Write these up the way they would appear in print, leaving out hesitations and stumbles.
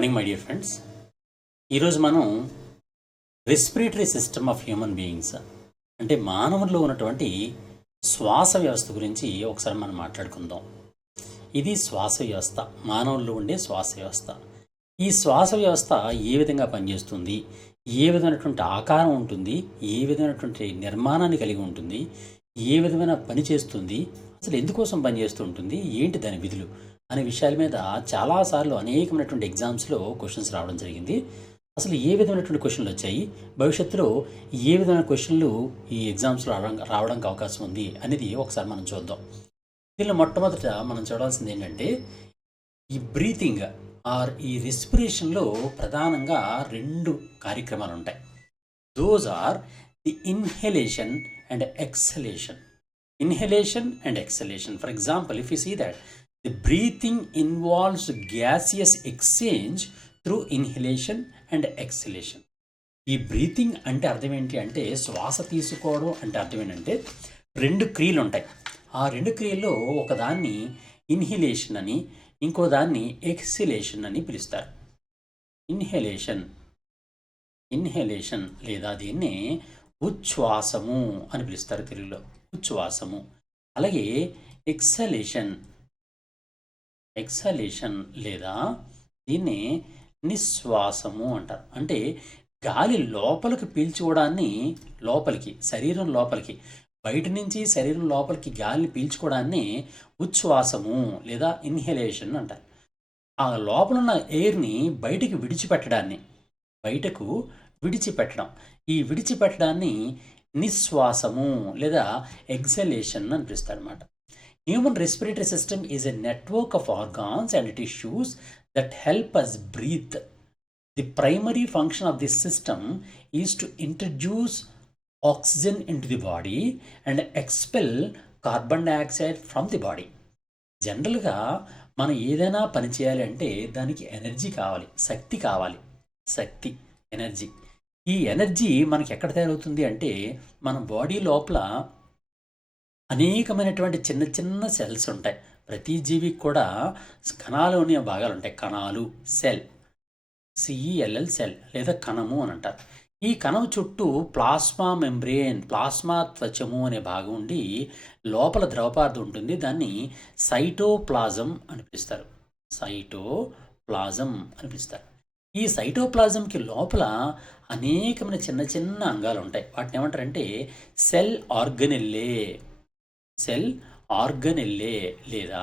Morning my dear friends. ఈరోజు మనం respiratory system of human beings అంటే మానవుల్లో ఉన్నటువంటి శ్వాస వ్యవస్థ గురించి ఒకసారి మనం మాట్లాడుకుందాం. ఇది శ్వాస వ్యవస్థ, మానవుల్లో ఉండే శ్వాస వ్యవస్థ. ఈ శ్వాస వ్యవస్థ ఏ విధంగా పనిచేస్తుంది, ఏ విధమైనటువంటి ఆకారం ఉంటుంది, ఏ విధమైనటువంటి నిర్మాణాన్ని కలిగి ఉంటుంది, ఏ విధమైన పని చేస్తుంది, అసలు ఎందుకోసం పనిచేస్తూ ఉంటుంది, ఏంటి దాని విధులు అనే విషయాల మీద చాలాసార్లు అనేకమైనటువంటి ఎగ్జామ్స్లో క్వశ్చన్స్ రావడం జరిగింది. అసలు ఏ విధమైనటువంటి క్వశ్చన్లు వచ్చాయి, భవిష్యత్తులో ఏ విధమైన క్వశ్చన్లు ఈ ఎగ్జామ్స్లో రావడానికి అవకాశం ఉంది అనేది ఒకసారి మనం చూద్దాం. దీనిలో మొట్టమొదట మనం చూడాల్సింది ఏంటంటే ఈ బ్రీతింగ్ ఆర్ ఈ రెస్పిరేషన్లో ప్రధానంగా రెండు కార్యక్రమాలు ఉంటాయి. Those are the inhalation and exhalation. Inhalation and exhalation. For example, if you see that the breathing involves gaseous exchange through inhalation and exhalation. ఈ బ్రీతింగ్ అంటే అర్థం ఏంటి అంటే శ్వాస తీసుకోవడం అంటే అర్థం ఏంటంటే రెండు క్రియలు ఉంటాయి. ఆ రెండు క్రియల్లో ఒకదాన్ని ఇన్హిలేషన్ అని, ఇంకో దాన్ని ఎక్సిలేషన్ అని పిలుస్తారు. ఇన్హలేషన్ లేదా దీన్ని ఉచ్ఛ్వాసము అని పిలుస్తారు తెలుగులో, ఉచ్ఛ్వాసము. అలాగే ఎక్సలేషన్ లేదా దీన్ని నిశ్వాసము అంటారు. అంటే గాలి లోపలికి పీల్చుకోవడాన్ని, శరీరం లోపలికి, బయట నుంచి శరీరం లోపలికి గాలిని పీల్చుకోవడాన్ని ఉచ్ఛ్వాసము లేదా ఇన్హలేషన్ అంటారు. ఆ లోపల ఉన్న ఎయిర్ని బయటకు విడిచిపెట్టడం, ఈ విడిచిపెట్టడాన్ని నిశ్వాసము లేదా ఎక్సలేషన్ అని పిలుస్తారు అన్నమాట. Human respiratory system is a network of organs and tissues that help us breathe. The primary function of this system is to introduce oxygen into the body and expel carbon dioxide from the body. జనరల్గా మనం ఏదైనా పని చేయాలి అంటే దానికి energy కావాలి, శక్తి, energy. ఈ energy మనకి ఎక్కడ తయారవుతుంది అంటే మన బాడీ లోపల అనేకమైనటువంటి చిన్న చిన్న సెల్స్ ఉంటాయి. ప్రతి జీవికి కూడా కణాలోని భాగాలు ఉంటాయి. కణాలు, CELL సెల్ లేదా కణము అని అంటారు. ఈ కణం చుట్టూ ప్లాస్మా త్వచము అనే భాగం ఉండి లోపల ద్రవపదార్థం ఉంటుంది. దాన్ని సైటోప్లాజం అని పిలుస్తారు. ఈ సైటోప్లాజంకి లోపల అనేకమైన చిన్న చిన్న అంగాలు ఉంటాయి. వాటిని ఏమంటారంటే సెల్ ఆర్గనెల్లే లేదా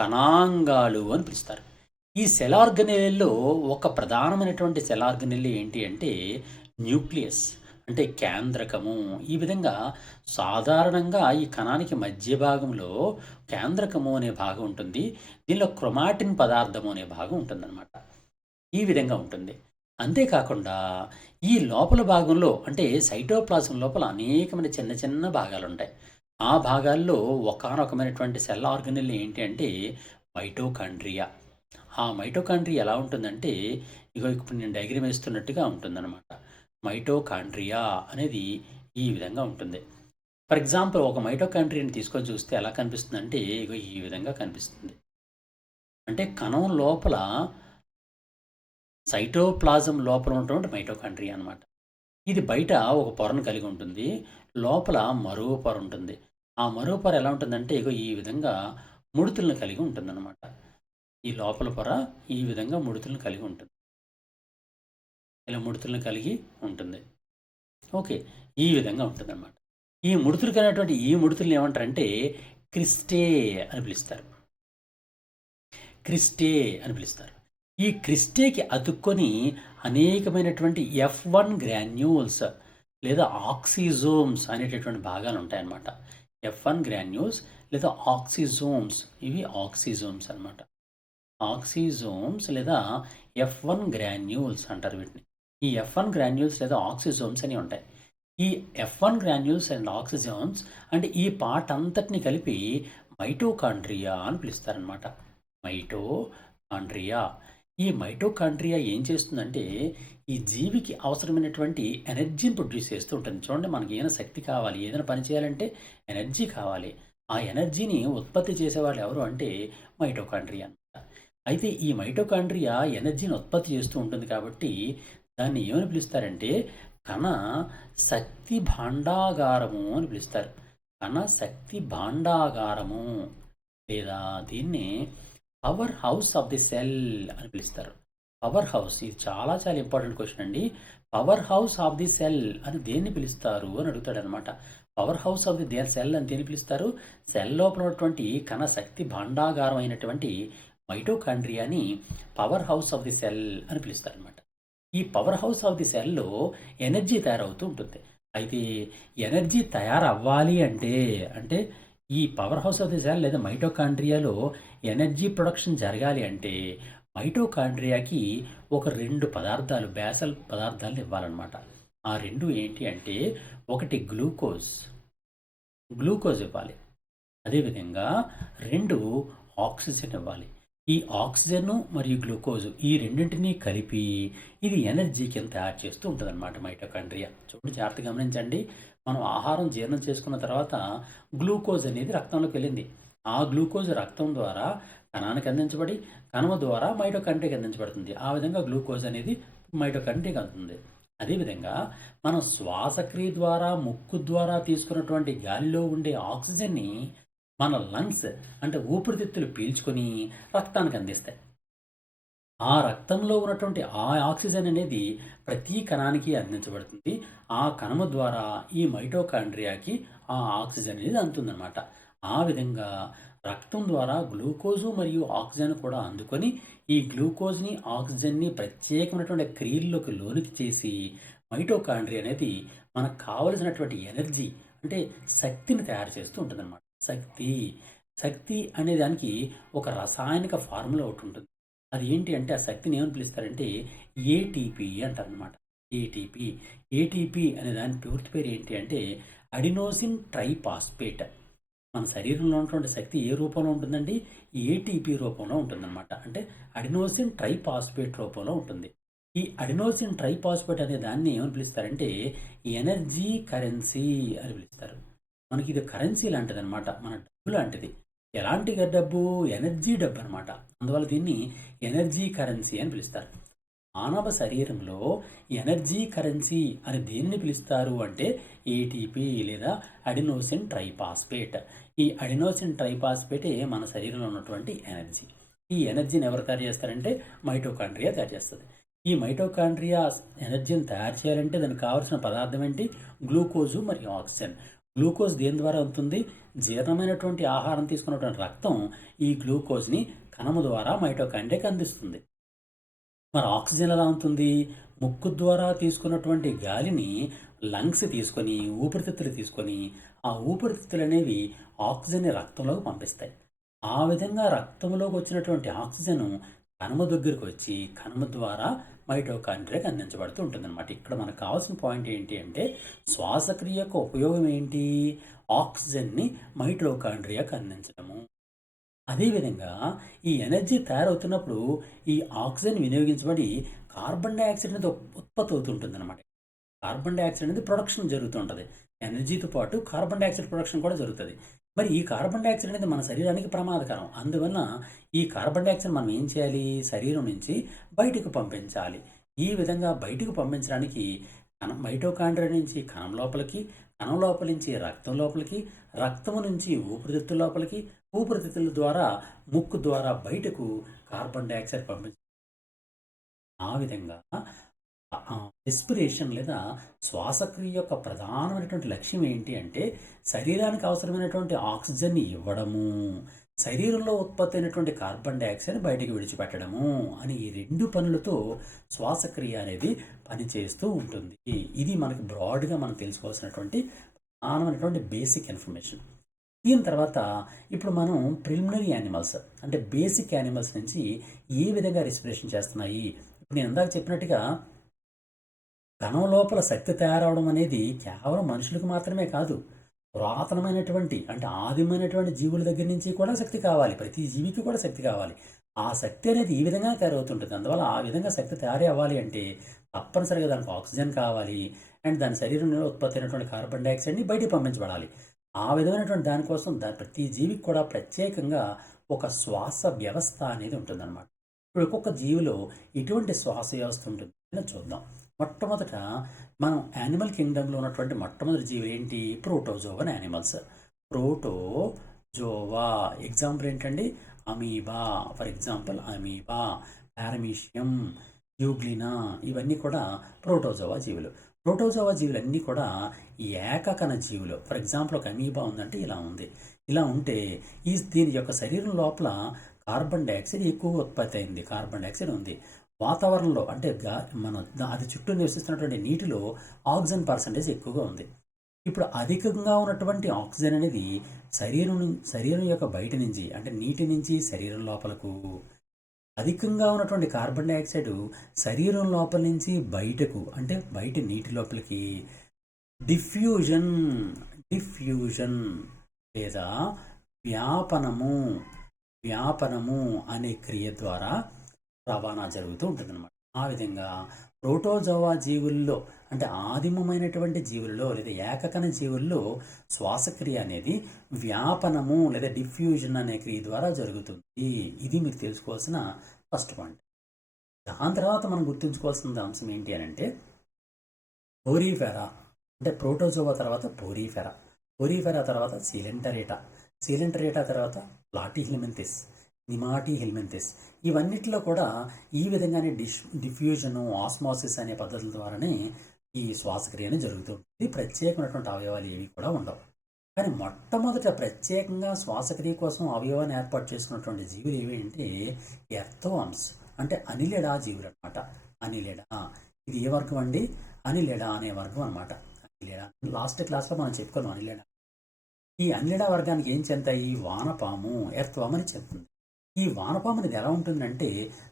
కణాంగాలు అని పిలుస్తారు. ఈ సెల్ ఆర్గనెల్లో ఒక ప్రధానమైనటువంటి సెల్ ఆర్గనెల్లే ఏంటి అంటే న్యూక్లియస్ అంటే కేంద్రకము. ఈ విధంగా సాధారణంగా ఈ కణానికి మధ్య భాగంలో కేంద్రకము అనే భాగం ఉంటుంది. దీనిలో క్రొమాటిన్ పదార్థము అనే భాగం ఉంటుందన్నమాట. ఈ విధంగా ఉంటుంది. అంతేకాకుండా ఈ లోపల భాగంలో అంటే సైటోప్లాజం లోపల అనేకమైన చిన్న చిన్న భాగాలు ఉంటాయి. ఆ భాగాల్లో ఒకానొకమైనటువంటి సెల్ ఆర్గనెల్ ఏంటి అంటే మైటోకాండ్రియా. ఆ మైటోకాండ్రియా ఎలా ఉంటుందంటే ఇప్పుడు నేను డయాగ్రామ్ వేస్తున్నట్టుగా ఉంటుందన్నమాట. మైటోకాండ్రియా అనేది ఈ విధంగా ఉంటుంది. ఫర్ ఎగ్జాంపుల్ ఒక మైటోకాండ్రియాని తీసుకొని చూస్తే ఎలా కనిపిస్తుంది అంటే ఈ విధంగా కనిపిస్తుంది. అంటే కణం లోపల సైటోప్లాజం లోపల ఉన్నటువంటి మైటోకాండ్రియా అనమాట. ఇది బయట ఒక పొరను కలిగి ఉంటుంది, లోపల మరో పొర ఉంటుంది. ఆ మరో పొర ఎలా ఉంటుందంటే ఈ విధంగా ముడుతులను కలిగి ఉంటుందన్నమాట. ఈ లోపల పొర ఈ విధంగా ముడుతులను కలిగి ఉంటుంది. ఇలా ముడుతులను కలిగి ఉంటుంది. ఓకే, ఈ విధంగా ఉంటుందన్నమాట. ఈ ముడుతులు కలిగినటువంటి ఈ ముడుతులను ఏమంటారంటే క్రిస్టే అని పిలుస్తారు. ఈ క్రిస్టేకి అతుక్కొని అనేకమైనటువంటి F1 గ్రాన్యూల్స్ లేదా ఆక్సిజోమ్స్ అనేటటువంటి భాగాలు ఉంటాయన్నమాట. F1 గ్రాన్యూల్స్ లేదా ఆక్సిజోమ్స్, ఇవి ఆక్సిజోమ్స్ అనమాట. ఆక్సిజోమ్స్ లేదా F1 గ్రాన్యూల్స్ అంటారు వీటిని. ఈ F1 గ్రాన్యూల్స్ లేదా ఆక్సిజోమ్స్ అని ఉంటాయి. ఈ F1 గ్రాన్యూల్స్ అండ్ ఆక్సిజోమ్స్ అంటే ఈ పార్ట్ అంతటిని కలిపి మైటోకాండ్రియా అని పిలుస్తారనమాట. ఈ మైటోకాండ్రియా ఏం చేస్తుందంటే ఈ జీవికి అవసరమైనటువంటి ఎనర్జీని ప్రొడ్యూస్ చేస్తూ ఉంటుంది. చూడండి, మనకి ఏదైనా శక్తి కావాలి, ఏదైనా పని చేయాలంటే ఎనర్జీ కావాలి. ఆ ఎనర్జీని ఉత్పత్తి చేసేవాళ్ళు ఎవరు అంటే మైటోకాండ్రియా అనమాట. అయితే ఈ మైటోకాండ్రియా ఎనర్జీని ఉత్పత్తి చేస్తూ ఉంటుంది కాబట్టి దాన్ని ఏమని పిలుస్తారంటే కణ శక్తి భాండాగారము అని పిలుస్తారు. కణ శక్తి భాండాగారము లేదా దీన్ని power house of the cell అని పిలుస్తారు. పవర్ హౌస్ ఇది చాలా చాలా ఇంపార్టెంట్ క్వశ్చన్ అండి. Power house of the cell అని దేన్ని పిలుస్తారు అని అడుగుతాడనమాట. Power house of the cell అని దేన్ని పిలుస్తారు? సెల్ లోపల ఉన్నటువంటి కణ శక్తి భాండాగారం అయినటువంటి మైటోకాండ్రియాని power house of the cell అని పిలుస్తారనమాట. ఈ పవర్ హౌస్ ఆఫ్ ది సెల్లో ఎనర్జీ తయారవుతూ ఉంటుంది. అయితే ఎనర్జీ తయారవ్వాలి అంటే అంటే ఈ power house of the cell లేదా మైటోకాండ్రియాలో ఎనర్జీ ప్రొడక్షన్ జరగాలి అంటే మైటోకాండ్రియాకి ఒక 2 పదార్థాలు బేసల్ పదార్థాలను ఇవ్వాలన్నమాట. ఆ 2 ఏంటి అంటే ఒకటి గ్లూకోజ్ ఇవ్వాలి. అదేవిధంగా 2 ఆక్సిజన్ ఇవ్వాలి. ఈ ఆక్సిజన్ మరియు గ్లూకోజ్ ఈ రెండింటినీ కలిపి ఇది ఎనర్జీ కింద తయారు చేస్తూ ఉంటుందన్నమాట మైటోకాండ్రియా. చూడండి, జాగ్రత్తగా గమనించండి. మనం ఆహారం జీర్ణం చేసుకున్న తర్వాత గ్లూకోజ్ అనేది రక్తంలోకి వెళ్ళింది. ఆ గ్లూకోజ్ రక్తం ద్వారా కణానికి అందించబడి కణమ ద్వారా మైటోకాండ్రియాకి అందించబడుతుంది. ఆ విధంగా గ్లూకోజ్ అనేది మైటోకాండ్రియాకి అందుతుంది. అదేవిధంగా మనం శ్వాసక్రియ ద్వారా ముక్కు ద్వారా తీసుకున్నటువంటి గాలిలో ఉండే ఆక్సిజన్ని మన లంగ్స్ అంటే ఊపిరితిత్తులు పీల్చుకొని రక్తానికి అందిస్తాయి. ఆ రక్తంలో ఉన్నటువంటి ఆ ఆక్సిజన్ అనేది ప్రతి కణానికి అందించబడుతుంది. ఆ కణము ద్వారా ఈ మైటోకాండ్రియాకి ఆ ఆక్సిజన్ అనేది అందుతుందన్నమాట. ఆ విధంగా రక్తం ద్వారా గ్లూకోజు మరియు ఆక్సిజన్ కూడా అందుకొని ఈ గ్లూకోజ్ని ఆక్సిజన్ని ప్రత్యేకమైనటువంటి క్రియల్లోకి లోనికి చేసి మైటోకాండ్రియా అనేది మనకు కావలసినటువంటి ఎనర్జీ అంటే శక్తిని తయారు చేస్తూ ఉంటుందన్నమాట. శక్తి అనే దానికి ఒక రసాయనిక ఫార్ములా ఒకటి ఉంటుంది. అది ఏంటి అంటే ఆ శక్తిని ఏమని పిలుస్తారంటే ఏటీపీ అంటారనమాట. ఏటీపీ అనే దాని పూర్తి పేరు ఏంటి అంటే అడినోసిన్ ట్రైపాస్పేట్. మన శరీరంలో ఉన్నటువంటి శక్తి ఏ రూపంలో ఉంటుందండి? ఏటీపీ రూపంలో ఉంటుందన్నమాట. అంటే అడినోసిన్ ట్రైపాస్పేట్ రూపంలో ఉంటుంది. ఈ అడినోసిన్ ట్రైపాస్పేట్ అనే దాన్ని ఏమని పిలుస్తారంటే ఎనర్జీ కరెన్సీ అని పిలుస్తారు. మనకి ఇది కరెన్సీ లాంటిది అనమాట, మన డబ్బు లాంటిది. ఎలాంటి డబ్బు? ఎనర్జీ డబ్బు అనమాట. అందువల్ల దీన్ని ఎనర్జీ కరెన్సీ అని పిలుస్తారు. మానవ శరీరంలో ఎనర్జీ కరెన్సీ అని దేనిని పిలుస్తారు అంటే ఏటీపీ లేదా అడినోసిన్ ట్రైపాస్పేట్. ఈ అడినోసిన్ ట్రైపాస్పేటే మన శరీరంలో ఉన్నటువంటి ఎనర్జీ. ఈ ఎనర్జీని ఎవరు తయారు చేస్తారంటే మైటోకాండ్రియా తయారు చేస్తుంది. ఈ మైటోకాండ్రియా ఎనర్జీని తయారు చేయాలంటే దానికి కావాల్సిన పదార్థం ఏంటి? గ్లూకోజు మరియు ఆక్సిజన్. గ్లూకోజ్ దేని ద్వారా అవుతుంది? జీర్ణమైనటువంటి ఆహారం తీసుకున్నటువంటి రక్తం ఈ గ్లూకోజ్ని కణము ద్వారా మైటోకాండ్రియాకి అందిస్తుంది. మరి ఆక్సిజన్ ఎలా ఉంటుంది? ముక్కు ద్వారా తీసుకున్నటువంటి గాలిని లంగ్స్ తీసుకొని ఊపిరితిత్తులు తీసుకొని ఆ ఊపిరితిత్తులు అనేవి ఆక్సిజన్ని రక్తంలోకి పంపిస్తాయి. ఆ విధంగా రక్తంలోకి వచ్చినటువంటి ఆక్సిజన్ కణము దగ్గరికి వచ్చి కణము ద్వారా మైటోకాండ్రియాకి అందించబడుతూ ఉంటుందన్నమాట. ఇక్కడ మనకు కావాల్సిన పాయింట్ ఏంటి అంటే శ్వాసక్రియ యొక్క ఉపయోగం ఏంటి? ఆక్సిజన్ని మైటోకాండ్రియాకి అందించడము. అదేవిధంగా ఈ ఎనర్జీ తయారవుతున్నప్పుడు ఈ ఆక్సిజన్ వినియోగించబడి కార్బన్ డైఆక్సైడ్ అనేది ఉత్పత్తి అవుతుంటుంది అనమాట. కార్బన్ డైఆక్సైడ్ అనేది ప్రొడక్షన్ జరుగుతూ ఉంటుంది. ఎనర్జీతో పాటు కార్బన్ డైఆక్సైడ్ ప్రొడక్షన్ కూడా జరుగుతుంది. మరి ఈ కార్బన్ డైఆక్సైడ్ అనేది మన శరీరానికి ప్రమాదకరం. అందువల్ల ఈ కార్బన్ డైఆక్సైడ్ మనం ఏం చేయాలి? శరీరం నుంచి బయటకు పంపించాలి. ఈ విధంగా బయటకు పంపించడానికి మైటోకాండ్రియా నుంచి కణం లోపలికి, కణం లోపల నుంచి రక్తం లోపలికి, రక్తము నుంచి ఊపిరితిత్తుల లోపలికి, ఊపిరితిత్తుల ద్వారా ముక్కు ద్వారా బయటకు కార్బన్ డైఆక్సైడ్ పంపించాలి. ఆ విధంగా రెస్పిరేషన్ లేదా శ్వాసక్రియ యొక్క ప్రధానమైనటువంటి లక్ష్యం ఏంటి అంటే శరీరానికి అవసరమైనటువంటి ఆక్సిజన్ని ఇవ్వడము, శరీరంలో ఉత్పత్తి అయినటువంటి కార్బన్ డైఆక్సైడ్ బయటికి విడిచిపెట్టడము అని ఈ 2 పనులతో శ్వాసక్రియ అనేది పనిచేస్తూ ఉంటుంది. ఇది మనకి బ్రాడ్గా మనం తెలుసుకోవాల్సినటువంటి ప్రధానమైనటువంటి బేసిక్ ఇన్ఫర్మేషన్. దీని తర్వాత ఇప్పుడు మనం ప్రిలిమినరీ యానిమల్స్ అంటే బేసిక్ యానిమల్స్ నుంచి ఏ విధంగా రెస్పిరేషన్ చేస్తున్నాయి. ఇప్పుడు నేను ఇందాక చెప్పినట్టుగా కణం లోపల శక్తి తయారవడం అనేది కేవలం మనుషులకు మాత్రమే కాదు, పురాతనమైనటువంటి అంటే ఆదిమైనటువంటి జీవుల దగ్గర నుంచి కూడా శక్తి కావాలి. ప్రతి జీవికి కూడా శక్తి కావాలి. ఆ శక్తి అనేది ఈ విధంగా తయారవుతుంటుంది. అందువల్ల ఆ విధంగా శక్తి తయారీ అవ్వాలి అంటే తప్పనిసరిగా దానికి ఆక్సిజన్ కావాలి అండ్ దాని శరీరంలో ఉత్పత్తి అయినటువంటి కార్బన్ డైఆక్సైడ్ని బయటికి పంపించబడాలి. ఆ విధమైనటువంటి దానికోసం ప్రతి జీవికి కూడా ప్రత్యేకంగా ఒక శ్వాస వ్యవస్థ అనేది ఉంటుందన్నమాట. ఇప్పుడు ఒక్కొక్క జీవిలో ఎటువంటి శ్వాస వ్యవస్థ ఉంటుంది అని చూద్దాం. మొట్టమొదట మనం యానిమల్ కింగ్డమ్లో ఉన్నటువంటి మొట్టమొదటి జీవి ఏంటి? ప్రోటోజోవా అని యానిమల్స్. ప్రోటోజోవా ఎగ్జాంపుల్ ఏంటండి? Amoeba, for example amoeba, paramecium, euglena, ఇవన్నీ కూడా ప్రోటోజోవా జీవులు. ప్రోటోజోవా జీవులన్నీ కూడా ఏకకణ జీవులు. ఫర్ ఎగ్జాంపుల్ ఒక అమీబా ఉందంటే ఇలా ఉంది. ఇలా ఉంటే దీని యొక్క శరీరం లోపల కార్బన్ డైఆక్సైడ్ ఎక్కువగా ఉత్పత్తి అయింది. కార్బన్ డైఆక్సైడ్ ఉంది. వాతావరణంలో అంటే అది చుట్టూ నివసిస్తున్నటువంటి నీటిలో ఆక్సిజన్ పర్సంటేజ్ ఎక్కువగా ఉంది. ఇప్పుడు అధికంగా ఉన్నటువంటి ఆక్సిజన్ అనేది శరీరం యొక్క బయట నుంచి అంటే నీటి నుంచి శరీరం లోపలకు, అధికంగా ఉన్నటువంటి కార్బన్ డైఆక్సైడ్ శరీరం లోపల నుంచి బయటకు అంటే బయట నీటి లోపలికి డిఫ్యూజన్ లేదా వ్యాపనము అనే క్రియ ద్వారా రవాణా జరుగుతూ ఉంటుందన్నమాట. ఆ విధంగా ప్రోటోజోవా జీవుల్లో అంటే ఆదిమమైనటువంటి జీవుల్లో లేదా ఏకకణ జీవుల్లో శ్వాసక్రియ అనేది వ్యాపనము లేదా డిఫ్యూజన్ అనే క్రియ ద్వారా జరుగుతుంది. ఇది మీరు తెలుసుకోవాల్సిన ఫస్ట్ పాయింట్. దాని తర్వాత మనం గుర్తుంచుకోవాల్సిన అంశం ఏంటి అని అంటే పోరిఫెరా. అంటే ప్రోటోజోవా తర్వాత పోరిఫెరా తర్వాత సీలెంటరేటా తర్వాత ప్లాటిహెల్మింథెస్, నిమాటిహెల్మింథెస్. ఇవన్నిటిలో కూడా ఈ విధంగానే డిఫ్యూజను, ఆస్మాసిస్ అనే పద్ధతుల ద్వారానే ఈ శ్వాసక్రియ అనేది జరుగుతుంది. ప్రత్యేకమైనటువంటి అవయవాలు ఏవి కూడా ఉండవు. కానీ మొట్టమొదట ప్రత్యేకంగా శ్వాసక్రియ కోసం అవయవాన్ని ఏర్పాటు చేసుకున్నటువంటి జీవులు ఏవి అంటే ఎర్త్వార్మ్స్, అంటే అనిలిడా జీవులు అనమాట. అనిలిడా ఇది ఏ వర్గం అండి? అనిలిడా అనే వర్గం అనమాట. అనిలిడా లాస్ట్ క్లాస్లో మనం చెప్పుకున్నాం. అనిలిడా ఈ అనిలిడా వర్గానికి ఏం చెందుతాయి? వానపాము, ఎర్త్వామ్ అని చెప్తుంది. ఈ వానపాము అనేది ఎలా ఉంటుందంటే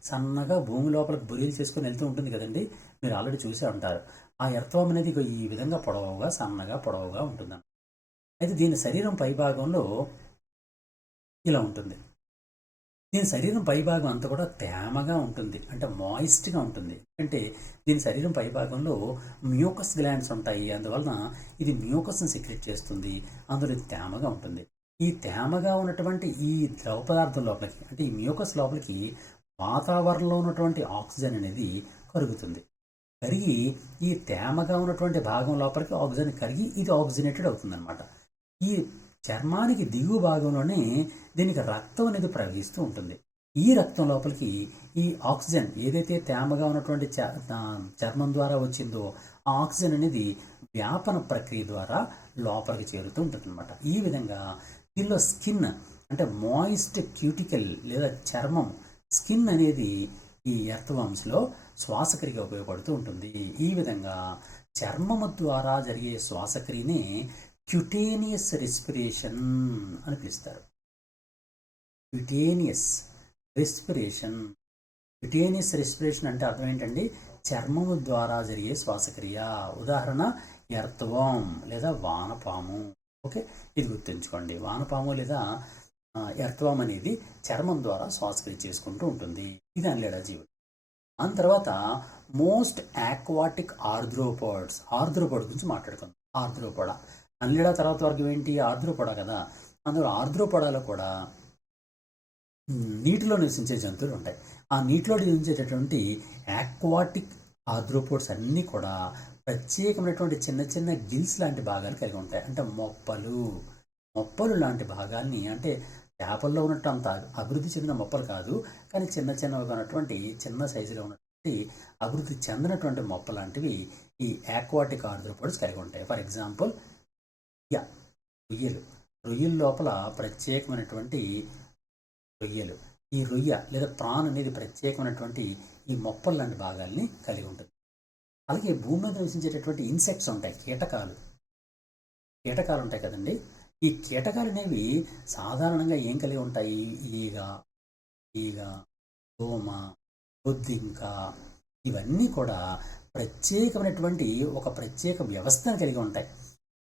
సన్నగా భూమి లోపలికి బొరియలు చేసుకొని వెళ్తూ ఉంటుంది కదండి, మీరు ఆల్రెడీ చూసే ఉంటారు. ఆ ఎర్త్వామ్ అనేది ఈ విధంగా సన్నగా పొడవుగా ఉంటుంది. అయితే దీని శరీరం పైభాగంలో ఇలా ఉంటుంది. దీని శరీరం పైభాగం అంతా కూడా తేమగా ఉంటుంది, అంటే మాయిస్ట్గా ఉంటుంది. అంటే దీని శరీరం పైభాగంలో మ్యూకస్ గ్లాండ్స్ ఉంటాయి. అందువలన ఇది మ్యూకస్ని సెక్రెట్ చేస్తుంది. అందులో ఇది తేమగా ఉంటుంది. ఈ తేమగా ఉన్నటువంటి ఈ ద్రవ పదార్థం లోపలికి అంటే ఈ మ్యూకస్ లోపలికి వాతావరణంలో ఉన్నటువంటి ఆక్సిజన్ అనేది కరుగుతుంది. కరిగి ఈ తేమగా ఉన్నటువంటి భాగం లోపలికి ఆక్సిజన్ కరిగి ఇది ఆక్సిజనేటెడ్ అవుతుందన్నమాట. ఈ చర్మానికి దిగువ భాగంలోనే దీనికి రక్తం అనేది ప్రవహిస్తూ ఉంటుంది. ఈ రక్తం లోపలికి ఈ ఆక్సిజన్ ఏదైతే తేమగా ఉన్నటువంటి చర్మం ద్వారా వచ్చిందో ఆ ఆక్సిజన్ అనేది వ్యాపన ప్రక్రియ ద్వారా లోపలికి చేరుతూ ఉంటుంది అనమాట. ఈ విధంగా దీనిలో స్కిన్ అంటే మాయిస్ట్ క్యూటికల్ లేదా చర్మం, స్కిన్ అనేది ఈ ఎర్త్వార్మ్స్లో శ్వాసక్రియగా ఉపయోగపడుతూ ఉంటుంది. ఈ విధంగా చర్మము ద్వారా జరిగే శ్వాసక్రియని క్యూటేనియస్ రెస్పిరేషన్ అని పిలుస్తారు. క్యూటేనియస్ రెస్పిరేషన్ అంటే అర్థం ఏంటండి? చర్మము ద్వారా జరిగే శ్వాసక్రియ. ఉదాహరణ ఎర్త్వార్మ్ లేదా వానపాము. ఓకే, ఇది గుర్తుంచుకోండి. వానపాము లేదా ఎర్త్వార్మ్ అనేది చర్మం ద్వారా శ్వాసక్రియ చేసుకుంటూ ఉంటుంది. ఇది అనిలిడా జీవులు. దాని తర్వాత మోస్ట్ ఆక్వాటిక్ ఆర్థ్రోపోడ్ గురించి మాట్లాడుకుందాం. ఆర్థ్రోపోడా అనిలిడా తర్వాత వర్గం ఏంటి? ఆర్థ్రోపోడా కదా. అందులో ఆర్థ్రోపోడాలో కూడా నీటిలో నివసించే జంతువులు ఉంటాయి. ఆ నీటిలో నివసించేటటువంటి ఆక్వాటిక్ ఆర్థ్రోపోడ్స్ అన్నీ కూడా ప్రత్యేకమైనటువంటి చిన్న చిన్న గిల్స్ లాంటి భాగాలు కలిగి ఉంటాయి. అంటే మొప్పలు లాంటి భాగాల్ని, అంటే చేపల్లో ఉన్నట్టు అంత అభివృద్ధి చెందిన మొప్పలు కాదు, కానీ చిన్నగా ఉన్నటువంటి చిన్న సైజులో ఉన్నటువంటి అభివృద్ధి చెందినటువంటి మొప్ప లాంటివి ఈ ఆక్వాటిక్ ఆర్థ్రోపోడ్స్ కలిగి ఉంటాయి. ఫర్ ఎగ్జాంపుల్ రొయ్యల లోపల ప్రత్యేకమైనటువంటి రొయ్యలు, ఈ రొయ్య లేదా ప్రాన్ అనేది ప్రత్యేకమైనటువంటి ఈ మొప్పలు లాంటి భాగాల్ని కలిగి ఉంటుంది. అలాగే భూమి మీద నివసించేటటువంటి ఇన్సెక్ట్స్ ఉంటాయి, కీటకాలు ఉంటాయి కదండి. ఈ కీటకాలు అనేవి సాధారణంగా ఏం కలిగి ఉంటాయి? ఈగ, దోమ, బొద్దింక, ఇవన్నీ కూడా ప్రత్యేకమైనటువంటి ఒక ప్రత్యేక వ్యవస్థను కలిగి ఉంటాయి.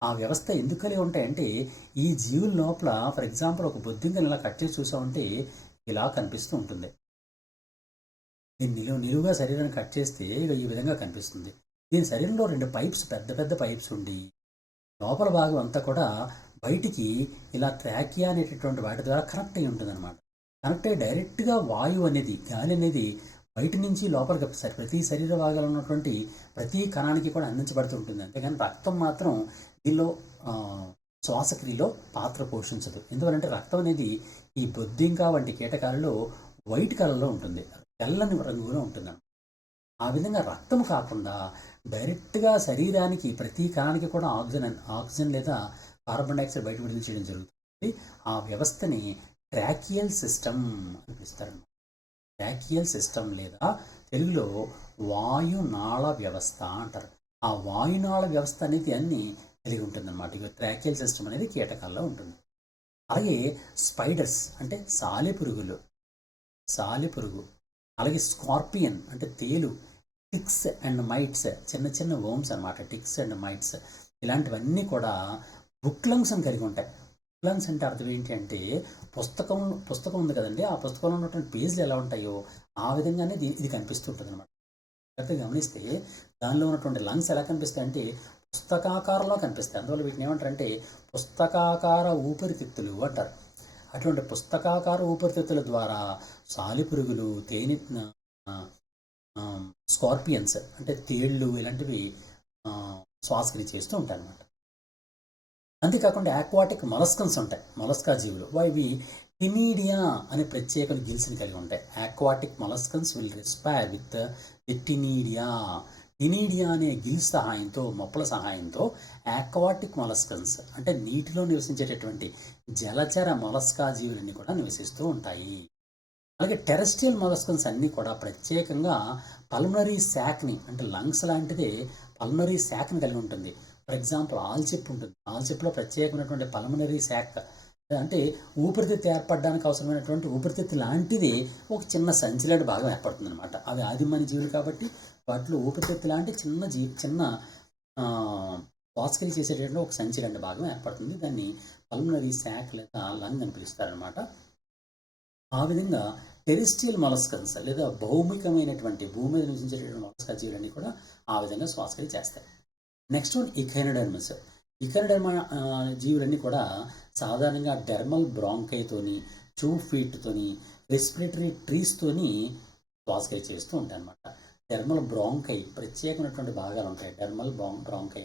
ఆ వ్యవస్థ ఎందుకు కలిగి ఉంటాయంటే ఈ జీవుల లోపల ఫర్ ఎగ్జాంపుల్ ఒక బొద్దింకని ఇలా కట్ చేసి చూసామంటే ఇలా కనిపిస్తూ ఉంటుంది. దీన్ని నిలువుగా శరీరాన్ని కట్ చేస్తే ఈ విధంగా కనిపిస్తుంది. దీని శరీరంలో 2 పైప్స్, పెద్ద పైప్స్ ఉండి లోపల భాగం అంతా కూడా బయటికి ఇలా ట్రాకియా అనేటటువంటి వాటి ద్వారా కనెక్ట్ అయి ఉంటుంది అనమాట. కనెక్ట్ అయ్యి డైరెక్ట్గా వాయువు అనేది, గాలి అనేది బయట నుంచి లోపలికి ప్రతి శరీర భాగాలు ఉన్నటువంటి ప్రతి కణానికి కూడా అందించబడుతూ ఉంటుంది. అంతేగాని రక్తం మాత్రం దీనిలో శ్వాసక్రియలో పాత్ర పోషించదు. ఎందువలంటే రక్తం అనేది ఈ బొద్దింక వంటి కీటకాలలో వైట్ కలర్లో ఉంటుంది, తెల్లని రంగులో ఉంటుంది. ఆ విధంగా రక్తం కాకుండా డైరెక్ట్గా శరీరానికి ప్రతి కణానికి కూడా ఆక్సిజన్ లేదా కార్బన్ డైఆక్సైడ్ బయట విడుదల చేయడం జరుగుతుంది. ఆ వ్యవస్థని ట్రాకియల్ సిస్టమ్ అని పిలుస్తారు. ట్రాకియల్ సిస్టమ్ లేదా తెలుగులో వాయునాళ వ్యవస్థ అంటారు. ఆ వాయునాళ వ్యవస్థ అనేది అన్ని కలిగి ఉంటుంది అన్నమాట. ఇక ట్రాకియల్ సిస్టమ్ అనేది కీటకాల్లో ఉంటుంది. అలాగే స్పైడర్స్ అంటే సాలెపురుగు, అలాగే స్కార్పియన్ అంటే తేలు, టిక్స్ అండ్ మైట్స్ చిన్న చిన్న వర్మ్స్ అనమాట. టిక్స్ అండ్ మైట్స్ ఇలాంటివన్నీ కూడా బుక్ లంగ్స్ అని కలిగి ఉంటాయి. బుక్ లంగ్స్ అంటే అర్థం ఏంటి అంటే పుస్తకం ఉంది కదండి, ఆ పుస్తకంలో ఉన్నటువంటి పేజీలు ఎలా ఉంటాయో ఆ విధంగానే ఇది కనిపిస్తుంటుంది అనమాట. అయితే గమనిస్తే దానిలో ఉన్నటువంటి లంగ్స్ ఎలా కనిపిస్తాయి అంటే పుస్తకాకారంలో కనిపిస్తాయి. అందువల్ల వీటిని ఏమంటారంటే పుస్తకాకార ఊపిరితిత్తులు అంటారు. అటువంటి పుస్తకాకార ఊపిరితిత్తుల ద్వారా సాలిపురుగులు, స్కార్పియన్స్ అంటే తేళ్ళు ఇలాంటివి శ్వాసక్రియ చేస్తూ ఉంటాయి అన్నమాట. అంతేకాకుండా ఆక్వాటిక్ మొలస్కన్స్ ఉంటాయి, మొలస్కా జీవులు. ఇవి టినీడియా అనే ప్రత్యేక గిల్స్ని కలిగి ఉంటాయి. Aquatic molluscans will respire with the ctenidia అనే గిల్స్ సహాయంతో, మొప్పల సహాయంతో ఆక్వాటిక్ మొలస్కన్స్ అంటే నీటిలో నివసించేటటువంటి జలచర మొలస్కా జీవులన్నీ కూడా నివసిస్తూ ఉంటాయి. అలాగే టెరెస్ట్రియల్ మొలస్కన్స్ అన్నీ కూడా ప్రత్యేకంగా పల్మనరీ శాక్ని అంటే లంగ్స్ లాంటిదే పల్మనరీ శాక్ని కలిగి ఉంటుంది. ఫర్ ఎగ్జాంపుల్ ఆల్చెప్పు ఉంటుంది. ఆల్చెప్పులో ప్రత్యేకమైనటువంటి పల్మనరీ శాక్ అంటే ఊపిరితిత్తు ఏర్పడడానికి అవసరమైనటువంటి ఊపిరితిత్తు లాంటిది ఒక చిన్న సంచి లాంటి భాగం ఏర్పడుతుంది అనమాట. అవి ఆదిమాని జీవులు కాబట్టి వాటిలో ఊపిరితిత్తు లాంటి చిన్న శ్వాసక్రియ చేసేటటువంటి ఒక సంచి లాంటి భాగం ఏర్పడుతుంది. దాన్ని పల్మనరీ శాక్ లేదా లంగ్ అని పిలుస్తారనమాట. ఆ విధంగా టెరెస్ట్రియల్ మొలస్కన్స్ లేదా భౌమికమైనటువంటి భూమి మీద నివసించేటటువంటి మొలస్కా జీవులన్నీ కూడా ఆ విధంగా శ్వాసక్రియ చేస్తాయి. Next one ఇకైనోడర్మస్. ఇకైనోడర్మా జీవులన్నీ కూడా సాధారణంగా డెర్మల్ బ్రాంకైతోని, ట్రూ ఫీట్తోని, రెస్పిరేటరీ ట్రీస్తోని శ్వాసక్రియ చేస్తూ ఉంటాయి అన్నమాట. డెర్మల్ బ్రాంకై ప్రత్యేకమైనటువంటి భాగాలు ఉంటాయి. డెర్మల్ బ్రాంకై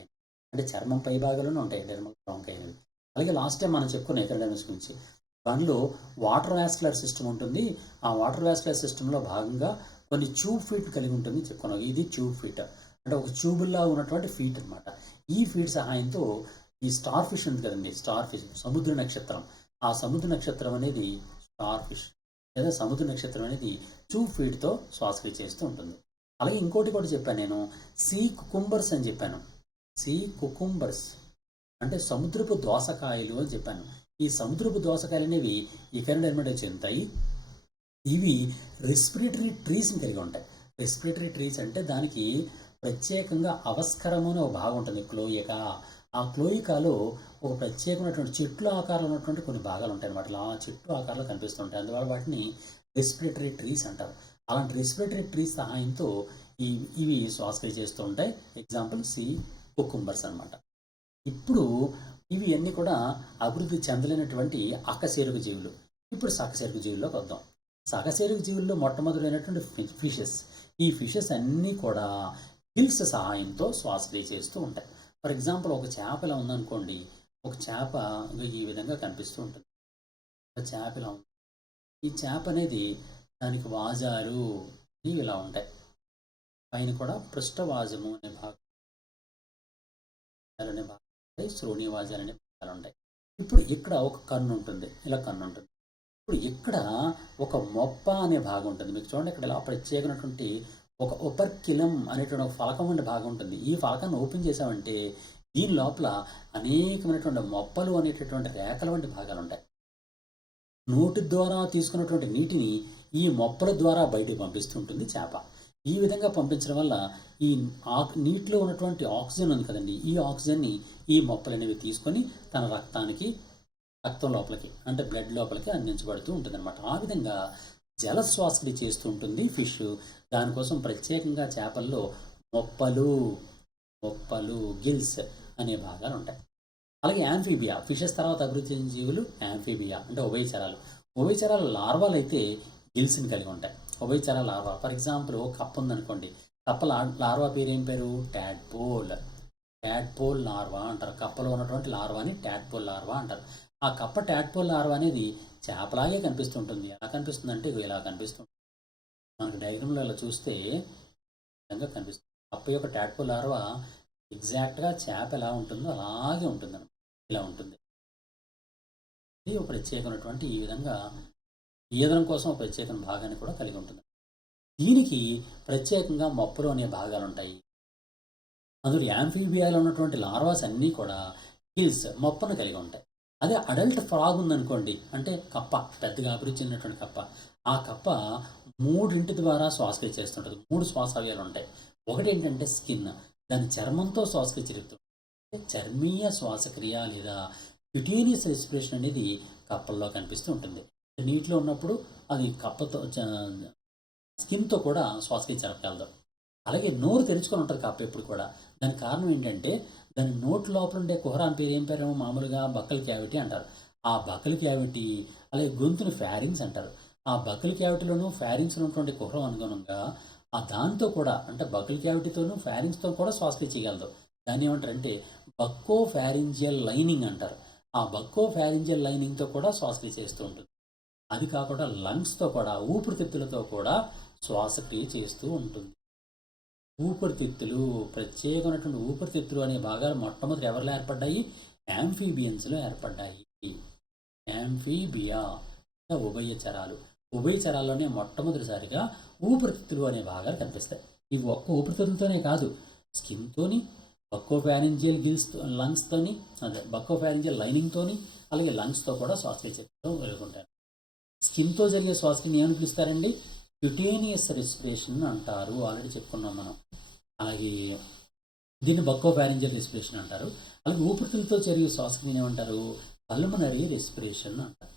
అంటే చర్మం పై భాగాల్లోనే ఉంటాయి డెర్మల్ బ్రాంకై అనేవి. అలాగే లాస్ట్ టైం మనం చెప్పుకున్న ఇకైనోడర్మస్ గురించి. దానిలో వాటర్ వాస్కులర్ సిస్టమ్ ఉంటుంది. ఆ వాటర్ వాస్కులర్ సిస్టంలో భాగంగా కొన్ని ట్యూబ్ ఫీట్ కలిగి ఉంటుంది చెప్పుకున్నాం. ఇది ట్యూబ్ ఫీట్ అంటే ఒక ట్యూబుల్లా ఉన్నటువంటి ఫీట్ అనమాట. ఈ ఫీట్ సహాయంతో ఈ స్టార్ ఫిష్ ఉంది కదండి, స్టార్ ఫిష్ సముద్ర నక్షత్రం, ఆ సముద్ర నక్షత్రం అనేది స్టార్ ఫిష్ లేదా సముద్ర నక్షత్రం అనేది ట్యూబ్ ఫీట్తో శ్వాసక్రియ చేస్తూ ఉంటుంది. అలాగే ఇంకోటి కూడా చెప్పాను నేను, సీ కుకుంబర్స్ అని చెప్పాను. సీ కుకుంబర్స్ అంటే సముద్రపు దోసకాయలు అని చెప్పాను. ఈ సముద్రపు దోసకాయలు అనేవి ఇకైనోడర్మాకి చెందుతాయి. ఇవి రెస్పిరేటరీ ట్రీస్ని కలిగి ఉంటాయి. రెస్పిరేటరీ ట్రీస్ అంటే దానికి ప్రత్యేకంగా అవస్కరము అనే ఒక భాగం ఉంటుంది, క్లోయిక. ఆ క్లోయికాలో ఒక ప్రత్యేకమైనటువంటి చెట్లు ఆకారంలో ఉన్నటువంటి కొన్ని భాగాలు ఉంటాయి అన్నమాట. ఆ చెట్టు ఆకారంలో కనిపిస్తుంటాయి. అందువల్ల వాటిని రెస్పిరేటరీ ట్రీస్ అంటారు. అలాంటి రెస్పిరేటరీ ట్రీస్ సహాయంతో ఇవి శ్వాసక్రియ చేస్తూ ఉంటాయి. ఎగ్జాంపుల్ సీ కుకుంబర్స్ అనమాట. ఇప్పుడు ఇవి అన్నీ కూడా అభివృద్ధి చెందలేనటువంటి అకశేరుక జీవులు. ఇప్పుడు సకశేరుక జీవుల్లోకి వద్దాం. సకశేరుక జీవుల్లో మొట్టమొదలైనటువంటి ఫిషెస్. ఈ ఫిషెస్ అన్నీ కూడా గిల్స్ సహాయంతో శ్వాసక్రియ చేస్తూ ఉంటాయి. ఫర్ ఎగ్జాంపుల్ ఒక చేప ఇలా ఉందనుకోండి, ఒక చేప ఈ విధంగా కనిపిస్తూ ఉంటుంది. ఒక చేప ఇలా ఉంది. ఈ చేప అనేది దానికి వాజాలు ఇవి ఇలా ఉంటాయి. పైన కూడా పృష్ఠవాజము అనే భాగం, శ్రోణి వాజాలు అనే భాగాలు ఉంటాయి. ఇప్పుడు ఇక్కడ ఒక కన్ను ఉంటుంది, ఇలా కన్ను ఉంటుంది. ఇప్పుడు ఇక్కడ ఒక మొప్ప అనే భాగం ఉంటుంది. మీకు చూడండి ఇక్కడ ఇలా ప్రత్యేకమైనటువంటి ఒక ఒపర్కిలం అనేటువంటి ఒక ఫలకం వంటి భాగం ఉంటుంది. ఈ ఫలకాన్ని ఓపెన్ చేసామంటే దీని లోపల అనేకమైనటువంటి మొప్పలు అనేటటువంటి రేఖల వంటి భాగాలు ఉంటాయి. నోటి ద్వారా తీసుకున్నటువంటి నీటిని ఈ మొప్పల ద్వారా బయటకు పంపిస్తుంటుంది చేప. ఈ విధంగా పంపించడం వల్ల ఈ నీటిలో ఉన్నటువంటి ఆక్సిజన్ ఉంది కదండి, ఈ ఆక్సిజన్ని ఈ మొప్పలు అనేవి తీసుకొని తన రక్తం లోపలికి అంటే బ్లడ్ లోపలికి అందించబడుతూ ఉంటుంది అనమాట. ఆ విధంగా జలశ్వాసక్రియ చేస్తూ ఉంటుంది ఫిష్. దానికోసం ప్రత్యేకంగా చేపల్లో మొప్పలు గిల్స్ అనే భాగాలు ఉంటాయి. అలాగే యాంఫీబియా, ఫిషెస్ తర్వాత అభివృద్ధి చెందిన జీవులు యాంఫీబియా అంటే ఉభయచరాలు. ఉభయచరాల లార్వాలు అయితే గిల్స్ని కలిగి ఉంటాయి. ఉభయచర లార్వా ఫర్ ఎగ్జాంపుల్ కప్ప ఉందనుకోండి, కప్ప లార్వా పేరు ఏం పేరు? ట్యాడ్పోల్. ట్యాడ్పోల్ లార్వా అంటారు. కప్పలో ఉన్నటువంటి లార్వాని ట్యాడ్పోల్ లార్వా అంటారు. ఆ కప్ప ట్యాడ్పోల్ లార్వా అనేది చేపలాగే కనిపిస్తుంటుంది. ఎలా కనిపిస్తుందంటే ఇలా కనిపిస్తుంది. మనకు డయాగ్రామ్లో ఇలా చూస్తే విధంగా కనిపిస్తుంది. కప్ప యొక్క ట్యాడ్పోల్ లార్వా ఎగ్జాక్ట్గా చేప ఎలా ఉంటుందో అలాగే ఉంటుంది, ఇలా ఉంటుంది. ఇది ఒక ప్రత్యేకమైనటువంటి ఈ విధంగా ఈదడం కోసం ఒక ప్రత్యేకమైన భాగాన్ని కూడా కలిగి ఉంటుంది. దీనికి ప్రత్యేకంగా మొప్పలు అనే భాగాలు ఉంటాయి. అందులో యాంఫీబియాలో ఉన్నటువంటి లార్వాస్ అన్నీ కూడా గిల్స్ మొప్పను కలిగి ఉంటాయి. అదే అడల్ట్ ఫ్రాగ్ ఉందనుకోండి, అంటే కప్ప పెద్దగా అభివృద్ధి చెందినటువంటి కప్ప, ఆ కప్ప మూడింటి ద్వారా శ్వాసక్రియ చేస్తుంటుంది. 3 శ్వాసవ్యాలు ఉంటాయి. ఒకటి ఏంటంటే స్కిన్, దాని చర్మంతో శ్వాసక్రియ జరుగుతుంది. చర్మీయ శ్వాసక్రియ లేదా క్యుటేనియస్ రెస్పిరేషన్ అనేది కప్పల్లో కనిపిస్తూ ఉంటుంది. నీటిలో ఉన్నప్పుడు అది కప్పతో స్కిన్తో కూడా శ్వాసక్రియ జరపగలదు. అలాగే నోరు తెరుచుకొని ఉంటుంది కప్ప ఎప్పుడు కూడా. దానికి కారణం ఏంటంటే దాని నోటి లోపల ఉండే కుహరాని పేరు ఏం పేరేమో మామూలుగా బక్కల్ క్యావిటీ అంటారు. ఆ బక్కల్ క్యావిటీ అలాగే గొంతుని ఫ్యారింగ్స్ అంటారు. ఆ బక్కల్ క్యావిటీలోను ఫ్యారింగ్స్ ఉన్నటువంటి కుహరం అనుగుణంగా ఆ దాంతో కూడా అంటే బక్కల్ క్యావిటీతోనూ ఫ్యారింగ్స్తో కూడా శ్వాసక్రియ చేయగలదు. దాన్ని ఏమంటారంటే బక్కో ఫ్యారింజియల్ లైనింగ్ అంటారు. ఆ బక్కో ఫ్యారింజియల్ లైనింగ్తో కూడా శ్వాసక్రియ చేస్తూ ఉంటుంది. అది కాకుండా లంగ్స్తో కూడా ఊపిరితిత్తులతో కూడా శ్వాసక్రియ చేస్తూ ఉంటుంది. ఊపిరితిత్తులు ప్రత్యేకమైనటువంటి ఊపిరితిత్తులు అనే భాగాలు మొట్టమొదటి ఎవరిలో ఏర్పడ్డాయి? యాంఫీబియన్స్లో ఏర్పడ్డాయి. యాంఫీబియా ఉభయచరాలు. ఉభయచరాల్లోనే మొట్టమొదటిసారిగా ఊపిరితిత్తులు అనే భాగాలు కనిపిస్తాయి. ఇవి ఒక్క ఊపిరితిత్తులతోనే కాదు, స్కిన్తోని, బక్కోఫారింజియల్ లంగ్స్తోని, అదే బక్కోఫారింజియల్ లైనింగ్తోని, అలాగే లంగ్స్తో కూడా శ్వాసక్రియ చేయడం జరుగుతుంటారు. స్కిన్తో జరిగే శ్వాసక్రియని ఏమని పిలుస్తారండి? క్యుటేనియస్ రెస్పిరేషన్ అంటారు. ఆల్రెడీ చెప్పుకున్నాం మనం. అలాగే దీన్ని బక్కోఫారింజియల్ రెస్పిరేషన్ అంటారు. అలాగే ఊపిరితిత్తులతో జరిగే శ్వాసక్రియని ఏమంటారు? పల్మనరీ రెస్పిరేషన్ అంటారు.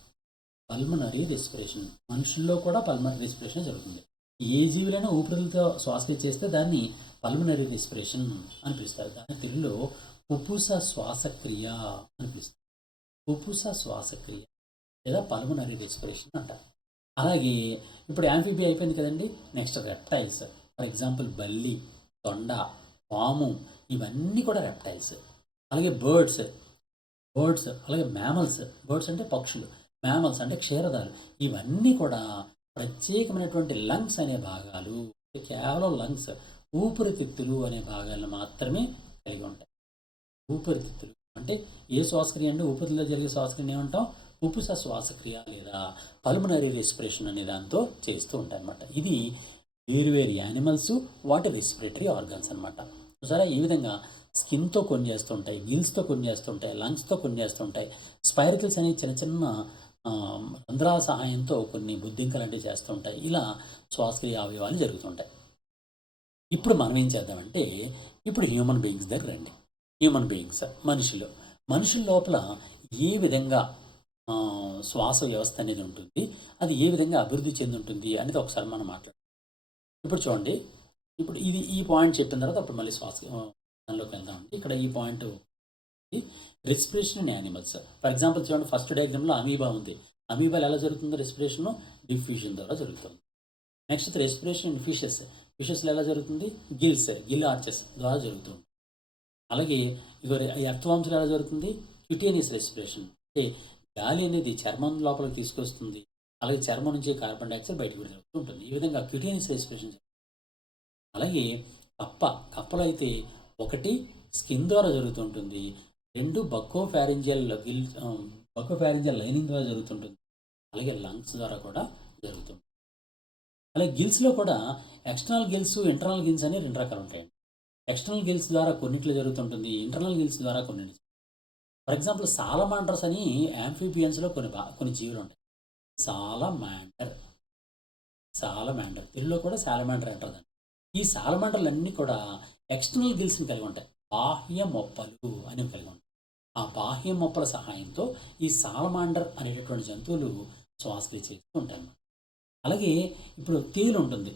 Pulmonary respiration. మనుషుల్లో కూడా పల్మనరీ రెస్పిరేషన్ జరుగుతుంది. ఏ జీవులైనా ఊపిరితిత్తులతో శ్వాసక్రియ చేస్తే దాన్ని పల్మనరీ రెస్పిరేషన్ అని పిలుస్తారు. దాని తెలుగులో పుప్పుస శ్వాసక్రియ అని పిలుస్తారు. పుప్పుస శ్వాసక్రియ లేదా పల్మనరీ రెస్పిరేషన్ అంటారు. అలాగే ఇప్పుడు యాంఫీబియా అయిపోయింది కదండి. Next reptiles. ఫర్ ఎగ్జాంపుల్ బల్లి, తొండ, పాము, ఇవన్నీ కూడా రెప్టైల్స్. అలాగే బర్డ్స్, అలాగే మ్యామల్స్. బర్డ్స్ అంటే పక్షులు, మ్యామల్స్ అంటే క్షీరదాలు. ఇవన్నీ కూడా ప్రత్యేకమైనటువంటి లంగ్స్ అనే భాగాలు, కేవలం లంగ్స్, ఊపిరితిత్తులు అనే భాగాలను మాత్రమే కలిగి ఉంటాయి. ఊపిరితిత్తులు అంటే ఏ శ్వాసక్రియ అంటే ఊపిరితిత్తుల్లో జరిగే శ్వాసక్రియని ఏమంటాం? పుప్పుస శ్వాసక్రియ లేదా పల్మనరీ రెస్పిరేషన్ అనే దాంతో చేస్తూ ఉంటాయి అన్నమాట. ఇది వేరువేరు యానిమల్స్, వాటి రెస్పిరేటరీ ఆర్గన్స్ అనమాట. సరే, ఈ విధంగా స్కిన్తో కొన్ని చేస్తుంటాయి, గిల్స్తో కొన్ని చేస్తుంటాయి, లంగ్స్తో కొన్ని చేస్తుంటాయి. స్పైరికల్స్ అనేవి చిన్న చిన్న రంధ్రాల సహాయంతో కొన్ని బుద్ధింకలు అంటే చేస్తుంటాయి. ఇలా శ్వాసక్రియ అవయవాలు జరుగుతుంటాయి. ఇప్పుడు మనం ఏం చేద్దామంటే ఇప్పుడు హ్యూమన్ బీయింగ్స్ దగ్గర రండి. హ్యూమన్ బీయింగ్స్ మనుషుల లోపల ఏ విధంగా శ్వాస వ్యవస్థ అనేది ఉంటుంది, అది ఏ విధంగా అభివృద్ధి చెంది ఉంటుంది అనేది ఒకసారి మనం మాట్లాడుతాం. ఇప్పుడు చూడండి, ఇప్పుడు ఈ పాయింట్ చెప్పిన తర్వాత అప్పుడు మళ్ళీ దానిలోకి వెళ్దామండి. ఇక్కడ ఈ point respiration in animals. For example చూడండి, ఫస్ట్ డయాగ్రామ్లో అమీబా ఉంది. అమీబాలు ఎలా జరుగుతుందో రెస్పిరేషన్ డిఫ్యూజన్ ద్వారా జరుగుతుంది. నెక్స్ట్ రెస్పిరేషన్ ఇన్ ఫిషెస్లో ఎలా జరుగుతుంది? గిల్ ఆర్చెస్ ద్వారా జరుగుతుంది. అలాగే ఇదో ఎర్త్వామ్స్లో ఎలా జరుగుతుంది? క్యుటేనియస్ రెస్పిరేషన్, అంటే గాలి అనేది చర్మం లోపలికి తీసుకొస్తుంది. అలాగే చర్మం నుంచి కార్బన్ డైఆక్సైడ్ బయటకు జరుగుతూ ఉంటుంది. ఈ విధంగా క్యుటేనియస్ రెస్పిరేషన్. అలాగే కప్పలో అయితే ఒకటి స్కిన్ ద్వారా జరుగుతుంటుంది, 2 బక్కోఫారింజియల్ లైనింగ్ ద్వారా జరుగుతుంటుంది, అలాగే లంగ్స్ ద్వారా కూడా జరుగుతుంది. అలాగే గిల్స్లో కూడా ఎక్స్టర్నల్ గిల్స్, ఇంటర్నల్ గిల్స్ అని 2 రకాలు ఉంటాయండి. ఎక్స్టర్నల్ గిల్స్ ద్వారా కొన్నిట్లో జరుగుతుంటుంది, ఇంటర్నల్ గిల్స్ ద్వారా కొన్ని. ఫర్ ఎగ్జాంపుల్ సాలమాండర్స్ అని యాంఫీబియన్స్లో కొన్ని జీవులు ఉంటాయి. సాలమాండర్ తెలుగులో కూడా సాలమాండర్ అంటారు. ఈ సాలమాండర్లు అన్నీ కూడా ఎక్స్టర్నల్ గిల్స్ని కలిగి ఉంటాయి. బాహ్య మొప్పలు అనేవి కలిగి ఉంటాయి. ఆ బాహ్య మొప్పల సహాయంతో ఈ సాలమాండర్ అనేటటువంటి జంతువులు శ్వాసక్రియ చేస్తూ ఉంటాయి అన్నమాట. అలాగే ఇప్పుడు తేలు ఉంటుంది.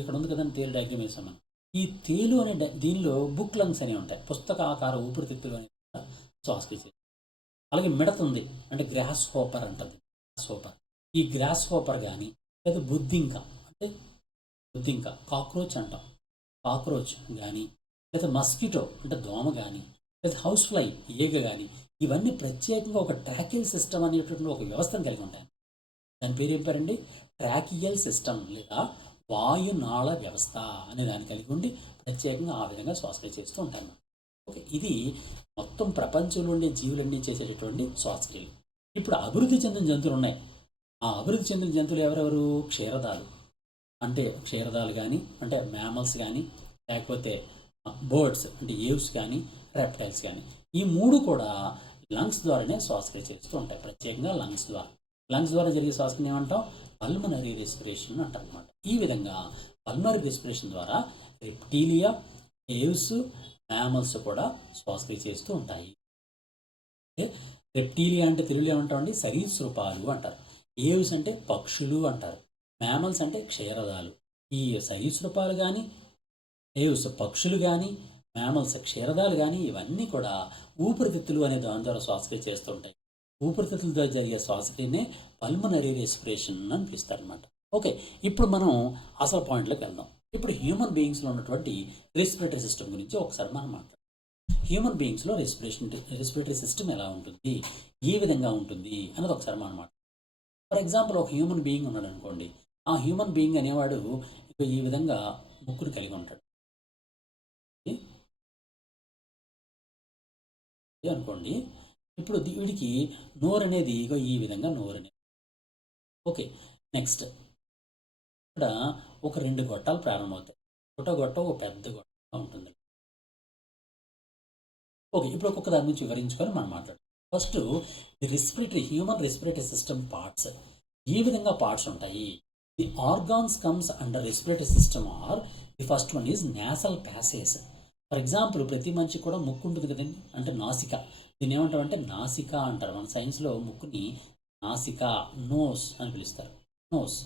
ఇక్కడ ఉంది కదండి, తేలు డయాగ్రామ్ వేసాం మనం. ఈ తేలు అనే దీనిలో బుక్ లంగ్స్ అనేవి ఉంటాయి, పుస్తకాకార ఊపిరితిత్తులు అనేవి శ్వాసక్రియ చేస్తుంది. అలాగే మిడత ఉంది, అంటే గ్రాస్ హోపర్ అంటుంది. ఈ గ్రాస్ హోపర్ కానీ లేదా బుద్ధింక అంటే బుద్ధింక కాక్రోచ్ అంటాం, కాక్రోచ్ కానీ లేదా మస్కిటో అంటే దోమ కానీ లేదా హౌస్ ఫ్లై ఈగ కానీ ఇవన్నీ ప్రత్యేకంగా ఒక ట్రాకిల్ సిస్టమ్ అనేటువంటి ఒక వ్యవస్థను కలిగి ఉంటాయి. దాని పేరు ఏం పేరండి? ట్రాకియల్ సిస్టమ్ లేదా వాయునాళ వ్యవస్థ అనే దాన్ని కలిగి ఉండి ప్రత్యేకంగా ఆ విధంగా శ్వాసక్రియ చేస్తూ ఉంటాను. ఓకే, ఇది మొత్తం ప్రపంచంలో ఉండే జీవులన్నీ చేసేటటువంటి శ్వాసక్రియలు. ఇప్పుడు అభివృద్ధి చెందిన జంతువులు ఉన్నాయి. ఆ అభివృద్ధి చెందిన జంతువులు ఎవరెవరు? క్షీరదాలు అంటే క్షీరదాలు కానీ అంటే మ్యామల్స్ కానీ లేకపోతే బర్డ్స్ అంటే ఏవ్స్ కానీ రెప్టైల్స్ కానీ ఈ మూడు కూడా లంగ్స్ ద్వారానే శ్వాసక్రియ చేస్తూ ఉంటాయి. ప్రత్యేకంగా లంగ్స్ ద్వారా జరిగే శ్వాసక్రియ ఏమంటాం? పల్మనరీ రెస్పిరేషన్ అంటారు అనమాట. ఈ విధంగా పల్మనరీ రెస్పిరేషన్ ద్వారా రెప్టీలియా, ఏవ్స్, మ్యామల్స్ కూడా శ్వాసక్రియ చేస్తూ ఉంటాయి. రెప్టీలియా అంటే తెలుగులో ఏమంటామండి? సరీసృపాలు అంటారు. ఏవ్స్ అంటే పక్షులు అంటారు. మ్యామల్స్ అంటే క్షీరదాలు. ఈ సరీసృపాలు కానీ ఏవ్స్ పక్షులు కానీ మ్యామల్స్ క్షీరదాలు కానీ ఇవన్నీ కూడా ఊపిరితిత్తులు అనే దాని ద్వారా శ్వాసక్రియ చేస్తుంటాయి. ఊపిరితిత్తుల ద్వారా జరిగే శ్వాసక్రియనే పల్మనరీ రెస్పిరేషన్ అని పిలుస్తారు అనమాట. ఓకే, ఇప్పుడు మనం అసలు పాయింట్లోకి వెళ్దాం. ఇప్పుడు హ్యూమన్ బీయింగ్స్లో ఉన్నటువంటి రెస్పిరేటరీ సిస్టమ్ గురించి ఒకసారి మనం మాట్లాడదాం. హ్యూమన్ బీయింగ్స్లో రెస్పిరేటరీ సిస్టమ్ ఎలా ఉంటుంది, ఏ విధంగా ఉంటుంది అన్నది ఒకసారి మనం మాట్లాడదాం. ఫర్ ఎగ్జాంపుల్ ఒక హ్యూమన్ బీయింగ్ ఉన్నాడు అనుకోండి. ఆ హ్యూమన్ బీయింగ్ అనేవాడు ఈ విధంగా ముక్కును కలిగి ఉంటాడు అనుకోండి. ఇప్పుడు వీడికి నోరు అనేది ఈ విధంగా నోరు అనేది. ఓకే, నెక్స్ట్ ఇక్కడ ఒక 2 గొట్టాలు ప్రారంభమవుతాయి. గొట్టం ఒక పెద్ద గొట్టం ఉంటుంది. ఓకే, ఇప్పుడు ఒక్కొక్క దాని నుంచి వివరించుకొని మనం మాట్లాడతాం. First human respiratory system parts. ఏ విధంగా పార్ట్స్ ఉంటాయి? The organs comes under respiratory system are the first one is nasal passage. For example ప్రతి మనిషికి కూడా ముక్కు ఉంటుంది కదండి, అంటే నాసిక. దీన్ని ఏమంటారంటే నాసిక అంటారు. మన సైన్స్లో ముక్కుని నాసిక, నోస్ అని పిలుస్తారు. నోస్.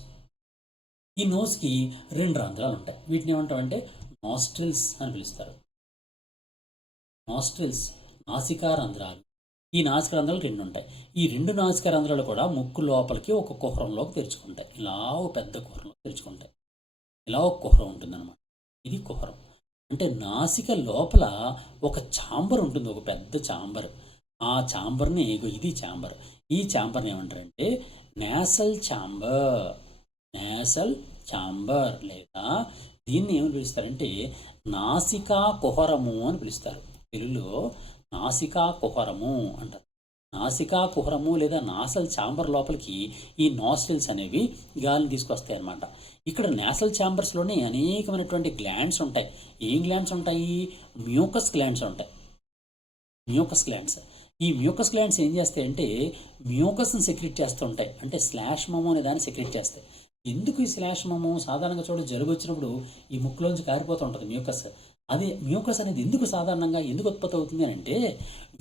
ఈ నోస్కి 2 రంధ్రాలు ఉంటాయి. వీటిని ఏమంటామంటే నాస్ట్రిల్స్ అని పిలుస్తారు. నాస్ట్రిల్స్ నాసికా రంధ్రాలు. ఈ నాసికా రంధ్రాలు 2 ఉంటాయి. ఈ 2 నాసికా రంధ్రాలు కూడా ముక్కు లోపలికి ఒక కుహరంలోకి తెరుచుకుంటాయి. ఇలా ఒక పెద్ద కుహరంలోకి తెరుచుకుంటాయి. ఇలా ఒక కుహరం ఉంటుందన్నమాట. ఇది కుహరం. అంటే నాసిక లోపల ఒక ఛాంబర్ ఉంటుంది, ఒక పెద్ద ఛాంబర్. ఆ ఛాంబర్ని ఇది ఛాంబర్. ఈ ఛాంబర్ని ఏమంటారంటే నేసల్ ఛాంబర్ లేదా దీన్ని ఏమని పిలుస్తారంటే నాసికా కుహరము అని పిలుస్తారు. తెలుగులో నాసికా కుహరము అంటారు. నాసికా కుహరము లేదా నాసల్ ఛాంబర్ లోపలికి ఈ నాస్ట్రిల్స్ అనేవి గాలిని తీసుకొస్తాయి అన్నమాట. ఇక్కడ నేసల్ ఛాంబర్స్లోనే అనేకమైనటువంటి గ్లాండ్స్ ఉంటాయి. ఏం గ్లాండ్స్ ఉంటాయి? మ్యూకస్ గ్లాండ్స్ ఉంటాయి. ఈ మ్యూకస్ గ్లాండ్స్ ఏం చేస్తాయంటే మ్యూకస్ని సెక్రెట్ చేస్తూ ఉంటాయి. అంటే శ్లాష్మము అనే దాన్ని సెక్రెట్ చేస్తాయి. ఎందుకు ఈ శ్లాష్మము? సాధారణంగా జలుబు వచ్చినప్పుడు ఈ ముక్కులోంచి కారిపోతూ ఉంటుంది మ్యూకస్. అది మ్యూకస్ అనేది ఎందుకు సాధారణంగా ఎందుకు ఉత్పత్తి అవుతుంది అని అంటే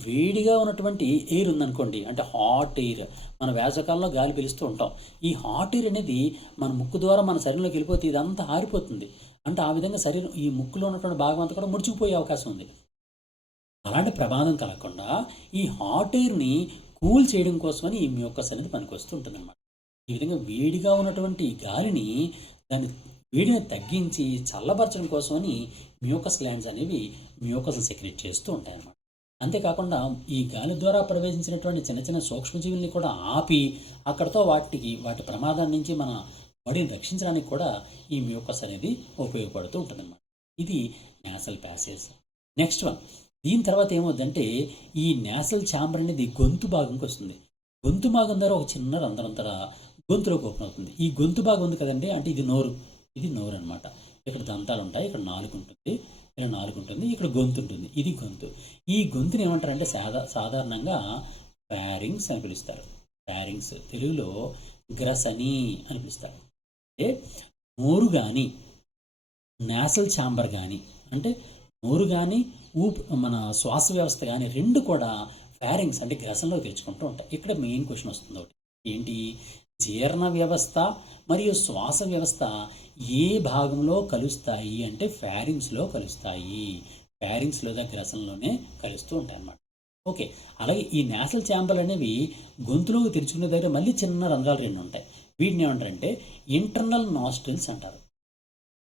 వేడిగా ఉన్నటువంటి ఎయిర్ ఉందనుకోండి, అంటే హాట్ ఎయిర్. మన వేసవకాలంలో గాలి పీలుస్తూ ఉంటాం. ఈ హాట్ ఎయిర్ అనేది మన ముక్కు ద్వారా మన శరీరంలోకి వెళ్ళిపోతే ఇదంతా ఆరిపోతుంది. అంటే ఆ విధంగా శరీరం ఈ ముక్కులో ఉన్నటువంటి భాగం అంతా కూడా ముడిచిపోయే అవకాశం ఉంది. అలాంటి ప్రమాదం కలగకుండా ఈ హాట్ ఎయిర్ని కూల్ చేయడం కోసమని ఈ మ్యూకస్ అనేది పనికొస్తూ ఉంటుంది అన్నమాట. ఈ విధంగా వేడిగా ఉన్నటువంటి గాలిని దాన్ని వేడిని తగ్గించి చల్లబరచడం కోసమని మ్యూకస్ గ్లాండ్స్ అనేవి మ్యూకస్ని సెక్రెట్ చేస్తూ ఉంటాయి అన్నమాట. అంతేకాకుండా ఈ గాలి ద్వారా ప్రవేశించినటువంటి చిన్న చిన్న సూక్ష్మజీవుల్ని కూడా ఆపి అక్కడితో వాటి ప్రమాదాన్ని నుంచి మన బాడీని రక్షించడానికి కూడా ఈ మ్యూకస్ అనేది ఉపయోగపడుతూ ఉంటుందన్నమాట. ఇది నేసల్ ప్యాసేజ్. Next one. దీని తర్వాత ఏమవుతుందంటే ఈ నేసల్ ఛాంబర్ అనేది గొంతు భాగంకి వస్తుంది. గొంతు భాగం ద్వారా ఒక చిన్న రంధ్రంతర గొంతులోకి ఓపెన్ అవుతుంది. ఈ గొంతు భాగం ఉంది కదండి, అంటే ఇది నోరు అనమాట. ఇక్కడ దంతాలు ఉంటాయి, ఇక్కడ నాలుగు ఉంటుంది, ఇక్కడ గొంతు ఉంటుంది. ఇది గొంతు. ఈ గొంతుని ఏమంటారంటే సాధారణంగా ఫ్యారింగ్స్ అని పిలుస్తారు. ఫ్యారింగ్స్ తెలుగులో గ్రసని అని పిలుస్తారు. అంటే నోరు కానీ నేసల్ ఛాంబర్ కానీ అంటే నోరు కానీ మన శ్వాస వ్యవస్థ కానీ 2 కూడా ఫ్యారింగ్స్ అంటే గ్రసంలో తెచ్చుకుంటూ ఉంటాయి. ఇక్కడ మెయిన్ క్వశ్చన్ వస్తుంది ఒకటి ఏంటి? జీర్ణ వ్యవస్థ మరియు శ్వాస వ్యవస్థ ఏ భాగంలో కలుస్తాయి అంటే ఫ్యారింగ్స్లో కలుస్తాయి. ఫ్యారింగ్స్ లేదా గ్రసంలోనే కలుస్తూ ఉంటాయి అన్నమాట. ఓకే. అలాగే ఈ నేసల్ ఛాంబర్లు అనేవి గొంతులోకి తెరుచుకునే దగ్గర మళ్ళీ చిన్న రంధ్రాలు 2 ఉంటాయి. వీటిని ఏమంటారంటే ఇంటర్నల్ నాస్ట్రిల్స్ అంటారు.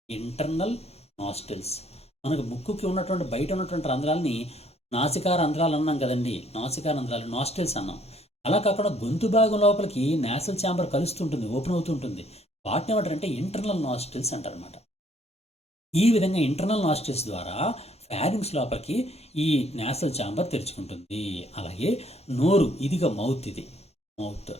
Internal nostrils. మనకు ముక్కుకి ఉన్నటువంటి బయట ఉన్నటువంటి రంధ్రాలని నాసికా రంధ్రాలు అన్నాం కదండి. నాసికా రంధ్రాలు నాస్ట్రిల్స్ అన్నాం. అలా కాకుండా గొంతు భాగం లోపలికి నేసల్ ఛాంబర్ కలుస్తుంటుంది, ఓపెన్ అవుతుంటుంది. వాటిని ఏమంటారంటే ఇంటర్నల్ నాస్ట్రిల్స్ అంటారనమాట. ఈ విధంగా ఇంటర్నల్ నాస్ట్రిల్స్ ద్వారా ఫ్యారింగ్స్ లోపలికి ఈ నేసల్ ఛాంబర్ తెరుచుకుంటుంది. అలాగే నోరు, ఇదిగా మౌత్, ఇది మౌత్.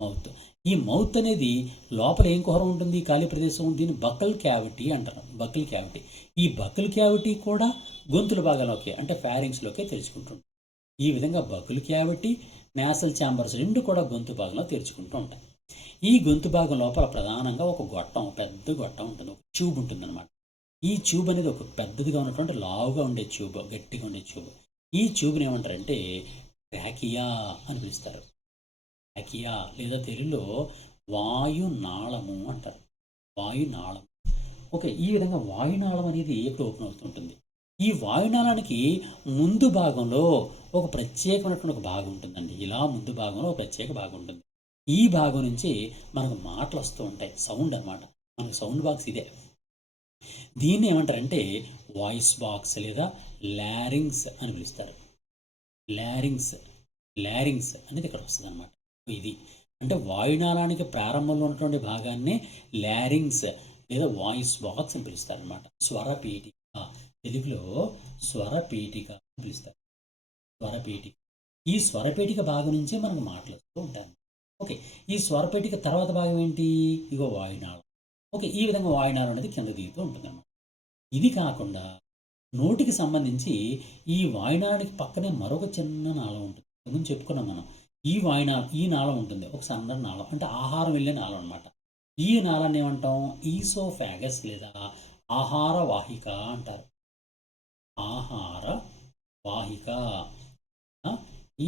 మౌత్ ఈ మౌత్ అనేది లోపల ఏం కుహరం ఉంటుంది, ఖాళీ ప్రదేశం, దీన్ని బకల్ క్యావిటీ అంటారు. Buckle cavity. ఈ బకల్ క్యావిటీ కూడా గొంతుల భాగంలోకి అంటే ఫ్యారింగ్స్లోకే తెరుచుకుంటుంది. ఈ విధంగా బకల్ క్యావిటీ, నేసల్ ఛాంబర్స్ 2 కూడా గొంతు భాగంలో తెరుచుకుంటూ ఉంటాయి. ఈ గొంతు భాగం లోపల ప్రధానంగా ఒక గొట్టం, పెద్ద గొట్టం ఉంటుంది, ఒక ట్యూబ్ ఉంటుందన్నమాట. ఈ ట్యూబ్ అనేది ఒక పెద్దదిగా ఉన్నటువంటి లావుగా ఉండే ట్యూబ్, గట్టిగా ఉండే ట్యూబ్. ఈ ట్యూబ్ని ఏమంటారంటే ట్రాకియా అని పిలుస్తారు. ట్రాకియా లేదా తెలుగులో వాయునాళము అంటారు. వాయునాళం. ఓకే. ఈ విధంగా వాయునాళం అనేది ఎప్పుడు ఓపెన్ అవుతుంటుంది. ఈ వాయునాళానికి ముందు భాగంలో ఒక ప్రత్యేకమైనటువంటి ఒక భాగం ఉంటుందండి. ఇలా ముందు భాగంలో ఒక ప్రత్యేక భాగం ఉంటుంది. ఈ భాగం నుంచి మనకు మాటలు వస్తూ ఉంటాయి, సౌండ్ అన్నమాట. మనకు సౌండ్ బాక్స్ ఇదే. దీన్ని ఏమంటారంటే వాయిస్ బాక్స్ లేదా లారింగ్స్ అని పిలుస్తారు. లారింగ్స్ అనేది ఇక్కడ వస్తుంది అనమాట. ఇది అంటే వాయునాళానికి ప్రారంభంలో ఉన్నటువంటి భాగాన్ని లారింగ్స్ లేదా వాయిస్ బాక్స్ అని పిలుస్తారు అనమాట. స్వరపీఠిక, తెలుగులో స్వరపీఠిక అని పిలుస్తారు. స్వరపీఠిక. ఈ స్వరపేటిక భాగం నుంచే మనకు మాట్లాడుతూ ఉంటాం. ఓకే. ఈ స్వరపేటిక తర్వాత భాగం ఏంటి, ఇగో వాయునాళం. ఓకే. ఈ విధంగా వాయునాళం అనేది కింద దిగుతూ ఉంటుంది అన్నమాట. ఇది కాకుండా నోటికి సంబంధించి ఈ వాయునాళానికి పక్కనే మరొక చిన్న నాళం ఉంటుంది. ముందు చెప్పుకున్నాం మనం. ఈ నాళం ఉంటుంది, ఒక సన్నని నాళం, అంటే ఆహారం వెళ్ళే నాళం అనమాట. ఈ నాళాన్ని ఏమంటాం, ఈసోఫాగస్ లేదా ఆహార వాహిక అంటారు. ఆహార వాహిక,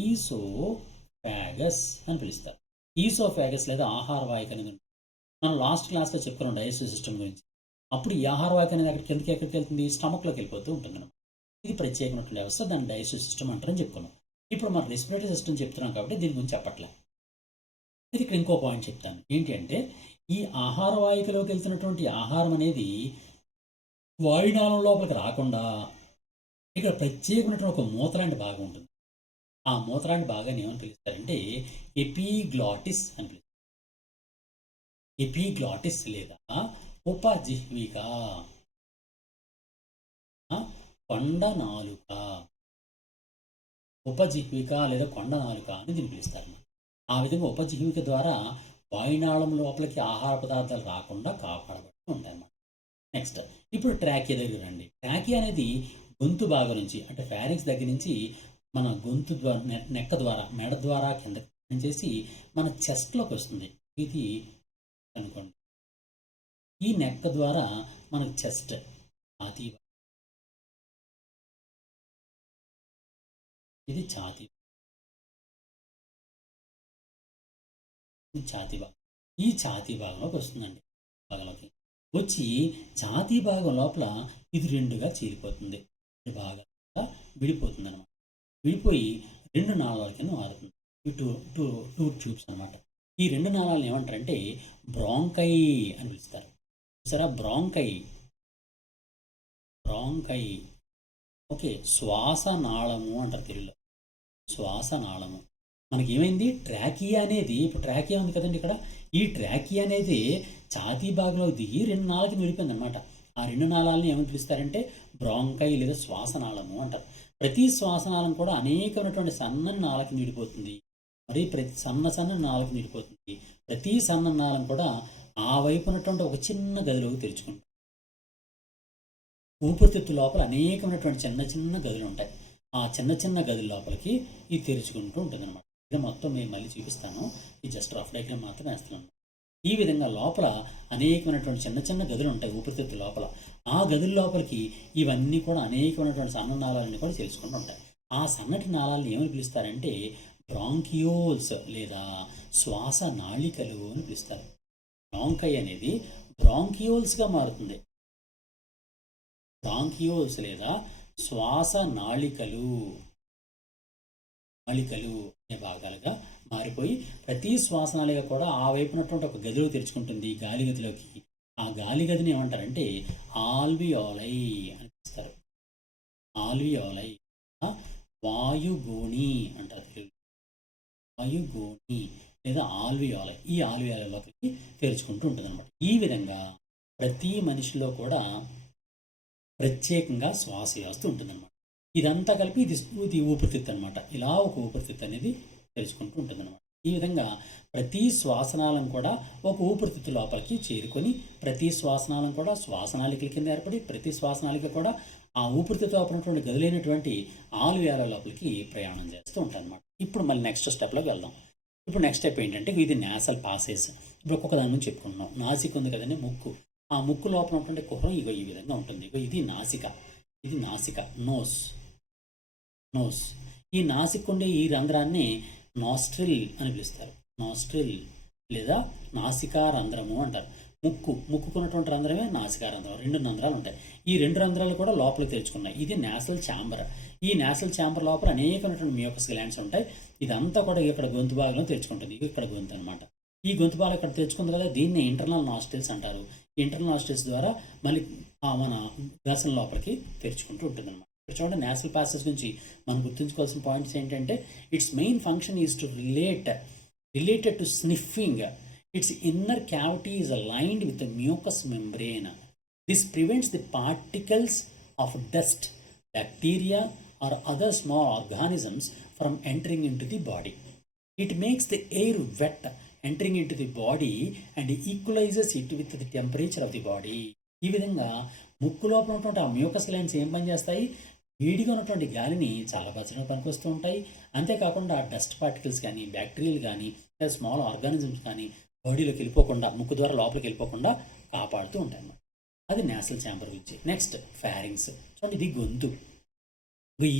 ఈసోఫాగస్ అని పిలుస్తారు. ఈసోఫాగస్ లేదా ఆహార వాహిక అనేది మనం లాస్ట్ క్లాస్లో చెప్పుకున్నాం డైజెస్టివ్ సిస్టమ్ గురించి. అప్పుడు ఈ ఆహార వాహిక అనేది ఎక్కడికి వెళ్తుంది, స్టమక్లోకి వెళ్ళిపోతూ ఉంటుంది అనమాట. ఇది ప్రత్యేకమైనటువంటి వ్యవస్థ, దాన్ని డైజెస్టివ్ సిస్టమ్ అంటారని చెప్పుకున్నాం. ఇప్పుడు మనం రెస్పిరేటరీ సిస్టమ్ చెప్తున్నాం కాబట్టి దీని గురించి చెప్పట్లే. ఇది ఇక్కడ ఇంకో పాయింట్ చెప్తాను. ఏంటి అంటే ఈ ఆహార వాహికలోకి వెళ్తున్నటువంటి ఆహారం అనేది వాయునాళం లోపలికి రాకుండా ఇక్కడ ప్రత్యేకమైనటువంటి ఒక మూత్రాంటి భాగం ఉంటుంది. ఆ మూత్రాంటి భాగాన్ని ఏమని పిలుస్తారంటే ఎపిగ్లాటిస్ అని పిలుస్తారు. ఎపిగ్లాటిస్ లేదా ఉపజిహ్విక, కొండ నాలుక. ఉపజిహ్విక లేదా కొండ నాలుక అని దీన్ని పిలుస్తారు. ఆ విధంగా ఉపజిహ్విక ద్వారా వాయునాళం లోపలికి ఆహార పదార్థాలు రాకుండా కాపాడబడుతూ ఉంటాయన్నమాట. నెక్స్ట్ ఇప్పుడు ట్రాకియా దగ్గర రండి. ట్రాకియా అనేది గొంతు భాగం నుంచి అంటే ఫ్యారింగ్స్ దగ్గర నుంచి మన గొంతు ద్వారా, నెక్క ద్వారా, మెడ ద్వారా కిందకి చేసి మన చెస్ట్లోకి వస్తుంది. ఇది అనుకోండి. ఈ నెక్క ద్వారా మనకు చెస్ట్, ఛాతీ, ఇది ఛాతీ, ఛాతీ భాగం. ఈ ఛాతీ భాగంలోకి వస్తుందండి. భాగంలోకి వచ్చి ఛాతీ భాగం లోపల ఇది 2గా చీలిపోతుంది, భాగంగా విడిపోతుంది అనమాట. విడిపోయి 2 నాళాల కింద మారుతుంది. ఈ టూ ట్యూబ్స్ అనమాట. ఈ 2 నాళాలను ఏమంటారంటే బ్రాంకై అని పిలుస్తారు. సరే, బ్రాంకై. ఓకే. శ్వాసనాళము అంటారు తెలుగులో. శ్వాసనాళము. మనకి ఏమైంది, ట్రాకియా అనేది, ఇప్పుడు ట్రాకియా ఉంది కదండి ఇక్కడ, ఈ ట్రాకియా అనేది ఛాతీ భాగంలో దిగి 2 నాళాలకి విడిపోయింది అనమాట. ఆ 2 నాళాలని ఏమని పిలుస్తారంటే బ్రాంకై లేదా శ్వాసనాళము అంటారు. ప్రతి శ్వాసనాళం కూడా అనేకమైనటువంటి సన్నని నాళకి విడిపోతుంది. మరి ప్రతి సన్న నాళకి విడిపోతుంది. ప్రతి సన్న నాళం కూడా ఆ వైపు ఉన్నటువంటి ఒక చిన్న గదిలోకి తెరుచుకుంటుంది. ఊపిరితిత్తు లోపల అనేకమైనటువంటి చిన్న గదులు ఉంటాయి. ఆ చిన్న గదుల లోపలికి ఇది తెరుచుకుంటూ ఉంటుంది అనమాట. ఇది మొత్తం నేను మళ్ళీ చూపిస్తాను. ఇది జస్ట్ రఫ్ డయాగ్రామ్ మాత్రమే వేస్తున్నాను. ఈ విధంగా లోపల అనేకమైనటువంటి చిన్న గదులు ఉంటాయి ఊపిరితిత్తు లోపల. ఆ గదుల లోపలికి ఇవన్నీ కూడా అనేకమైనటువంటి సన్న నాళాలన్నీ కూడా తెలుసుకుంటూ ఉంటాయి. ఆ సన్నటి నాళాలను ఏమని పిలుస్తారంటే బ్రాంకియోల్స్ లేదా శ్వాస నాళికలు అని పిలుస్తారు. బ్రాంకై అనేది బ్రాంకియోల్స్గా మారుతుంది. బ్రాంకియోల్స్ లేదా శ్వాస నాళికలు. నాళికలు అనే భాగాలుగా మారిపోయి ప్రతి శ్వాసనాళిక కూడా ఆ వైపు ఉన్నటువంటి ఒక గదిలో తెరుచుకుంటుంది గాలి గదిలోకి. ఆ గాలి గదిని ఏమంటారంటే ఆల్వియోలై అని పిలుస్తారు. ఆల్వియోలై వాయుగోణి అంటారు తెలుగులో. వాయుగోణి లేదా ఆల్వియోలై. ఈ ఆల్వియోలైలోకి తెరుచుకుంటూ ఉంటుంది అనమాట. ఈ విధంగా ప్రతి మనిషిలో కూడా ప్రత్యేకంగా శ్వాస వ్యవస్థ ఉంటుందన్నమాట. ఇదంతా కలిపి ఇది ఊపిరితిత్తు అనమాట. ఇలా ఒక ఊపిరితిత్తు అనేది తెరుచుకుంటూ ఉంటుందన్నమాట. ఈ విధంగా ప్రతి శ్వాసనాళం కూడా ఒక ఊపిరితిత్తు లోపలికి చేరుకొని ప్రతి శ్వాసనాళం కూడా శ్వాసనాళికల కింద ఏర్పడి ప్రతి శ్వాసనాళిక కూడా ఆ ఊపిరితిత్తు లోపలటువంటి గదులైనటువంటి ఆల్వియోలై లోపలికి ప్రయాణం చేస్తూ ఉంటాయి అన్నమాట. ఇప్పుడు మళ్ళీ నెక్స్ట్ స్టెప్లోకి వెళ్దాం. ఇప్పుడు నెక్స్ట్ స్టెప్ ఏంటంటే ఇది నేసల్ పాసేజ్. ఇప్పుడు ఒక్కొక్క దాని నుంచి చెప్పుకుంటున్నాం. నాసిక్ ఉంది కదండి, ముక్కు. ఆ ముక్కు లోపల ఉన్నటువంటి కుహరం ఇగో ఈ విధంగా ఉంటుంది. ఇగో ఇది నాసిక. ఇది నాసిక, నోస్. నోస్. ఈ నాసిక్ ఉండే ఈ రంధ్రాన్ని నాస్ట్రిల్ అని పిలుస్తారు. నాస్ట్రిల్ లేదా నాసికా రంధ్రము అంటారు. ముక్కుకున్నటువంటి రంధ్రమే నాసికా రంధ్రం. 2 రంధ్రాలు ఉంటాయి. ఈ 2 రంధ్రాలు కూడా లోపలికి తెరుచుకున్నాయి. ఇది నేసల్ ఛాంబర్. ఈ నేసల్ ఛాంబర్ లోపల అనేకమైనటువంటి మ్యూకస్ గ్లాండ్స్ ఉంటాయి. ఇదంతా కూడా ఇక్కడ గొంతు భాగంలో తెరుచుకుంటుంది. ఇక్కడ గొంతు అనమాట. ఈ గొంతు భాగం ఇక్కడ తెరుచుకుంది కదా, దీన్ని ఇంటర్నల్ నాస్ట్రిల్స్ అంటారు. ఈ ఇంటర్నల్ నాస్ట్రిల్స్ ద్వారా మళ్ళీ మన గ్లాసుల లోపలికి తెరుచుకుంటూ ఉంటుంది అనమాట. ఇక్కడ చూడండి, నేసల్ ప్యాసేజ్ నుంచి మనం గుర్తుంచుకోవాల్సిన పాయింట్స్ ఏంటంటే it's main function is to related to sniffing. Its inner cavity is aligned with the mucous membrane. This prevents the particles of dust, bacteria, or other small organisms from entering into the body. It makes the air wet entering into the body and equalizes it with the temperature of the body. ఈ విధంగా ముక్కు లోపల ఉన్నటువంటి ఆ mucus glands ఏం పని చేస్తాయి? వేడిగా ఉన్నటువంటి గాలిని చల్లబరచడానికి పనికొస్తూ ఉంటాయి. అంతేకాకుండా డస్ట్ పార్టికల్స్ కానీ, బ్యాక్టీరియాలు కానీ, లేదా స్మాల్ ఆర్గానిజమ్స్ కానీ బాడీలోకి వెళ్ళిపోకుండా, ముక్కు ద్వారా లోపలికి వెళ్ళిపోకుండా కాపాడుతూ ఉంటాయి అన్నమాట. అది నేసల్ ఛాంబర్ గురించి. Next pharynx. చూడండి, ఇది గొంతు.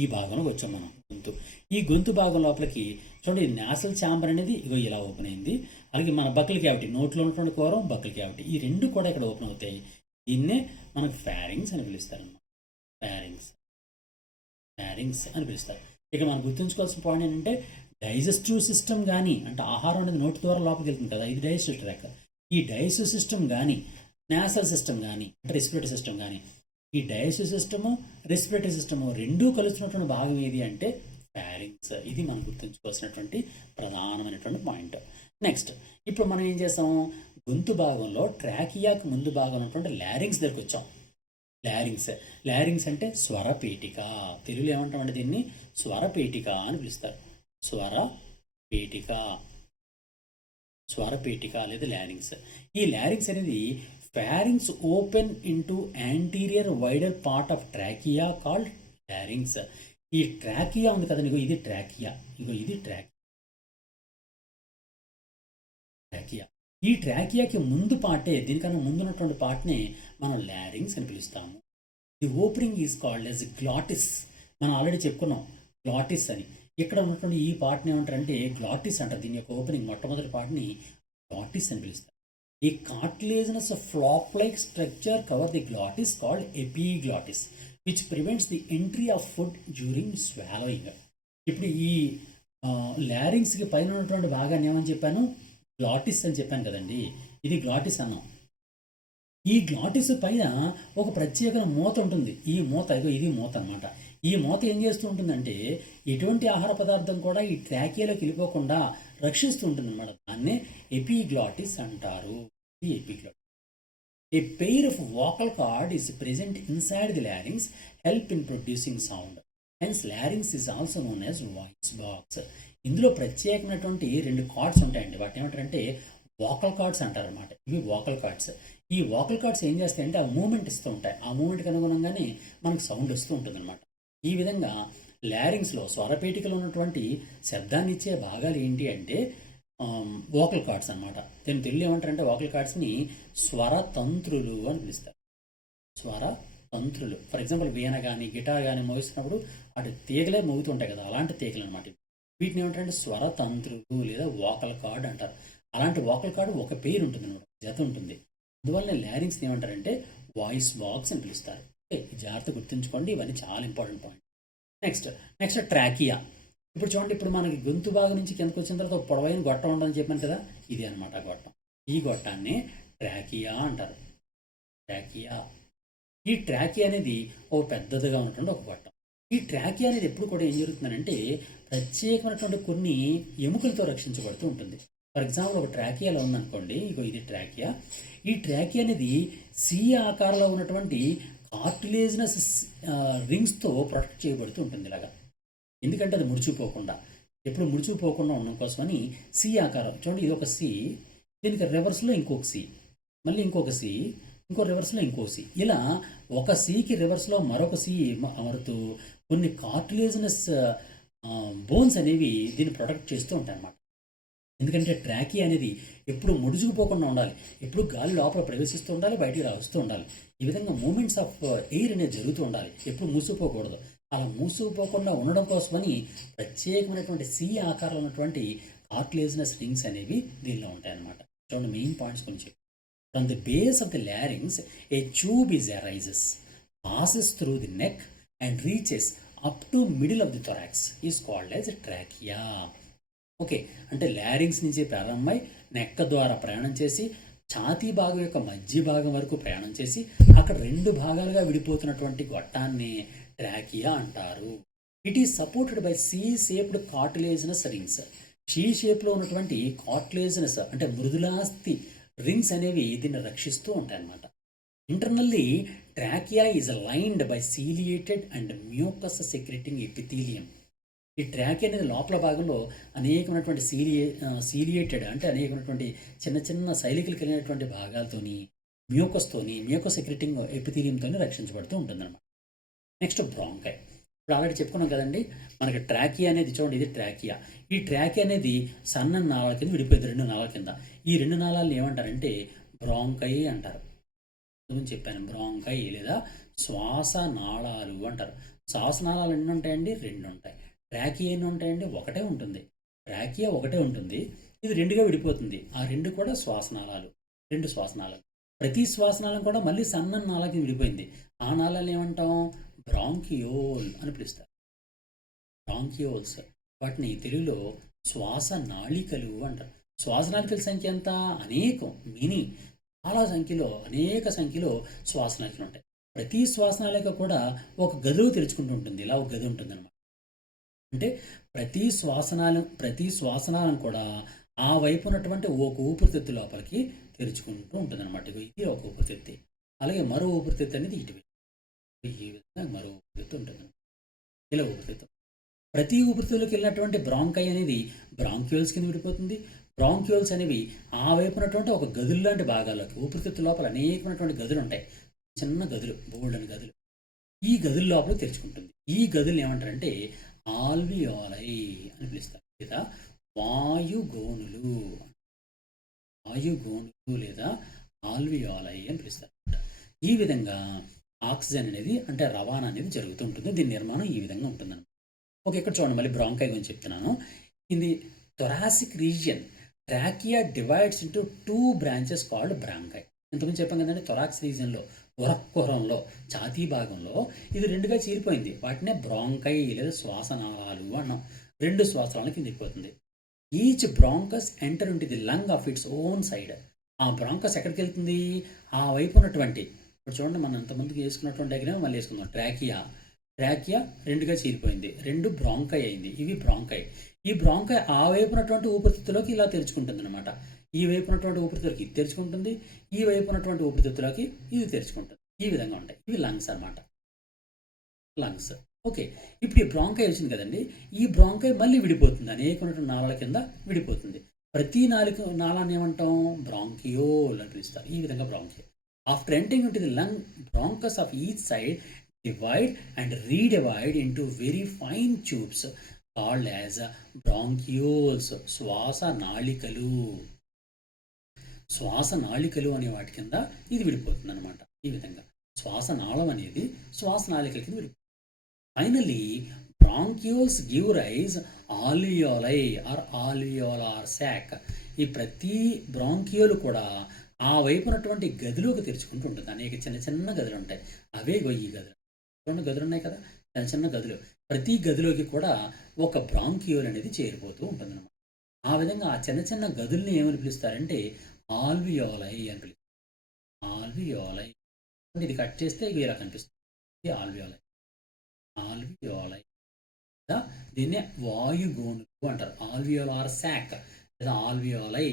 ఈ భాగంలోకి వచ్చాం మనం. గొంతు. ఈ గొంతు భాగం లోపలికి చూడండి, నేసల్ ఛాంబర్ అనేది ఇగో ఇలా ఓపెన్ అయింది. అలాగే మన బక్కల్ క్యావిటీ, నోట్లో ఉన్నటువంటి కోరం, బక్కల్ క్యావిటీ, ఈ 2 కూడా ఇక్కడ ఓపెన్ అవుతాయి. దీన్నే మనకు ఫారింగ్స్ అని పిలుస్తారు అన్నమాట. ఫారింగ్స్ అని పిలుస్తారు. ఇక మనం గుర్తుంచుకోవాల్సిన పాయింట్ ఏంటంటే డైజెస్టివ్ సిస్టమ్ కానీ, అంటే ఆహారం అనేది నోటి ద్వారా లోపలికి వెళ్తుంది కదా, ఇది డైజెస్టివ్ ట్రాక్. ఈ డైజెస్టివ్ సిస్టమ్ కానీ, నేసల్ సిస్టమ్ కానీ, అంటే రెస్పిరేటరీ సిస్టమ్ కానీ, ఈ డైజెస్టివ్ సిస్టము, రెస్పిరేటరీ సిస్టము 2 కలుస్తున్నటువంటి భాగం ఏది అంటే ఫారింగ్స్. ఇది మనం గుర్తుంచుకోవాల్సినటువంటి ప్రధానమైనటువంటి పాయింట్. నెక్స్ట్, ఇప్పుడు మనం ఏం చేస్తాము? గొంతు భాగంలో ట్రాకియాకు ముందు భాగం ఉన్నటువంటి లారింగ్స్ దగ్గరికి వచ్చాం. లారింగ్స్ అంటే స్వరపేటిక. తెలుగులో ఏమంటామంటే దీన్ని స్వరపేటిక అని పిలుస్తారు. స్వరపేటిక లేదా లారింగ్స్. ఈ లారింగ్స్ అనేది pharynx open into anterior wider part of trachea called లారింగ్స్. ఈ ట్రాకియా ఉంది కదండి, ఇగో ఇది ట్రాకియా. ఈ ట్రాకియాకి ముందు పార్టే, దీనికన్నా ముందున్నటువంటి పార్ట్నే మనం లారింగ్స్ అని పిలుస్తాము. The opening is called as glottis. మనం ఆల్రెడీ చెప్పుకున్నాం గ్లాటిస్ అని. ఇక్కడ ఉన్నటువంటి ఈ పార్ట్ని ఏమంటారంటే గ్లాటిస్ అంటారు. దీని యొక్క ఓపెనింగ్ మొట్టమొదటి పార్ట్ని గ్లాటిస్ అని పిలుస్తారు. ఈ cartilaginous flop like structure cover the glottis called epiglottis which prevents the entry of food during swallowing. ఇప్పుడు ఈ లారింగ్స్కి పైన ఉన్నటువంటి భాగాన్ని ఏమని చెప్పాను? గ్లాటిస్ అని చెప్పాను కదండి. ఇది గ్లాటిస్ అన్నాం. ఈ గ్లాటిస్ పైన ఒక ప్రత్యేకమైన మూత ఉంటుంది. ఈ మూత, ఇగో ఇది మూత అనమాట. ఈ మూత ఏం చేస్తూ ఉంటుందంటే ఎటువంటి ఆహార పదార్థం కూడా ఈ ట్రాకియాలోకి వెళ్ళిపోకుండా రక్షిస్తూ ఉంటుంది అనమాట. దాన్నే ఎపిగ్లాటిస్ అంటారు. ఈ epiglottis. A pair of vocal card is present inside the లారింగ్స్ help in producing sound. Hence లారింగ్స్ is also known as voice box. ఇందులో ప్రత్యేకమైనటువంటి 2 కార్డ్స్ ఉంటాయండి. వాటిని ఏమంటారంటే వాకల్ కార్డ్స్ అంటారనమాట. ఇవి వాకల్ కార్డ్స్. ఈ వాకల్ కార్డ్స్ ఏం చేస్తాయంటే ఆ మూమెంట్ ఇస్తూ ఉంటాయి. ఆ మూమెంట్కి అనుగుణంగానే మనకు సౌండ్ వస్తూ ఉంటుంది అనమాట. ఈ విధంగా లారింగ్స్లో స్వరపేటికలో ఉన్నటువంటి శబ్దాన్ని ఇచ్చే భాగాలు ఏంటి అంటే వోకల్ కార్డ్స్ అనమాట. దీని తెలుగు ఏమంటారంటే వోకల్ కార్డ్స్ని స్వరతంత్రులు అని పిలుస్తారు. స్వరతంత్రులు. ఫర్ ఎగ్జాంపుల్ వీణ కానీ, గిటార్ కానీ మోగిస్తున్నప్పుడు అటు తీగలే మోగుతుంటాయి కదా, అలాంటి తీగలు అనమాట. వీటిని ఏమంటారంటే స్వరతంత్రులు లేదా వోకల్ కార్డ్ అంటారు. అలాంటి వోకల్ కార్డు ఒక పేరు ఉంటుంది అనమాట, జత ఉంటుంది. అందువల్ల లారింగ్స్ని ఏమంటారంటే వాయిస్ బాక్స్ అని పిలుస్తారు. ఓకే, జాగ్రత్త గుర్తుంచుకోండి, ఇవన్నీ చాలా ఇంపార్టెంట్ పాయింట్. Next trachea. ఇప్పుడు చూడండి, ఇప్పుడు మనకి గొంతు భాగం నుంచి కిందకు వచ్చిన తర్వాత ఒక పొడవైన గొట్టం ఉందని చెప్పాను కదా, ఇది అనమాట గొట్టం. ఈ గొట్టాన్ని ట్రాకియా అంటారు. ట్రాకియా. ఈ ట్రాకియా అనేది ఓ పెద్దదిగా ఉన్నటువంటి ఒక గొట్టం. ఈ ట్రాకియా అనేది ఎప్పుడు కూడా ఏం జరుగుతుందంటే ప్రత్యేకమైనటువంటి కొన్ని ఎముకలతో రక్షించబడుతూ ఉంటుంది. ఫర్ ఎగ్జాంపుల్ ఒక ట్రాకియాలో ఉందనుకోండి, ఇగో ఇది ట్రాకియా. ఈ ట్రాకియా అనేది సి ఆకారంలో ఉన్నటువంటి కార్టిలేజినస్ రింగ్స్తో ప్రొటెక్ట్ చేయబడుతూ ఉంటుంది ఇలాగా. ఎందుకంటే అది ముడిచిపోకుండా, ఎప్పుడు ముడిచిపోకుండా ఉండడం కోసమని సి ఆకారం. చూడండి, ఇది ఒక సి, దీనికి రివర్స్లో ఇంకొక సి, మళ్ళీ ఇంకొక సి, ఇంకో రివర్స్లో ఇంకో సి, ఇలా ఒక సికి రివర్స్లో మరొక సి అమరుతూ కొన్ని కార్టిలేజినస్ బోన్స్ అనేవి దీన్ని ప్రొటెక్ట్ చేస్తూ ఉంటాయి అన్నమాట. ఎందుకంటే ట్రాకీ అనేది ఎప్పుడు ముడుచుకుపోకుండా ఉండాలి, ఎప్పుడు గాలి లోపల ప్రవేశిస్తూ ఉండాలి, బయటికి వస్తూ ఉండాలి. ఈ విధంగా మూమెంట్స్ ఆఫ్ ఎయిర్ అనేది జరుగుతూ ఉండాలి, ఎప్పుడు మూసుకుపోకూడదు. అలా మూసుకుపోకుండా ఉండడం కోసమని ప్రత్యేకమైనటువంటి సి ఆకారంలో ఉన్నటువంటి కార్టిలేజినస్ రింగ్స్ అనేవి దీనిలో ఉంటాయన్నమాట. చూడండి, మెయిన్ పాయింట్స్ కొంచెం. From the base of the లారింగ్స్ A tube is arises, passes through the neck and reaches up to middle of the thorax is called as trachea. Okay, అంటే లారింగ్స్ నుంచి ప్రారంభమై నెక్క ద్వారా ప్రయాణం చేసి ఛాతీ భాగం యొక్క మధ్య భాగం వరకు ప్రయాణం చేసి అక్కడ రెండు భాగాలుగా విడిపోతున్నటువంటి గొట్టాన్ని ట్రాకియా అంటారు. It is supported by C shaped cartilaginous rings. C షేప్లో ఉన్నటువంటి కార్టిలేజినస్ అంటే మృదులాస్థి రింగ్స్ అనేవి దీన్ని రక్షిస్తూ ఉంటాయి అన్నమాట. Internally trachea is lined by ciliated and mucus secreting epithelium. ఈ ట్రాకియా అనేది లోపల భాగంలో అనేకమైనటువంటి సీలియేటెడ్ అంటే అనేకమైనటువంటి చిన్న చిన్న శైలికలు కలిగినటువంటి భాగాలతోని మ్యూకస్ సెక్రెటింగ్ ఎపిథీలియంతో రక్షించబడుతూ ఉంటుందన్నమాట. Next bronchi. ఇప్పుడు ఆల్రెడీ చెప్పుకున్నాం కదండి, మనకి ట్రాకియా అనేది చూడండి, ఇది ట్రాకియా. ఈ ట్రాకియా అనేది సన్న నాళాల కింద విడిపోయింది, రెండు నాళాల కింద. ఈ రెండు నాళాలను ఏమంటారంటే బ్రాంకై అంటారు. చెప్పాను, బ్రాంకై లేదా శ్వాస నాళాలు అంటారు. శ్వాసనాళాలు ఎన్ని ఉంటాయండి? రెండు ఉంటాయి. ట్రాకియా ఎన్ని ఉంటాయండి? ఒకటే ఉంటుంది. ట్రాకియా ఒకటే ఉంటుంది, ఇది రెండుగా విడిపోతుంది. ఆ రెండు కూడా శ్వాసనాళాలు, రెండు శ్వాసనాళాలు. ప్రతి శ్వాసనాళం కూడా మళ్ళీ సన్న నాళాకి విడిపోయింది. ఆ నాళాలు ఏమంటాం? బ్రాంకియోల్ అని పిలుస్తారు. బ్రాంకియోల్స్. వాటిని తెలుగులో శ్వాస నాళికలు అంటారు. శ్వాస నాళికల సంఖ్య ఎంత? అనేకం, మినీ, చాలా సంఖ్యలో, అనేక సంఖ్యలో శ్వాసనాళికలు ఉంటాయి. ప్రతి శ్వాసనాళిక కూడా ఒక గదిలో తెరుచుకుంటూ ఉంటుంది. ఇలా ఒక గది ఉంటుంది అనమాట. అంటే ప్రతి శ్వాసనాళం కూడా ఆ వైపు ఉన్నటువంటి ఒక ఊపిరితిత్తు లోపలికి తెరుచుకుంటూ ఉంటుంది అనమాట. ఇది ఒక ఊపిరితిత్తి. అలాగే మరో ఊపిరితిత్తు అనేది ఇటువైపు, ఈ విధంగా మరో ఊపిరితిత్తు ఉంటుంది. ఇలా ఊపిరితిత్తు. ప్రతి ఊపిరితిత్తులోకి వెళ్ళినటువంటి బ్రాంకై అనేది బ్రాంక్యూల్స్ కింద విడిపోతుంది. బ్రాంక్యూల్స్ అనేవి ఆ వైపు ఉన్నటువంటి ఒక గదులు లాంటి భాగాల్లోకి, ఊపిరితిత్తు లోపల అనేకమైనటువంటి గదులు ఉంటాయి, చిన్న గదులు, బోల్డెన్ గదులు. ఈ గదుల లోపల తెరుచుకుంటుంది. ఈ గదులు ఏమంటారంటే ఆల్వియోలై అని పిలుస్తారు, లేదా వాయుగోనులు లేదా ఆల్వియోలై అని పిలుస్తారు. ఈ విధంగా ఆక్సిజన్ అనేది అంటే రవాణా అనేది జరుగుతూ ఉంటుంది. దీని నిర్మాణం ఈ విధంగా ఉంటుందన్నమాట. ఓకే, ఇక్కడ చూడండి, మళ్ళీ బ్రాంకై గురించి చెప్తున్నాను. ఇది thoracic region trachea divides into 2 branches called bronchi. ఇంతకుముందు చెప్పాం కదండి, థొరాక్స్ రీజియన్లో, ఉరక్కుహరంలో, ఛాతీ భాగంలో ఇది రెండుగా చీలిపోయింది. వాటినే బ్రాంకై లేదా శ్వాసనాళాలు అన్నాం. రెండు శ్వాసనాళాల కింద దిగిపోతుంది. Each bronchus enter into the lung of its own side. ఆ బ్రాంకస్ ఎక్కడికి వెళ్తుంది? ఆ వైపు ఉన్నటువంటి, ఇప్పుడు చూడండి, మనం అంతమందికి వేసుకున్నటువంటి డయాగ్రామ్ మళ్ళీ వేసుకుందాం. ట్రాకియా రెండుగా చీలిపోయింది, రెండు బ్రాంకై అయింది. ఇవి బ్రాంకై. ఈ బ్రాంకై ఆ వైపు ఉన్నటువంటి ఊపిరితిత్తులోకి ఇలా తెరుచుకుంటుంది అనమాట. ఈ వైపు ఉన్నటువంటి ఊపిరితిత్తులకి ఇది తెరుచుకుంటుంది, ఈ వైపు ఉన్నటువంటి ఊపిరితిత్తులకి ఇది తెరుచుకుంటుంది. ఈ విధంగా ఉంటాయి. ఇవి లంగ్స్ అనమాట. లంగ్స్. ఓకే, ఇప్పుడు ఈ బ్రాంకై వచ్చింది కదండి, ఈ బ్రాంకై మళ్ళీ విడిపోతుంది, అనేకమైనటువంటి నాళాల కింద విడిపోతుంది. ప్రతి నాళాన్ని ఏమంటాం? బ్రాంకియోల్ అని పిలుస్తారు. ఈ విధంగా bronchiole. After entering into the lung, bronchus of each side divide and redivide into very fine tubes called as bronchioles. శ్వాస నాళికలు అనే వాటి కింద ఇది విడిపోతుంది అనమాట. ఈ విధంగా శ్వాసనాళం అనేది శ్వాసనాళికల కింద విడిపోతుంది. Finally bronchioles give rise alveoli or alveolar sac. ఈ ప్రతి బ్రాంకియోలు కూడా ఆ వైపు ఉన్నటువంటి గదిలోకి తెరుచుకుంటూ ఉంటుంది. అనేక చిన్న చిన్న గదులు ఉంటాయి. అవే ఈ గదులు. రెండు గదులు ఉన్నాయి కదా, చిన్న చిన్న గదులు. ప్రతి గదిలోకి కూడా ఒక బ్రాంకియోల్ అనేది చేరిపోతూ ఉంటుందన్నమాట. ఆ విధంగా ఆ చిన్న చిన్న గదుల్ని ఏమని పిలుస్తారంటే ఆల్వియోలై అని పిలుస్తారు. ఆల్వియోలై అంటే ఇది కట్ చేస్తే ఇక ఇలా కనిపిస్తుంది. ఇది ఆల్వియోలై. ఆల్వియోలై దీన్నే వాయుగోనులు అంటారు. ఆల్వియోలార్ శాక్ లేదా ఆల్వియోలై,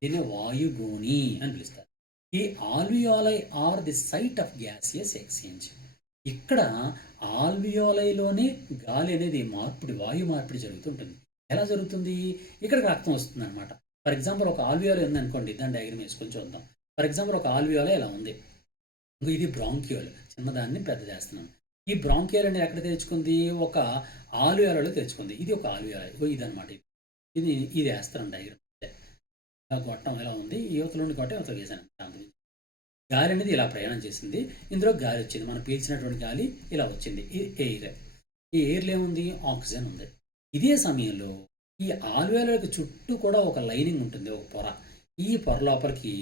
దీన్నే వాయుగోని అని పిలుస్తారు. ఈ alveoli are the site of gaseous exchange. ఇక్కడ ఆల్వియోలైలోనే గాలి అనేది వాయు మార్పిడి జరుగుతుంటుంది. ఎలా జరుగుతుంది? ఇక్కడికి రక్తం వస్తుంది అనమాట. ఫర్ ఎగ్జాంపుల్ ఒక ఆల్వియోలై ఉందనుకోండి, దాని డయాగ్రమ్ వేసుకొని చూద్దాం. ఫర్ ఎగ్జాంపుల్ ఒక ఆల్వియోలై ఇలా ఉంది. ఇది బ్రాంకియోల్, చిన్నదాన్ని పెద్ద చేస్తున్నాను. ఈ బ్రాంకియోల్ అనేది ఎక్కడ తెచ్చుకుంది? ఒక ఆల్వియోలలో తెచ్చుకుంది. ఇది ఒక ఆల్వియోలై, ఇది అనమాట. ఇది వేస్తాను డయాగ్రమ్. గొట్టం ఎలా ఉంది, యువతలోని గొట్టం యువతలు వేసాను. గాలి అనేది ఇలా ప్రయాణం చేసింది. ఇందులో గాలి వచ్చింది, మనం పీల్చినటువంటి గాలి ఇలా వచ్చింది. ఇది ఎయిర్. ఈ ఎయిర్లో ఏముంది? ఆక్సిజన్ ఉంది. ఇదే సమయంలో ఈ ఆల్వేలకు చుట్టూ కూడా ఒక లైనింగ్ ఉంటుంది, ఒక పొర. ఈ పొర లోపలికి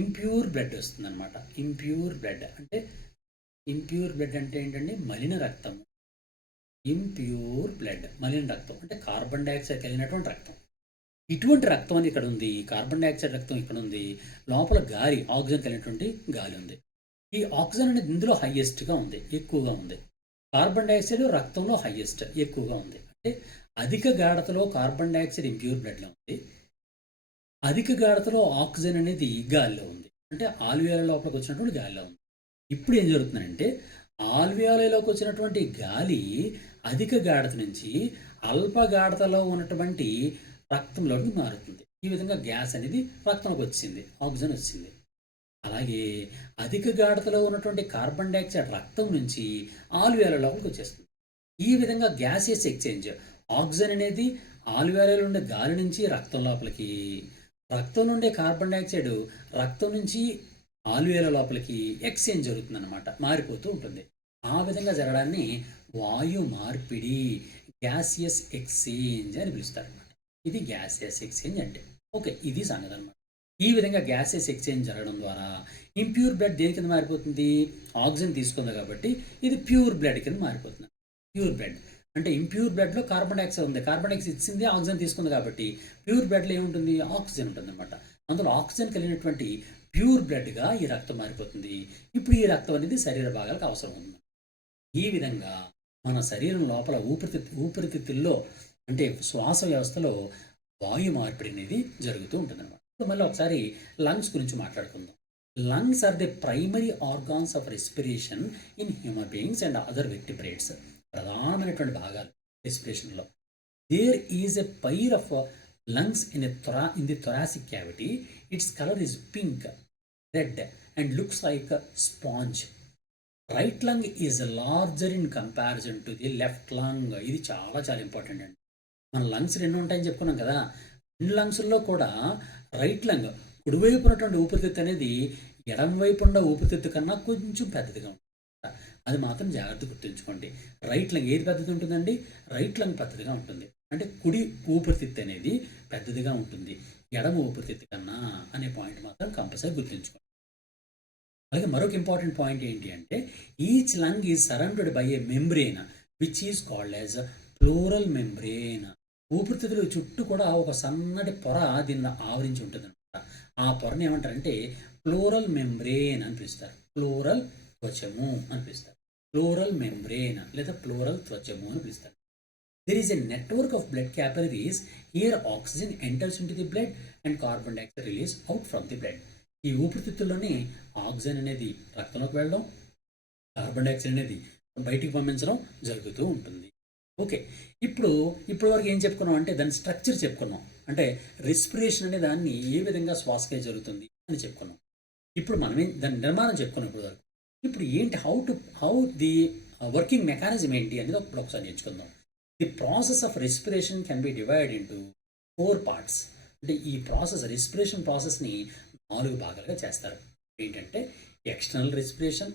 ఇంప్యూర్ బ్లడ్ వస్తుంది అనమాట. ఇంప్యూర్ బ్లడ్ అంటే ఏంటంటే మలిన రక్తం. ఇంప్యూర్ బ్లడ్, మలిన రక్తం అంటే కార్బన్ డైఆక్సైడ్ కలిగినటువంటి రక్తం. ఇటువంటి రక్తం అని ఇక్కడ ఉంది, కార్బన్ డైఆక్సైడ్ రక్తం ఇక్కడ ఉంది, లోపల గాలి ఆక్సిజన్ కలిగినటువంటి గాలి ఉంది. ఈ ఆక్సిజన్ అనేది ఇందులో హైయెస్ట్గా ఉంది, ఎక్కువగా ఉంది. కార్బన్ డైఆక్సైడ్ రక్తంలో హైయెస్ట్, ఎక్కువగా ఉంది. అంటే అధిక గాఢతలో కార్బన్ డైఆక్సైడ్ ఇంప్యూర్ బ్లడ్లో ఉంది, అధిక గాఢతలో ఆక్సిజన్ అనేది గాలిలో ఉంది. అంటే ఆల్వియోల లోపలికి వచ్చినటువంటి గాలిలో ఉంది. ఇప్పుడు ఏం జరుగుతుందంటే ఆల్వియోలలోకి వచ్చినటువంటి గాలి అధిక గాఢత నుంచి అల్ప గాఢతలో ఉన్నటువంటి రక్తంలోకి మారుతుంది. ఈ విధంగా గ్యాస్ అనేది రక్తంలోకి వచ్చింది, ఆక్సిజన్ వచ్చింది. అలాగే అధిక గాఢతలో ఉన్నటువంటి కార్బన్ డైఆక్సైడ్ రక్తం నుంచి ఆల్వియోలలోకి వచ్చేస్తుంది. ఈ విధంగా గ్యాసియస్ ఎక్స్చేంజ్, ఆక్సిజన్ అనేది ఆల్వియోలలో ఉండే గాలి నుంచి రక్తం లోపలికి, రక్తం నుండే కార్బన్ డైఆక్సైడ్ రక్తం నుంచి ఆల్వియోల లోపలికి ఎక్స్చేంజ్ జరుగుతుంది అనమాట, మారిపోతూ ఉంటుంది. ఆ విధంగా జరగడాన్ని వాయు మార్పిడి, గ్యాసియస్ ఎక్స్చేంజ్ అని పిలుస్తారు అనమాట. ఇది గ్యాసియస్ ఎక్స్చేంజ్ అంటే. ఓకే, ఇది సంగతి అనమాట. ఈ విధంగా గ్యాసియస్ ఎక్స్చేంజ్ జరగడం ద్వారా ఇంప్యూర్ బ్లడ్ దేని కింద మారిపోతుంది? ఆక్సిజన్ తీసుకుంది కాబట్టి ఇది ప్యూర్ బ్లడ్ కింద మారిపోతుంది. ప్యూర్ బ్లడ్ అంటే ఇంప్యూర్ బ్లడ్లో కార్బన్ డైఆక్సైడ్ ఉంది, కార్బన్ డైఆక్సైడ్ ఇచ్చింది, ఆక్సిజన్ తీసుకుంది కాబట్టి ప్యూర్ బ్లడ్లో ఏముంటుంది? ఆక్సిజన్ ఉంటుంది అనమాట. అందులో ఆక్సిజన్ కలిగినటువంటి ప్యూర్ బ్లడ్గా ఈ రక్తం మారిపోతుంది. ఇప్పుడు ఈ రక్తం అనేది శరీర భాగాలకు అవసరం ఉంది. ఈ విధంగా మన శరీరం లోపల ఊపిరితిత్తుల్లో అంటే శ్వాస వ్యవస్థలో వాయు మార్పిడి అనేది జరుగుతూ ఉంటుంది అనమాట. ఇప్పుడు మళ్ళీ ఒకసారి లంగ్స్ గురించి మాట్లాడుకుందాం. Lungs are the primary organs of respiration in human beings and other vertebrates. ప్రధానమైనటువంటి భాగాలు రెస్పిరేషన్లో. There is a pair of lungs in the thoracic cavity. Its colour is pink, red and looks like sponge. Right lung is larger in comparison to the left lung. ఇది చాలా చాలా important అండి. మన lungs రెండు ఉంటాయని చెప్పుకున్నాం కదా, రెండు లంగ్స్లో కూడా రైట్ లంగ్, కుడివైపు ఉన్నటువంటి ఊపిరితిత్తు అనేది ఎడం వైపు ఉన్న ఊపిరితిత్తు కన్నా కొంచెం పెద్దదిగా ఉంటుంది. అది మాత్రం జాగ్రత్త గుర్తుంచుకోండి. రైట్ లంగ్ ఏది పెద్దది ఉంటుందండి? రైట్ లంగ్ పెద్దదిగా ఉంటుంది. అంటే కుడి ఊపిరితిత్తు అనేది పెద్దదిగా ఉంటుంది ఎడమ ఊపిరితిత్తు కన్నా అనే పాయింట్ మాత్రం కంపల్సరీ గుర్తుంచుకోండి. అలాగే మరొక ఇంపార్టెంట్ పాయింట్ ఏంటి అంటే each lung is surrounded by a membrane which is called as pleural membrane. ఊపిరితిత్తుల చుట్టూ కూడా ఒక సన్నటి పొర దీన్ని ఆవరించి ఉంటుంది అనమాట. ఆ పొరని ఏమంటారంటే ప్లూరల్ మెంబ్రేన్ అని పిలుస్తారు. ప్లూరల్ త్వచము అని పిలుస్తారు. ప్లూరల్ మెంబ్రేన్ లేదా ప్లూరల్ త్వచము అని పిలుస్తారు. There is a network of blood capillaries. Here oxygen enters into the blood and carbon dioxide released out from the blood. ఈ ఊపిరితిత్తుల్లోనే ఆక్సిజన్ అనేది రక్తంలోకి వెళ్ళడం, కార్బన్ డైఆక్సైడ్ అనేది బయటికి పంపించడం జరుగుతూ ఉంటుంది. ఓకే, ఇప్పటి వరకు ఏం చెప్పుకున్నాం అంటే దాని స్ట్రక్చర్ చెప్పుకున్నాం. అంటే రెస్పిరేషన్ అనే దాన్ని ఏ విధంగా శ్వాసక్రియ జరుగుతుంది అని చెప్పుకున్నాం. ఇప్పుడు మనం దాని నిర్మాణం చెప్పుకున్నాం ఇప్పుడు వరకు. ఇప్పుడు ఏంటి హౌ ది వర్కింగ్ మెకానిజం ఏంటి అనేది ఒకసారి నేర్చుకుందాం. The process of respiration can be divide into 4 parts. అంటే ఈ రెస్పిరేషన్ ప్రాసెస్ని 4 భాగాలుగా చేస్తారు. ఏంటంటే ఎక్స్టర్నల్ రెస్పిరేషన్,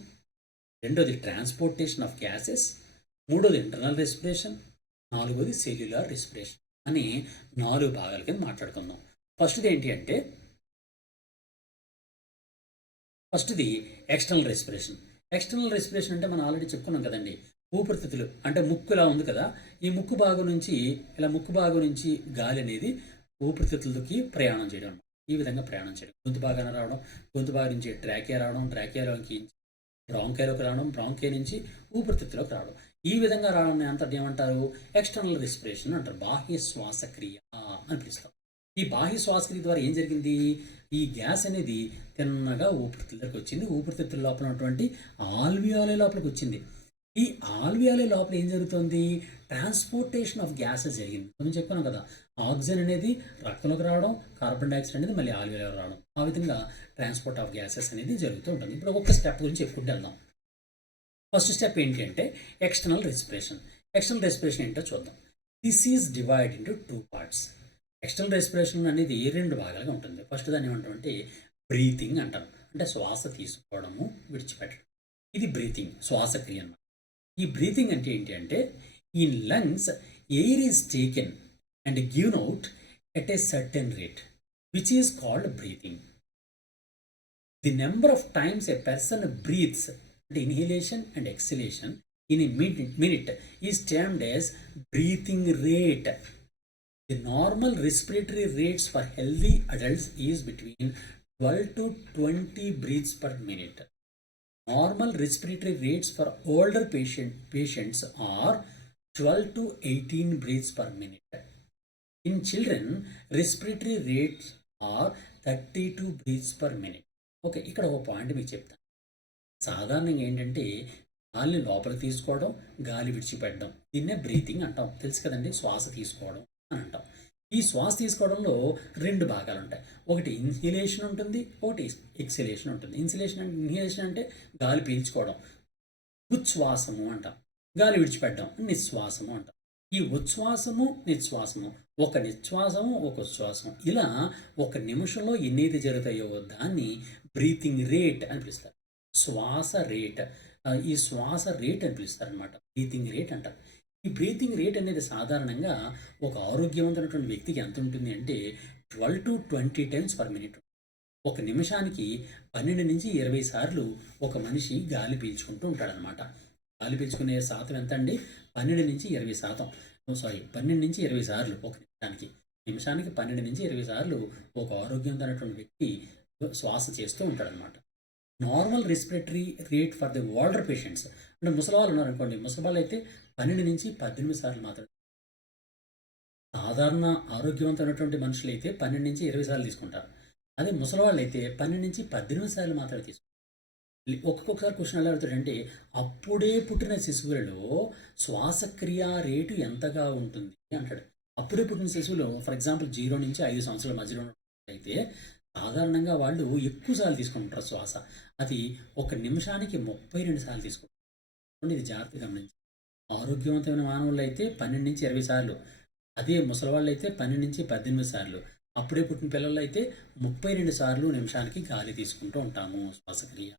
రెండోది ట్రాన్స్పోర్టేషన్ ఆఫ్ గ్యాసెస్, మూడోది ఇంటర్నల్ రెస్పిరేషన్, నాలుగోది సెల్యులార్ రెస్పిరేషన్ అని 4 భాగాల కింద మాట్లాడుకుందాం. ఫస్ట్ది ఏంటి అంటే ఎక్స్టర్నల్ రెస్పిరేషన్. ఎక్స్టర్నల్ రెస్పిరేషన్ అంటే మనం ఆల్రెడీ చెప్పుకున్నాం కదండి, ఊపిరితిత్తులు అంటే ముక్కు ఇలా ఉంది కదా, ఈ ముక్కు భాగం నుంచి ముక్కు భాగం నుంచి గాలి అనేది ఊపిరితిత్తులకి ప్రయాణం చేయడం, ఈ విధంగా ప్రయాణం చేయడం. గొంతు భాగాన రావడం, గొంతు భాగం నుంచి ట్రాకియా రావడం, ట్రాకియాలోకి బ్రాంకైలోకి రావడం, బ్రాంకై నుంచి ఊపిరితిత్తులోకి రావడం. ఈ విధంగా రావడం అంతటి ఏమంటారు? ఎక్స్టర్నల్ రెస్పిరేషన్ అంటారు. బాహ్య శ్వాసక్రియ అని పిలుస్తాం. ఈ బాహ్య శ్వాసక్రియ ద్వారా ఏం జరిగింది? ఈ గ్యాస్ అనేది తిన్నగా ఊపిరితిత్తులకు వచ్చింది. ఊపిరితిత్తుల లోపల ఉన్నటువంటి ఆల్వియోలే లోపలికి వచ్చింది. ఈ ఆల్వియోలే లోపల ఏం జరుగుతుంది? ట్రాన్స్పోర్టేషన్ ఆఫ్ గ్యాసెస్ జరిగింది. మనం చెప్పుకున్నాం కదా, ఆక్సిజన్ అనేది రక్తంలోకి రావడం, కార్బన్ డైఆక్సైడ్ అనేది మళ్ళీ ఆల్వియోలో రావడం. ఆ విధంగా ట్రాన్స్పోర్ట్ ఆఫ్ గ్యాసెస్ అనేది జరుగుతూ ఉంటుంది. ఇప్పుడు ఒక్కొక్క స్టెప్ గురించి చెప్పుకుంటూ వెళ్దాం. ఫస్ట్ స్టెప్ ఏంటి అంటే ఎక్స్టర్నల్ రెస్పిరేషన్. ఎక్స్టర్నల్ రెస్పిరేషన్ ఏంటో చూద్దాం. This is divide into 2 parts. External respiration అనేది 2 భాగాలుగా ఉంటుంది. ఫస్ట్ దాన్ని ఏమంటామంటే బ్రీతింగ్ అంటాం. అంటే శ్వాస తీసుకోవడము, విడిచిపెట్టడం. ఇది బ్రీతింగ్, శ్వాసక్రియ అన్నమాట. ఈ బ్రీతింగ్ అంటే ఏంటి అంటే in lungs air is taken and given out at a certain rate which is called breathing. The number of times a person breathes అంటే inhalation and exhalation in a minute is termed as breathing rate. The normal respiratory rates for healthy adults is between 12 to 20 breaths per minute. Normal respiratory rates for older patients are 12 to 18 breaths per minute. In children, respiratory rates are 32 breaths per minute. Okay, ఇక్కడ ఒక point మీకు చెప్తాను. సాధారణంగా ఏంటంటే గాలిని లోపలికి తీసుకోవడం, గాలి విడిచిపెట్టడం, దీన్నే బ్రీతింగ్ అంటాం. తెలుసు కదండి, శ్వాస తీసుకోవడం అని అంటాం. ఈ శ్వాస తీసుకోవడంలో 2 భాగాలు ఉంటాయి. ఒకటి ఇన్హలేషన్ ఉంటుంది, ఒకటి ఎక్సలేషన్ ఉంటుంది. ఇన్హలేషన్ అంటే గాలి పీల్చుకోవడం, ఉచ్ఛ్వాసము అంటాం. గాలి విడిచిపెట్టడం నిశ్వాసము అంటాం. ఈ ఉచ్ఛ్వాసము నిశ్వాసము, ఒక నిశ్వాసము ఒక ఉచ్ఛ్వాసము, ఇలా 1 నిమిషంలో ఎన్నైతే జరుగుతాయో దాన్ని బ్రీతింగ్ రేట్ అని పిలుస్తారు. శ్వాస రేట్, ఈ శ్వాస రేట్ అని పిలుస్తారనమాట. బ్రీతింగ్ రేట్ అంటారు. ఈ బ్రీతింగ్ రేట్ అనేది సాధారణంగా ఒక ఆరోగ్యవంతమైనటువంటి వ్యక్తికి ఎంత ఉంటుంది అంటే 12 to 20 times per minute. 1 నిమిషానికి 12 నుంచి 20 సార్లు ఒక మనిషి గాలి పీల్చుకుంటూ ఉంటాడనమాట. గాలి పీల్చుకునే శాతం ఎంత అండి? 12 నుంచి 20%. 12 నుంచి 20 సార్లు 1 నిమిషానికి. నిమిషానికి 12 నుంచి 20 సార్లు ఒక ఆరోగ్యవంతమైనటువంటి వ్యక్తి శ్వాస చేస్తూ ఉంటాడనమాట. Normal respiratory rate for the older patients అంటే ముసలివాళ్ళు ఉన్నారనుకోండి, ముసలివాళ్ళు అయితే 12 నుంచి 18 సార్లు మాత్రమే. సాధారణ ఆరోగ్యవంతమైనటువంటి మనుషులు అయితే 12 నుంచి 20 సార్లు తీసుకుంటారు. అదే ముసలివాళ్ళు అయితే 12 నుంచి 18 సార్లు మాత్రమే తీసుకుంటారు. ఒక్కొక్కసారి క్వశ్చన్ ఎలా అడుగుతాడంటే అప్పుడే పుట్టిన శిశువులలో శ్వాసక్రియ రేటు ఎంతగా ఉంటుంది అంటాడు. అప్పుడే పుట్టిన శిశువులు ఫర్ ఎగ్జాంపుల్ 0 నుంచి 5 సంవత్సరాల మధ్యలో అయితే సాధారణంగా వాళ్ళు ఎక్కువ సార్లు తీసుకుంటారు శ్వాస. అది 1 నిమిషానికి 32 సార్లు తీసుకుంటారు. ఇది జాగ్రత్తగా గమనించి. ఆరోగ్యవంతమైన మానవులు అయితే 12 నుంచి 20 సార్లు, అదే ముసలివాళ్ళు అయితే 12 నుంచి 18 సార్లు, అప్పుడే పుట్టిన పిల్లలు అయితే 32 సార్లు నిమిషానికి గాలి తీసుకుంటూ ఉంటాము శ్వాసక్రియ.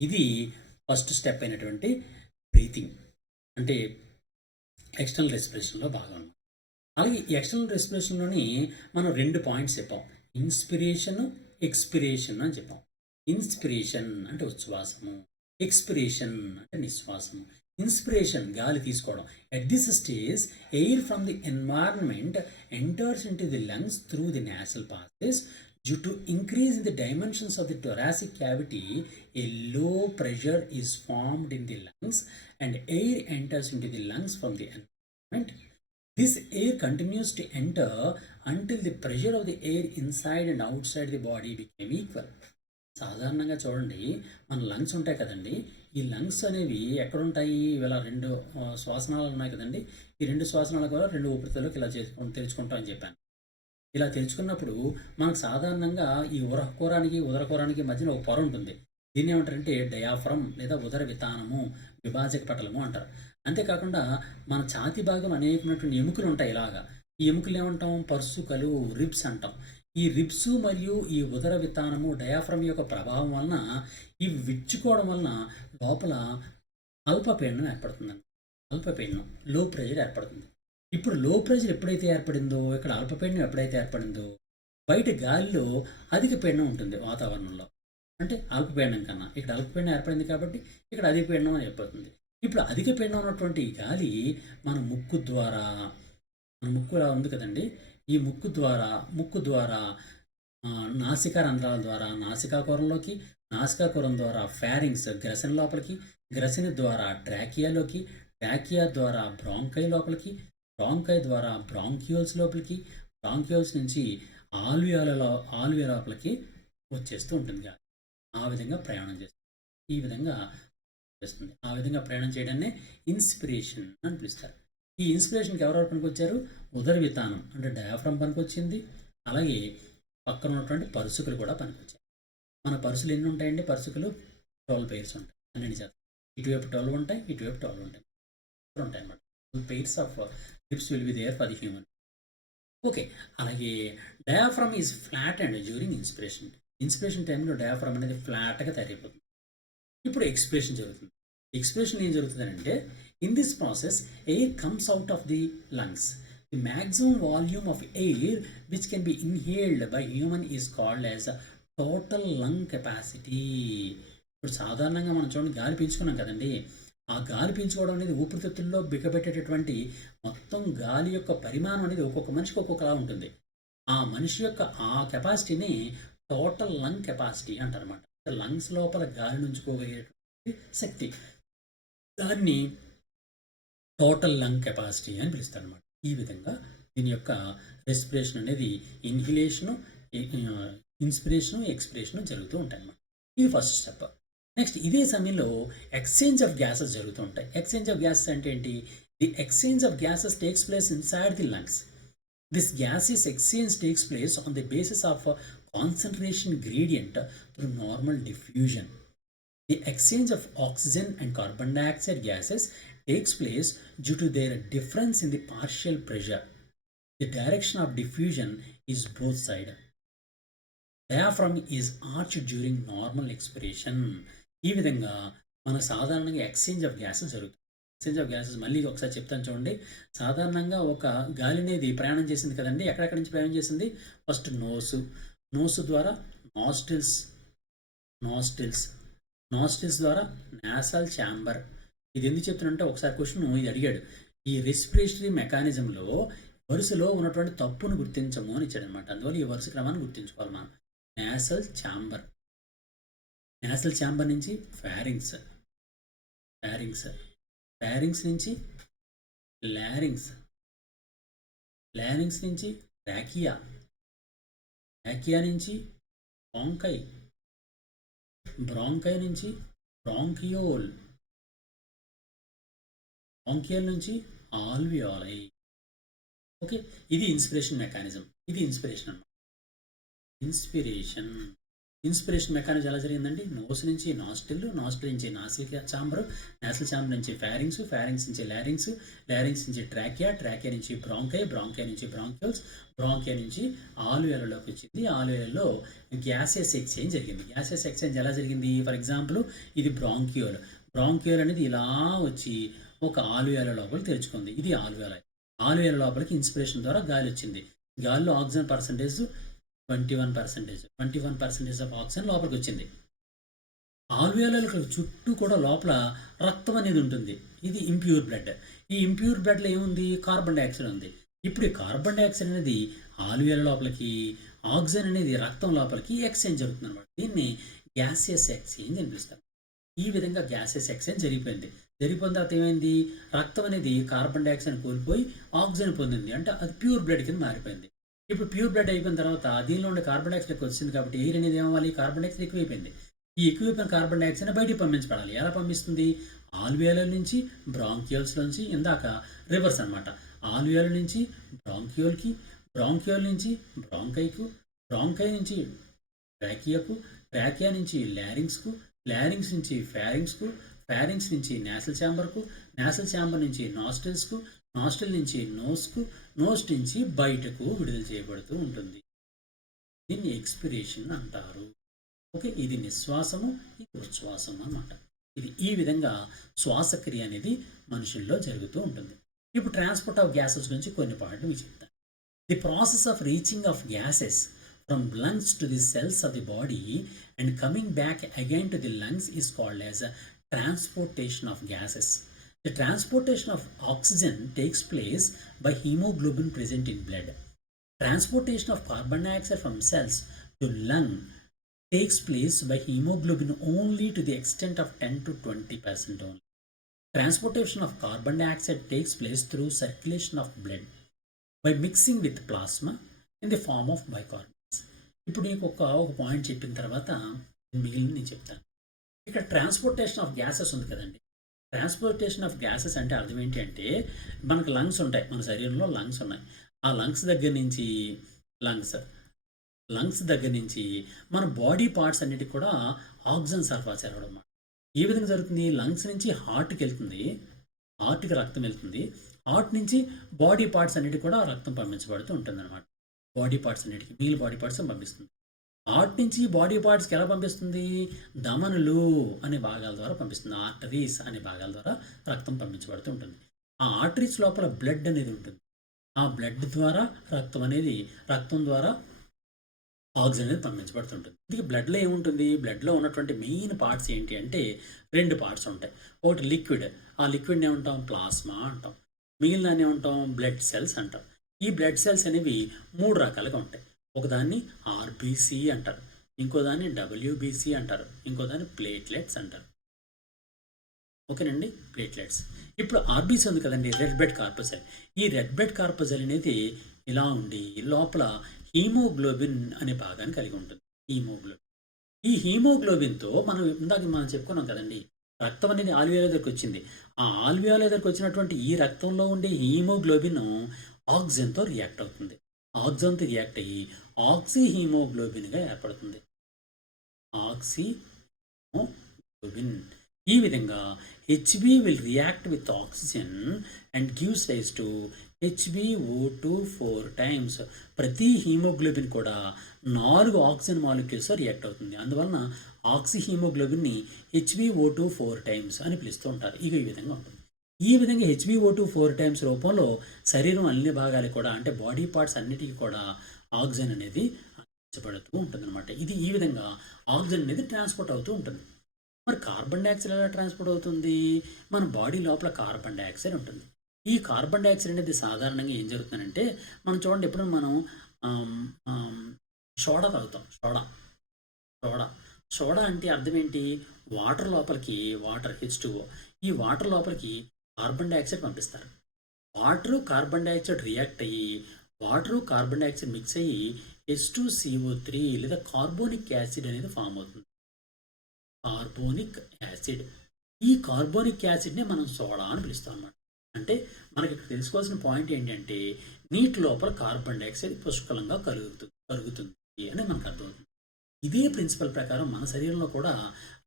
ఇది ఫస్ట్ స్టెప్ అయినటువంటి బ్రీతింగ్ అంటే ఎక్స్టర్నల్ రెస్పిరేషన్లో భాగం. అలాగే ఎక్స్టర్నల్ రెస్పిరేషన్లోని మనం 2 పాయింట్స్ చెప్పాం. ఇన్స్పిరేషన్, ఎక్స్పిరేషన్ అని చెప్పాం. ఇన్స్పిరేషన్ అంటే ఉచ్ఛ్వాసము, ఎక్స్పిరేషన్ అంటే నిశ్వాసము. ఇన్స్పిరేషన్ గాలి తీసుకోవడం. At this stage air from the environment enters in to the lungs through the nasal passages. Due to increase in the dimensions of the thoracic cavity, a low pressure is formed in the lungs and air enters into the lungs from the environment. This air continues to enter until the pressure of the air inside and outside the body became equal. సాధారణంగా చూడండి, మన lungs ఉంటాయి కదండి, ఈ lungs అనేవి ఎక్కడ ఉంటాయి? ఇలా 2 శ్వాసనాలు ఉన్నాయి కదండి, ఈ 2 శ్వాసనాలు కూడా 2 ఊపిరితిత్తులకు ఇలా తెరుచుకుంటాం అని చెప్పాను. ఇలా తెరుచుకున్నప్పుడు మనకు సాధారణంగా ఈ ఉరహకోరానికి ఉదరకోరానికి మధ్యన ఒక పొర ఉంటుంది. దీన్ని ఏమంటారంటే డయాఫ్రమ్ లేదా ఉదర వితానము, విభాజక పటలము అంటారు. అంతేకాకుండా మన ఛాతీ భాగంలో అనేకమైనటువంటి ఎముకలు ఉంటాయి. ఇలాగా ఈ ఎముకలు ఏమంటాం? పర్సుకలు, రిబ్స్ అంటాం. ఈ రిబ్స్ మరియు ఈ ఉదర వితానము డయాఫ్రమ్ యొక్క ప్రభావం వలన ఇవి విచ్చుకోవడం వలన లోపల అల్పపీడనం ఏర్పడుతుందండి. అల్పపీడనం, లో ప్రెషర్ ఏర్పడుతుంది. ఇప్పుడు లో ప్రెషర్ ఎప్పుడైతే ఏర్పడిందో, ఇక్కడ అల్పపీడనం ఎప్పుడైతే ఏర్పడిందో, బయట గాలిలో అధిక పీడనం ఉంటుంది వాతావరణంలో. అంటే అల్పపీడనం కన్నా ఇక్కడ అల్పపీడనం ఏర్పడింది కాబట్టి ఇక్కడ అధిక పీడనం అని ఏర్పడుతుంది. ఇప్పుడు అధిక పీడనం ఉన్నటువంటి గాలి మన ముక్కు ద్వారా, మన ముక్కు ఇలా ఉంది కదండి, ఈ ముక్కు ద్వారా నాసికా రంధ్రాల ద్వారా నాసికాకురంలోకి, నాసికాకురం ద్వారా ఫ్యారింగ్స్ గ్రసన లోపలికి, గ్రసన ద్వారా ట్రాకియాలోకి, ట్రాకియా ద్వారా బ్రాంకై లోపలికి, బ్రాంకై ద్వారా బ్రాంక్యూల్స్ లోపలికి, బ్రాంక్యూల్స్ నుంచి ఆల్వియా లోపలికి వచ్చేస్తూ ఉంటుంది గాలి. ఆ విధంగా ప్రయాణం చేస్తుంది. ఈ విధంగా చేస్తుంది. ఆ విధంగా ప్రయాణం చేయడాన్ని ఇన్స్పిరేషన్ అని పిలుస్తారు. ఈ ఇన్స్పిరేషన్కి ఎవరెవరు పనికొచ్చారు? ఉదర వితానం అంటే డయాఫ్రమ్ పనికొచ్చింది. అలాగే పక్కన ఉన్నటువంటి పరుసుకులు కూడా పనికొచ్చాయి. మన పరుసులు ఎన్ని ఉంటాయండి? పరుసుకులు 12 pairs ఉంటాయి. 12 చేత ఇటువైపు 12 ఉంటాయి, ఇటువైపు 12 ఉంటాయి అన్నమాట. 12 pairs of ribs will be there for the human. Okay. అలాగే diaphragm is flat and during inspiration. Inspiration టైంలో డయాఫ్రమ్ అనేది ఫ్లాట్గా తయారైపోతుంది. ఇప్పుడు ఎక్స్పిరేషన్ జరుగుతుంది. ఎక్స్పిరేషన్ ఏం జరుగుతుందంటే, in this process air comes out of the lungs. The maximum volume of air which can be inhaled by human is called as total lung capacity. ఇప్పుడు సాధారణంగా మనం చూడండి, గాలి పీల్చుకున్నాం కదండి, ఆ గాలి పీల్చుకోవడం అనేది ఊపిరితిత్తుల్లో బిగబెట్టేటటువంటి మొత్తం గాలి యొక్క పరిమాణం అనేది ఒక్కొక్క మనిషికి ఒక్కొక్కలా ఉంటుంది. ఆ మనిషి యొక్క ఆ కెపాసిటీని టోటల్ లంగ్ కెపాసిటీ అంటారన్నమాట. లంగ్స్ లోపల గాలి నుంచుకోగలిగేటువంటి శక్తి, దాన్ని టోటల్ లంగ్ కెపాసిటీ అని పిలుస్తారు అనమాట. ఈ విధంగా దీని యొక్క రెస్పిరేషన్ అనేది ఇన్హిలేషను, ఇన్స్పిరేషను, ఎక్స్పిరేషను జరుగుతూ ఉంటాయి అన్నమాట. ఇది ఫస్ట్ స్టెప్. నెక్స్ట్ ఇదే సమయంలో ఎక్స్చేంజ్ ఆఫ్ గ్యాసెస్ జరుగుతూ ఉంటాయి. ఎక్స్చేంజ్ ఆఫ్ గ్యాసెస్ అంటే ఏంటి? The exchange of gases takes place inside the lungs. This gaseous exchange takes place on the basis of a concentration gradient through normal diffusion. The exchange of oxygen and carbon dioxide gases takes place due to their difference in the partial pressure. The direction of diffusion is both sides. Diaphragm is arched during normal expiration. ఈ విధంగా మన సాధారణంగా exchange of gases జరుగుతుంది. Exchange of gases మళ్ళీ ఒకసారి చెప్తాను చూడండి. సాధారణంగా ఒక గాలి అనేది ప్రయాణం చేసింది కదండి, ఎక్కడెక్కడి నుంచి ప్రయాణం చేసింది? ఫస్ట్ నోసు ద్వారా నాస్టిల్స్ ద్వారా నాసల్ ఛాంబర్. ఇది ఎందుకు చెప్తున్నంటే, ఒకసారి క్వశ్చన్ ఇది అడిగాడు. ఈ రెస్పిరేటరీ మెకానిజంలో వరుసలో ఉన్నటువంటి తప్పును గుర్తించము అని ఇచ్చాడు అనమాట. అందువల్ల ఈ వరుస క్రమాన్ని గుర్తించుకోవాలి మనం. నాసల్ ఛాంబర్ నుంచి ఫ్యారింగ్స్ నుంచి లారింగ్స్ నుంచి ట్రాకియా నుంచి బ్రాంకై నుంచి బ్రాంకియోల్ నుంచి ఆల్వియోలై. ఓకే, ఇది ఇన్స్పిరేషన్ మెకానిజం. ఇది ఇన్స్పిరేషన్ అన్నమాట. ఇన్స్పిరేషన్ మెకానిజం ఎలా జరిగిందండి? నోస్ నుంచి నాస్టిల్ నుంచి నాసిల్ ఛాంబర్ నుంచి ఫ్యారింగ్స్ నుంచి లారింగ్స్ నుంచి ట్రాకియా నుంచి బ్రాంకై నుంచి బ్రాంకియా నుంచి ఆల్వియోలలోకి వచ్చింది. ఆల్వియోలలో గ్యాసెస్ ఎక్స్చేంజ్ జరిగింది. గ్యాసెస్ ఎక్స్చేంజ్ ఎలా జరిగింది? ఫర్ ఎగ్జాంపుల్, ఇది బ్రాంకియోల్ అనేది ఇలా వచ్చి ఒక ఆల్వియోల లోపల తెరుచుకుంది. ఇది ఆల్వియోల లోపలికి ఇన్స్పిరేషన్ ద్వారా గాలి వచ్చింది. గాలిలో ఆక్సిజన్ పర్సంటేజ్ 21% ఆఫ్ ఆక్సిజన్ లోపలికి వచ్చింది. ఆల్వియోలకు చుట్టూ కూడా లోపల రక్తం అనేది ఉంటుంది. ఇది ఇంప్యూర్ బ్లడ్. ఈ ఇంప్యూర్ బ్లడ్లో ఏముంది? కార్బన్ డైఆక్సైడ్ ఉంది. ఇప్పుడు ఈ కార్బన్ డైఆక్సైడ్ అనేది ఆల్వియోల లోపలికి, ఆక్సిజన్ అనేది రక్తం లోపలికి ఎక్స్చేంజ్ జరుగుతుంది అనమాట. దీన్ని గ్యాసియస్ ఎక్స్చేంజ్ అని పిలుస్తారు. ఈ విధంగా గ్యాసెస్ ఎక్స్చేంజ్ జరిగిపోయిన తర్వాత ఏమైంది? రక్తం అనేది కార్బన్ డైఆక్సైడ్ కోల్పోయి ఆక్సిజన్ పొందింది. అంటే అది ప్యూర్ బ్లడ్ కింద మారిపోయింది. ఇప్పుడు ప్యూర్ బ్లడ్ అయిపోయిన తర్వాత దీనిలో ఉండే కార్బన్ డైఆక్సైడ్ వచ్చింది కాబట్టి ఎయిర్ అనేది ఏమవ్వాలి? కార్బన్ డైఆక్సైడ్ ఎక్కువైపోయింది. ఈ ఎక్కువైపోయిన కార్బన్ డైఆక్సైడ్ బయటికి పంపించబడాలి. ఎలా పంపిస్తుంది? ఆల్వియోల నుంచి బ్రాంకియోల్స్లోంచి, ఇందాక రివర్స్ అనమాట. ఆల్వియోల నుంచి బ్రాంకియోల్కి, బ్రాంకియోల్ నుంచి బ్రాంకైకు, బ్రాంకై నుంచి ట్రాకియా నుంచి లారింగ్స్ నుంచి ఫ్యారింగ్స్ నుంచి నాసల్ ఛాంబర్ నుంచి నాస్టిల్ నుంచి నోస్ నుంచి బయటకు విడుదల చేయబడుతూ ఉంటుంది. దీన్ని ఎక్స్పిరేషన్ అంటారు. ఓకే, ఇది నిశ్వాసము, ఇది ఉచ్ఛ్వాసము అన్నమాట. ఇది ఈ విధంగా శ్వాసక్రియ అనేది మనుషుల్లో జరుగుతూ ఉంటుంది. ఇప్పుడు ట్రాన్స్పోర్ట్ ఆఫ్ గ్యాసెస్ గురించి కొన్ని పాయింట్లు చెప్తాను. The process of reaching of gases from lungs to the cells of the body and coming back again to the lungs is called as transportation of gases. The transportation of oxygen takes place by hemoglobin present in blood. Transportation of carbon dioxide from cells to lung takes place by hemoglobin only to the extent of 10 to 20% only. Transportation of carbon dioxide takes place through circulation of blood by mixing with plasma in the form of bicarbonates. ఇప్పుడు నీకు ఒక point చెప్పిన తర్వాత మిగిలిన నేను చెప్తాను. ఇక్కడ transportation of gases ఉంది కదండి. ట్రాన్స్పోర్టేషన్ ఆఫ్ గ్యాసెస్ అంటే అర్థం ఏంటి అంటే మనకు లంగ్స్ ఉంటాయి, మన శరీరంలో లంగ్స్ ఉన్నాయి. ఆ లంగ్స్ దగ్గర నుంచి లంగ్స్ దగ్గర నుంచి మన బాడీ పార్ట్స్ అన్నిటికి కూడా ఆక్సిజన్ సరఫరా చేయడం అన్నమాట. ఏ విధంగా జరుగుతుంది? లంగ్స్ నుంచి హార్ట్కి వెళ్తుంది, హార్ట్కి రక్తం వెళ్తుంది, హార్ట్ నుంచి బాడీ పార్ట్స్ అన్నిటికి కూడా రక్తం పంపించబడుతూ ఉంటుంది అనమాట. బాడీ పార్ట్స్ అన్నిటికీ మిగిలిన బాడీ పార్ట్స్ పంపిస్తుంది. హార్ట్ నుంచి బాడీ పార్ట్స్కి ఎలా పంపిస్తుంది? ధమనులు అనే భాగాల ద్వారా పంపిస్తుంది. ఆర్టరీస్ అనే భాగాల ద్వారా రక్తం పంపించబడుతూ ఉంటుంది. ఆ ఆర్టరీస్ లోపల బ్లడ్ అనేది ఉంటుంది. ఆ బ్లడ్ ద్వారా రక్తం ద్వారా ఆక్సిజన్ అనేది పంపించబడుతుంటుంది. ఇది బ్లడ్లో ఏముంటుంది? బ్లడ్లో ఉన్నటువంటి మెయిన్ పార్ట్స్ ఏంటి అంటే 2 పార్ట్స్ ఉంటాయి. ఒకటి లిక్విడ్, ఆ లిక్విడ్ని ఏమంటాం? ప్లాస్మా అంటాం. మిగిలిన ఏమంటాం? బ్లడ్ సెల్స్ అంటాం. ఈ బ్లడ్ సెల్స్ అనేవి 3 రకాలుగా ఉంటాయి. ఒకదాన్ని ఆర్బీసీ అంటారు, ఇంకో దాన్ని డబ్ల్యూబీసీ అంటారు, ఇంకో దాన్ని ప్లేట్లెట్స్ అంటారు. ఓకేనండి, ప్లేట్లెట్స్. ఇప్పుడు ఆర్బీసీ ఉంది కదండి, రెడ్ బ్లడ్ కార్పసెల్. ఈ రెడ్ బ్లడ్ కార్పసెల్ అనేది ఇలా ఉండి లోపల హీమోగ్లోబిన్ అనే భాగాన్ని కలిగి ఉంటుంది. ఈ హీమోగ్లోబిన్తో మనం చెప్పుకున్నాం కదండి, రక్తం అనేది ఆల్వియోల దగ్గరికి వచ్చింది. ఆ ఆల్వియోల దగ్గరికి వచ్చినటువంటి ఈ రక్తంలో ఉండే హీమోగ్లోబిన్ ఆక్సిజన్తో రియాక్ట్ అవుతుంది. ఆక్సిజన్తో రియాక్ట్ అయ్యి ఆక్సీ హీమోగ్లోబిన్గా ఏర్పడుతుంది. Oxyhaemoglobin. ఈ విధంగా HB will react with oxygen and gives rise to HbO2 4 times. ప్రతి హీమోగ్లోబిన్ కూడా 4 ఆక్సిజన్ మాలిక్యూల్స్ రియాక్ట్ అవుతుంది. అందువలన ఆక్సి హీమోగ్లోబిన్ని HbO2 4 టైమ్స్ అని పిలుస్తూ ఉంటారు. ఈ విధంగా ఉంటుంది. ఈ విధంగా HbO2 4 టైమ్స్ రూపంలో శరీరం అన్ని భాగాలు కూడా అంటే బాడీ పార్ట్స్ అన్నిటికీ కూడా ఆక్సిజన్ అనేది అందించబడుతూ ఉంటుంది అనమాట. ఈ విధంగా ఆక్సిజన్ అనేది ట్రాన్స్పోర్ట్ అవుతూ ఉంటుంది. మరి కార్బన్ డైఆక్సైడ్ ఎలా ట్రాన్స్పోర్ట్ అవుతుంది? మన బాడీ లోపల కార్బన్ డైఆక్సైడ్ ఉంటుంది. ఈ కార్బన్ డైఆక్సైడ్ అనేది సాధారణంగా ఏం జరుగుతుందంటే మనం చూడండి, ఎప్పుడు మనం సోడా తాగుతాం. సోడా అంటే అర్థం ఏంటి? వాటర్ లోపలికి H2O, ఈ వాటర్ లోపలికి కార్బన్ డైఆక్సైడ్ పంపిస్తారు. వాటరు కార్బన్ డైఆక్సైడ్ రియాక్ట్ అయ్యి కార్బన్ డైఆక్సైడ్ మిక్స్ అయ్యి H2CO3 లేదా కార్బోనిక్ యాసిడ్ అనేది ఫామ్ అవుతుంది. Carbonic acid. ఈ కార్బోనిక్ యాసిడ్నే మనం సోడా అని పిలుస్తాం అన్నమాట. అంటే మనకి ఇక్కడ తెలుసుకోవాల్సిన పాయింట్ ఏంటంటే నీటి లోపల కార్బన్ డైఆక్సైడ్ పుష్కలంగా కరుగుతుంది అని మనకు అర్థమవుతుంది. ఇదే ప్రిన్సిపల్ ప్రకారం మన శరీరంలో కూడా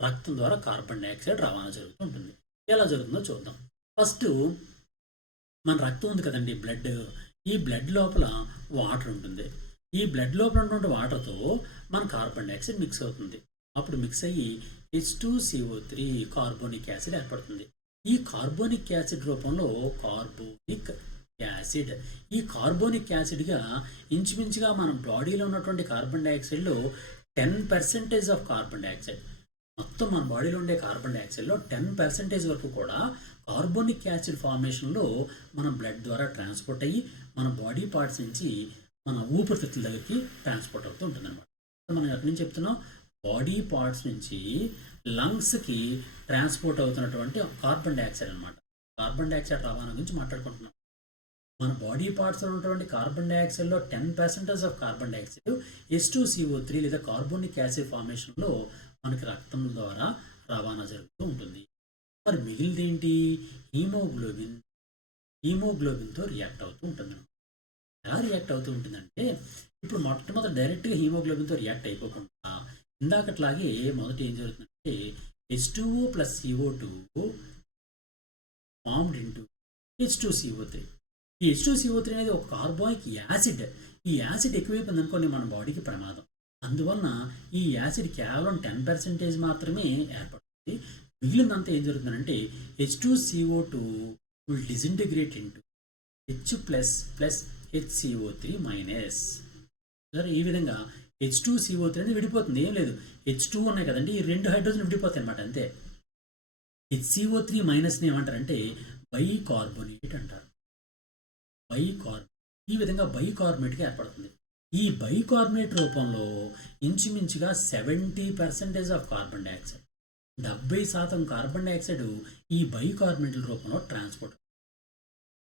రక్తం ద్వారా కార్బన్ డైఆక్సైడ్ రవాణా జరుగుతూ ఉంటుంది. ఎలా జరుగుతుందో చూద్దాం. ఫస్ట్ మన రక్తం ఉంది కదండి, బ్లడ్. ఈ బ్లడ్ లోపల వాటర్ ఉంటుంది. ఈ బ్లడ్ లోపల ఉన్నటువంటి వాటర్తో మన కార్బన్ డైఆక్సైడ్ మిక్స్ అవుతుంది. అప్పుడు మిక్స్ అయ్యి H2CO3 కార్బోనిక్ యాసిడ్ ఏర్పడుతుంది. ఈ కార్బోనిక్ యాసిడ్ రూపంలో కార్బోనిక్ యాసిడ్. ఈ కార్బోనిక్ యాసిడ్గా ఇంచుమించుగా మన బాడీలో ఉన్నటువంటి కార్బన్ డైఆక్సైడ్లో 10% ఆఫ్ కార్బన్ డైఆక్సైడ్, మొత్తం మన బాడీలో ఉండే కార్బన్ డైఆక్సైడ్లో 10% వరకు కూడా కార్బోనిక్ యాసిడ్ ఫార్మేషన్లో మన బ్లడ్ ద్వారా ట్రాన్స్పోర్ట్ అయ్యి మన బాడీ పార్ట్స్ నుంచి మన ఊపిరితిత్తుల దగ్గరికి ట్రాన్స్పోర్ట్ అవుతూ ఉంటుంది అనమాట. మనం ఎక్కడి నుంచి చెప్తున్నాం? బాడీ పార్ట్స్ నుంచి లంగ్స్కి ట్రాన్స్పోర్ట్ అవుతున్నటువంటి కార్బన్ డైఆక్సైడ్ అనమాట. కార్బన్ డైఆక్సైడ్ రవాణా గురించి మాట్లాడుకుంటున్నాం. మన బాడీ పార్ట్స్లో ఉన్నటువంటి కార్బన్ డైఆక్సైడ్లో 10% ఆఫ్ కార్బన్ డైఆక్సైడ్ H2CO3 లేదా కార్బోనిక్ యాసిడ్ ఫార్మేషన్లో మనకి రక్తం ద్వారా రవాణా జరుగుతూ ఉంటుంది. మరి మిగిలింది ఏంటి? హీమోగ్లోబిన్తో రియాక్ట్ అవుతూ ఉంటుంది. ఎలా రియాక్ట్ అవుతూ ఉంటుందంటే ఇప్పుడు మొట్టమొదటి డైరెక్ట్గా హీమోగ్లోబిన్తో రియాక్ట్ అయిపోకుండా ఇందాకట్లాగే మొదట ఏం జరుగుతుందంటే H2O plus CO2 formed into H2CO3. ఈ H2CO3 అనేది ఒక కార్బోనిక్ యాసిడ్. ఈ యాసిడ్ ఎక్కువైపోయింది అనుకోండి మన బాడీకి ప్రమాదం. అందువలన ఈ యాసిడ్ కేవలం 10% మాత్రమే ఏర్పడుతుంది. మిగిలినంతా ఏం జరుగుతుందంటే H2CO2 will disintegrate into H plus HCO3 minus. సరే, ఈ విధంగా H2CO3 అనేది విడిపోతుంది. ఏం లేదు, H2 ఉన్నాయి కదండి, ఈ 2 హైడ్రోజన్ విడిపోతాయి అనమాట, అంతే. ఈ CO3 మైనస్ని ఏమంటారంటే బైకార్బోనేట్ అంటారు. బైకార్బోనేట్ ఈ విధంగా బైకార్బోనేట్గా ఏర్పడుతుంది. ఈ బైకార్బోనేట్ రూపంలో ఇంచుమించుగా 70% of carbon dioxide 70% carbon dioxide ఈ బైకార్బోనేట్ల రూపంలో ట్రాన్స్పోర్ట్.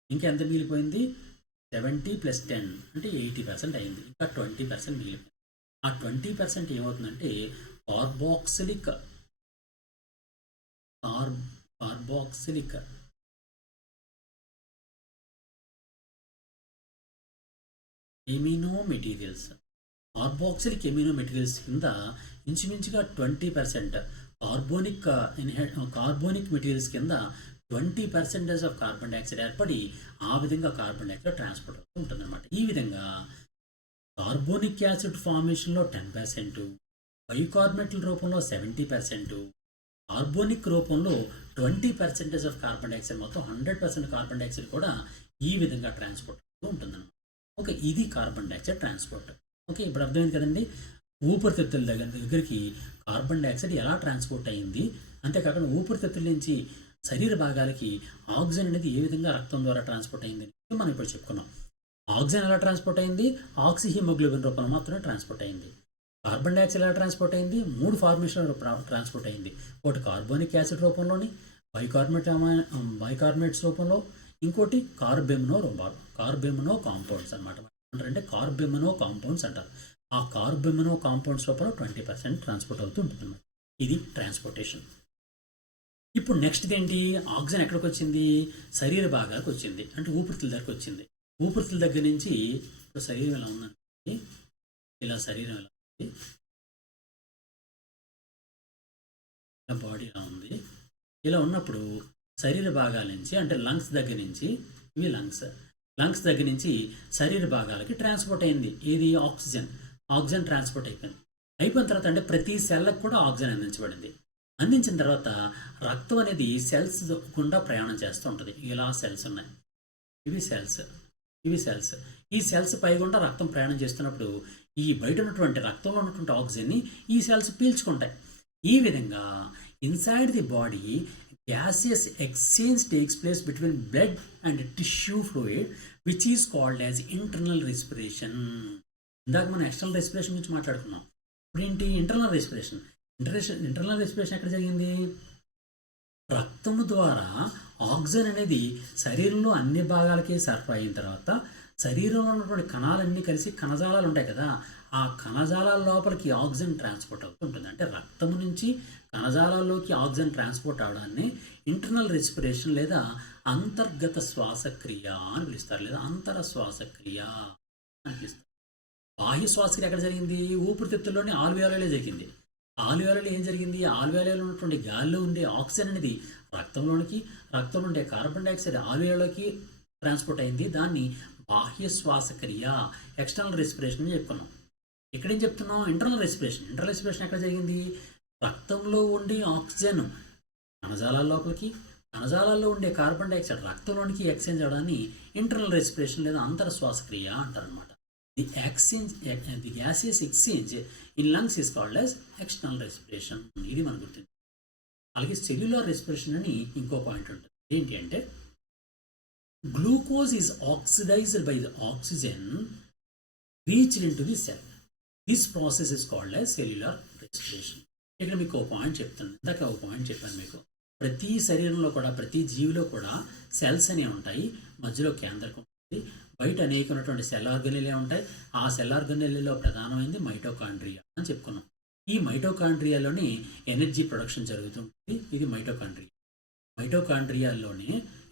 ఇంకెంత మిగిలిపోయింది? 70 + 10 అంటే 80% అయింది. ఇంకా 20% మిగిలిపోయింది. ఆ 20% ఏమవుతుందంటే carboxylic carboxylic amino materials. Carboxylic amino materials కింద ఇంచుమించుగా 20% కార్బోనిక్ మెటీరియల్స్ కింద 20% ఆఫ్ కార్బన్ డైఆక్సైడ్ ఏర్పడి ఆ విధంగా కార్బన్ డైఆక్సైడ్ ట్రాన్స్పోర్ట్ అవుతూ ఉంటుంది అనమాట. ఈ విధంగా కార్బోనిక్ యాసిడ్ ఫార్మేషన్లో 10%, బైకార్బోనేట్ల రూపంలో 70%, కార్బోనిక్ రూపంలో 20% ఆఫ్ కార్బన్ డైఆక్సైడ్, మొత్తం 100% కార్బన్ డైఆక్సైడ్ కూడా ఈ విధంగా ట్రాన్స్పోర్ట్ అవుతూ ఉంటుందన్నమాట. ఓకే, ఇది కార్బన్ డైఆక్సైడ్ ట్రాన్స్పోర్ట్. ఓకే, ఇప్పుడు అర్థమైంది కదండి ఊపిరితిత్తుల దగ్గరికి కార్బన్ డైఆక్సైడ్ ఎలా ట్రాన్స్పోర్ట్ అయింది. అంతేకాకుండా ఊపిరితిత్తుల నుంచి శరీర భాగాలకి ఆక్సిజన్ అనేది ఏ విధంగా రక్తం ద్వారా ట్రాన్స్పోర్ట్ అయింది మనం ఇప్పుడు చెప్పుకున్నాం. ఆక్సిజన్ ఎలా ట్రాన్స్పోర్ట్ అయింది? ఆక్సిహీమోగ్లోబిన్ రూపంలో మాత్రమే ట్రాన్స్పోర్ట్ అయింది. కార్బన్ డైఆక్సైడ్ ఎలా ట్రాన్స్పోర్ట్ అయింది? 3 ఫార్మేషన్లో ట్రాన్స్పోర్ట్ అయింది. ఒకటి కార్బోనిక్ యాసిడ్ రూపంలోని, బైకార్బోనేట్స్ రూపంలో, ఇంకోటి కార్బెమినో కాంపౌండ్స్ అనమాట. అంటే కార్బెమినో కాంపౌండ్స్ అంటారు. ఆ కార్బెమినో కాంపౌండ్స్ రూపంలో 20% ట్రాన్స్పోర్ట్ అవుతూ ఉంటుంది అన్నమాట. ఇది ట్రాన్స్పోర్టేషన్. ఇప్పుడు నెక్స్ట్ ఏంటి? ఆక్సిజన్ ఎక్కడికి వచ్చింది? శరీర భాగాలకు వచ్చింది, అంటే ఊపిరితిత్తుల దగ్గరకు వచ్చింది. ఊపిరితిత్తుల దగ్గర నుంచి ఇప్పుడు శరీరం ఎలా ఉందండి, ఇలా శరీరం ఎలా ఉంది, ఇలా బాడీ ఎలా ఉంది. ఇలా ఉన్నప్పుడు శరీర భాగాల నుంచి, అంటే లంగ్స్ దగ్గర నుంచి, ఇవి లంగ్స్ దగ్గర నుంచి శరీర భాగాలకి ట్రాన్స్పోర్ట్ అయింది. ఏది? ఆక్సిజన్ ట్రాన్స్పోర్ట్ అయిపోయిన తర్వాత అంటే ప్రతి సెల్లకు కూడా ఆక్సిజన్ అందించబడింది. అందించిన తర్వాత రక్తం అనేది సెల్స్ గుండా ప్రయాణం చేస్తూ ఉంటుంది. ఇలా సెల్స్ ఉన్నాయి, ఇవి సెల్స్. ఈ సెల్స్ పైగుండా రక్తం ప్రయాణం చేస్తున్నప్పుడు ఈ బయట ఉన్నటువంటి రక్తంలో ఉన్నటువంటి ఆక్సిజన్ని ఈ సెల్స్ పీల్చుకుంటాయి. ఈ విధంగా inside the body gaseous exchange takes place between blood and tissue fluid, which is called as internal respiration. ఇందాక మనం ఎక్స్టర్నల్ రెస్పిరేషన్ గురించి మాట్లాడుకున్నాం. ఇప్పుడు ఏంటి? ఇంటర్నల్ రెస్పిరేషన్ ఎక్కడ జరిగింది? రక్తము ద్వారా ఆక్సిజన్ అనేది శరీరంలో అన్ని భాగాలకి సరఫరా అయిన తర్వాత శరీరంలో ఉన్నటువంటి కణాలన్నీ కలిసి కణజాలాలు ఉంటాయి కదా, ఆ కణజాలాల లోపలికి ఆక్సిజన్ ట్రాన్స్పోర్ట్ అవుతూ ఉంటుంది. అంటే రక్తము నుంచి కణజాలాల్లోకి ఆక్సిజన్ ట్రాన్స్పోర్ట్ అవడాన్ని ఇంటర్నల్ రెస్పిరేషన్ లేదా అంతర్గత శ్వాసక్రియ అని పిలుస్తారు, లేదా అంతర శ్వాసక్రియ అని పిలుస్తారు. బాహ్య శ్వాసక్రియ ఎక్కడ జరిగింది? ఊపిరితిత్తుల్లోని ఆల్వియోలలో జరిగింది. ఆల్వియోలలో ఏం జరిగింది? ఆల్వియోలలో ఉన్నటువంటి గాలిలో ఉండే ఆక్సిజన్ అనేది రక్తంలో ఉండే కార్బన్ డైఆక్సైడ్ ఆల్వియోలోకి ట్రాన్స్పోర్ట్ అయింది. దాన్ని బాహ్య శ్వాసక్రియ, ఎక్స్టర్నల్ రెస్పిరేషన్ అని చెప్పుకున్నాం. ఇక్కడేం చెప్తున్నాం? ఇంటర్నల్ రెస్పిరేషన్ ఎక్కడ జరిగింది? రక్తంలో ఉండే ఆక్సిజన్ కణజాలాల లోపలికి, కణజాలాల్లో ఉండే కార్బన్ డైఆక్సైడ్ రక్తంలోనికి ఎక్స్చేంజ్ అవడాన్ని ఇంటర్నల్ రెస్పిరేషన్ లేదా అంతర శ్వాసక్రియ అంటారనమాట. The gaseous exchange in lungs is called as external respiration. ఇది మనం గుర్తుంది. అలాగే సెల్యులార్ రెస్పిరేషన్ అని ఇంకో పాయింట్ ఉంటుంది. ఏంటి అంటే glucose is oxidised by the oxygen reached into the cell. This process is called as cellular respiration. ఇక్కడ మీకు ఒక పాయింట్ చెప్తాను. ఇందాక ఒక పాయింట్ చెప్పాను మీకు. ప్రతి శరీరంలో కూడా, ప్రతి జీవిలో కూడా సెల్స్ అనేవి ఉంటాయి. మధ్యలో కేంద్రకం ఉంటుంది. బయట అనేకమైనటువంటి సెల్ ఆర్గనెలే ఉంటాయి. ఆ సెల్ ఆర్గనెల్లో ప్రధానమైనది మైటోకాండ్రియా అని చెప్పుకున్నాం. ఈ మైటోకాండ్రియాలోని ఎనర్జీ ప్రొడక్షన్ జరుగుతుంటుంది. ఇది మైటోకాండ్రియాలోనే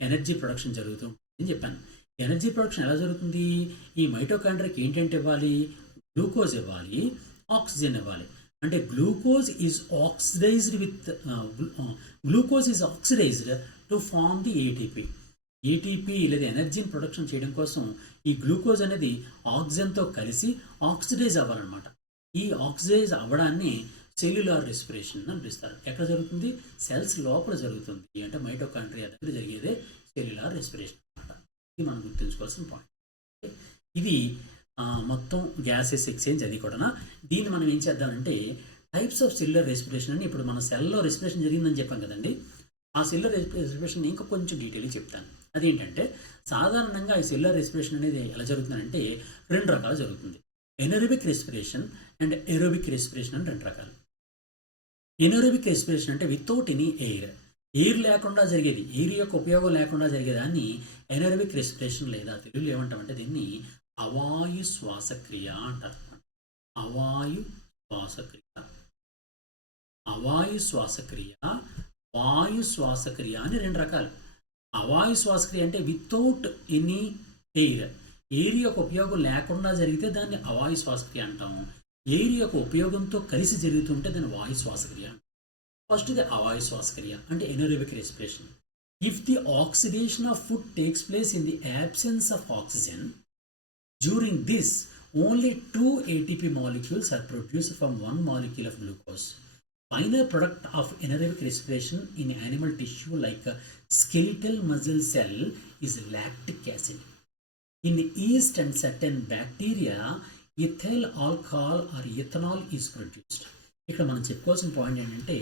ఎనర్జీ ప్రొడక్షన్ జరుగుతుంది అని చెప్పాను. ఎనర్జీ ప్రొడక్షన్ ఎలా జరుగుతుంది? ఈ మైటోకాండ్రియాకి ఏంటంటే ఇవ్వాలి? గ్లూకోజ్ ఇవ్వాలి, ఆక్సిజన్ ఇవ్వాలి. అంటే glucose is oxidised to form the ATP లేదా ఎనర్జీని ప్రొడక్షన్ చేయడం కోసం ఈ గ్లూకోజ్ అనేది ఆక్సిజన్తో కలిసి ఆక్సిడైజ్ అవ్వాలన్నమాట. ఈ ఆక్సిడైజ్ అవ్వడాన్ని సెల్యులార్ రెస్పిరేషన్ అని పిలుస్తారు. ఎక్కడ జరుగుతుంది? సెల్స్ లోపల జరుగుతుంది. అంటే మైటోకాండ్రియా దగ్గర జరిగేదే సెల్యులార్ రెస్పిరేషన్ అనమాట. ఇది మనం గుర్తుంచుకోవాల్సిన పాయింట్. ఇది మొత్తం గ్యాసెస్ ఎక్స్చేంజ్ అది కూడా. దీన్ని మనం ఏం చేద్దామంటే టైప్స్ ఆఫ్ సెల్యులర్ రెస్పిరేషన్ అని, ఇప్పుడు మన సెల్లో రెస్పిరేషన్ జరిగిందని చెప్పాం కదండి, ఆ సెల్యులర్ రెస్పిరేషన్ ఇంకా కొంచెం డీటెయిల్గా చెప్తాను. అదేంటంటే సాధారణంగా ఈ సెల్యులర్ రెస్పిరేషన్ అనేది ఎలా జరుగుతుందంటే రెండు రకాలు జరుగుతుంది. Anaerobic respiration and aerobic respiration అని రెండు రకాలు. ఎనరోబిక్ రెస్పిరేషన్ అంటే వితౌట్ ఎనీ ఎయిర్ లేకుండా జరిగేది, ఎయిర్ యొక్క ఉపయోగం లేకుండా జరిగేదాన్ని ఎనరోబిక్ రెస్పిరేషన్ లేదా తెలుగులో ఏమంటామంటే దీన్ని అవాయు శ్వాసక్రియ అంటారు. అవాయు శ్వాసక్రియ, అవాయు శ్వాసక్రియ, వాయు శ్వాసక్రియ అని రెండు రకాలు. అవాయు శ్వాసక్రియ అంటే వితౌట్ ఎనీ ఎయిర్ యొక్క ఉపయోగం లేకుండా జరిగితే దాన్ని అవాయు శ్వాసక్రియ అంటాము. ఎయిర్ యొక్క ఉపయోగంతో కలిసి జరుగుతుంటే దాన్ని వాయు శ్వాసక్రియ. ఫస్ట్ ది అవాయు శ్వాసక్రియ అంటే anaerobic respiration. If the oxidation of food takes place in the absence of oxygen, during this only 2 ATP molecules are produced from one molecule of glucose. Final product of anaerobic respiration in animal tissue like a skeletal muscle cell is lactic acid. In yeast and certain bacteria, ethyl alcohol or ethanol is produced. ఇక్కడ మనం చెప్పుకోవాల్సిన point ఏంటంటే,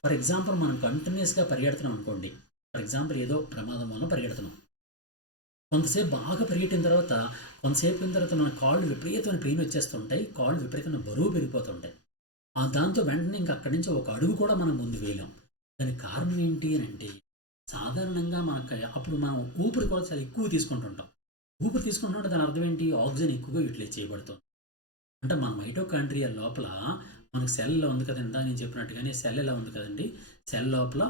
for example మనం కంటిన్యూస్గా పరిగెడుతున్నాం అనుకోండి. For example ఏదో ప్రమాదం వల్ల పరిగెడుతున్నాం. కొంతసేపు బాగా పరిగెట్టిన తర్వాత కొంతసేపు అయిన తర్వాత మన కాళ్ళు విపరీతమైన పెయిన్ వచ్చేస్తుంటాయి, కాళ్ళు విపరీతమైన బరువు పెరిగిపోతుంటాయి. దాంతో వెంటనే ఇంక అక్కడి నుంచి ఒక అడుగు కూడా మనం ముందు వేయలేం. దానికి కారణం ఏంటి అని అంటే సాధారణంగా మనకు అప్పుడు మనం ఊపిరి కూడా చాలా ఎక్కువ తీసుకుంటుంటాం. ఊపిరి తీసుకుంటుంటే దాని అర్థం ఏంటి, ఆక్సిజన్ ఎక్కువగా యూటిలైజ్ చేయబడుతుంది. అంటే మన మైటోకాండ్రియా లోపల మనకు సెల్లో ఉంది కదండి, ఇందా నేను చెప్పినట్టుగానే సెల్ ఎలా ఉంది కదండి, సెల్ లోపల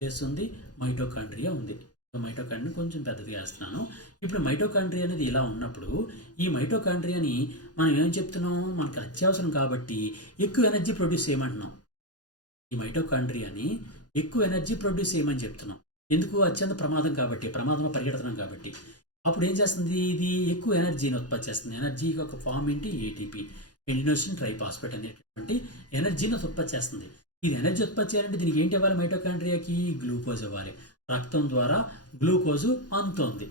చేస్తుంది మైటోకాండ్రియా ఉంది. మైటోకాండ్రియా కొంచెం పెద్దది చేస్తున్నాను. ఇప్పుడు మైటోకాండ్రియా అనేది ఇలా ఉన్నప్పుడు ఈ మైటోకాండ్రియాని మనం ఏం చెప్తున్నాం, మనకు అత్యవసరం కాబట్టి ఎక్కువ ఎనర్జీ ప్రొడ్యూస్ చేయమంటున్నాం. ఈ మైటోకాండ్రియాని ఎక్కువ ఎనర్జీ ప్రొడ్యూస్ చేయమని చెప్తున్నాం. ఎందుకు, అత్యంత ప్రమాదం కాబట్టి, ప్రమాదంలో పరిగెడుతున్నాం కాబట్టి. అప్పుడు ఏం చేస్తుంది, ఇది ఎక్కువ ఎనర్జీని ఉత్పత్తి చేస్తుంది. ఎనర్జీ ఒక ఫామ్ ఏంటి, ఏటీపీ, ఎడినోసిన్ ట్రైఫాస్ఫేట్ అనేటువంటి ఎనర్జీని ఉత్పత్తి చేస్తుంది. ఇది ఎనర్జీ ఉత్పత్తి చేయాలంటే దీనికి ఏంటి ఇవ్వాలి, మైటోకాండ్రియాకి గ్లూకోజ్ ఇవ్వాలి. రక్తం ద్వారా గ్లూకోజు అందుతోంది.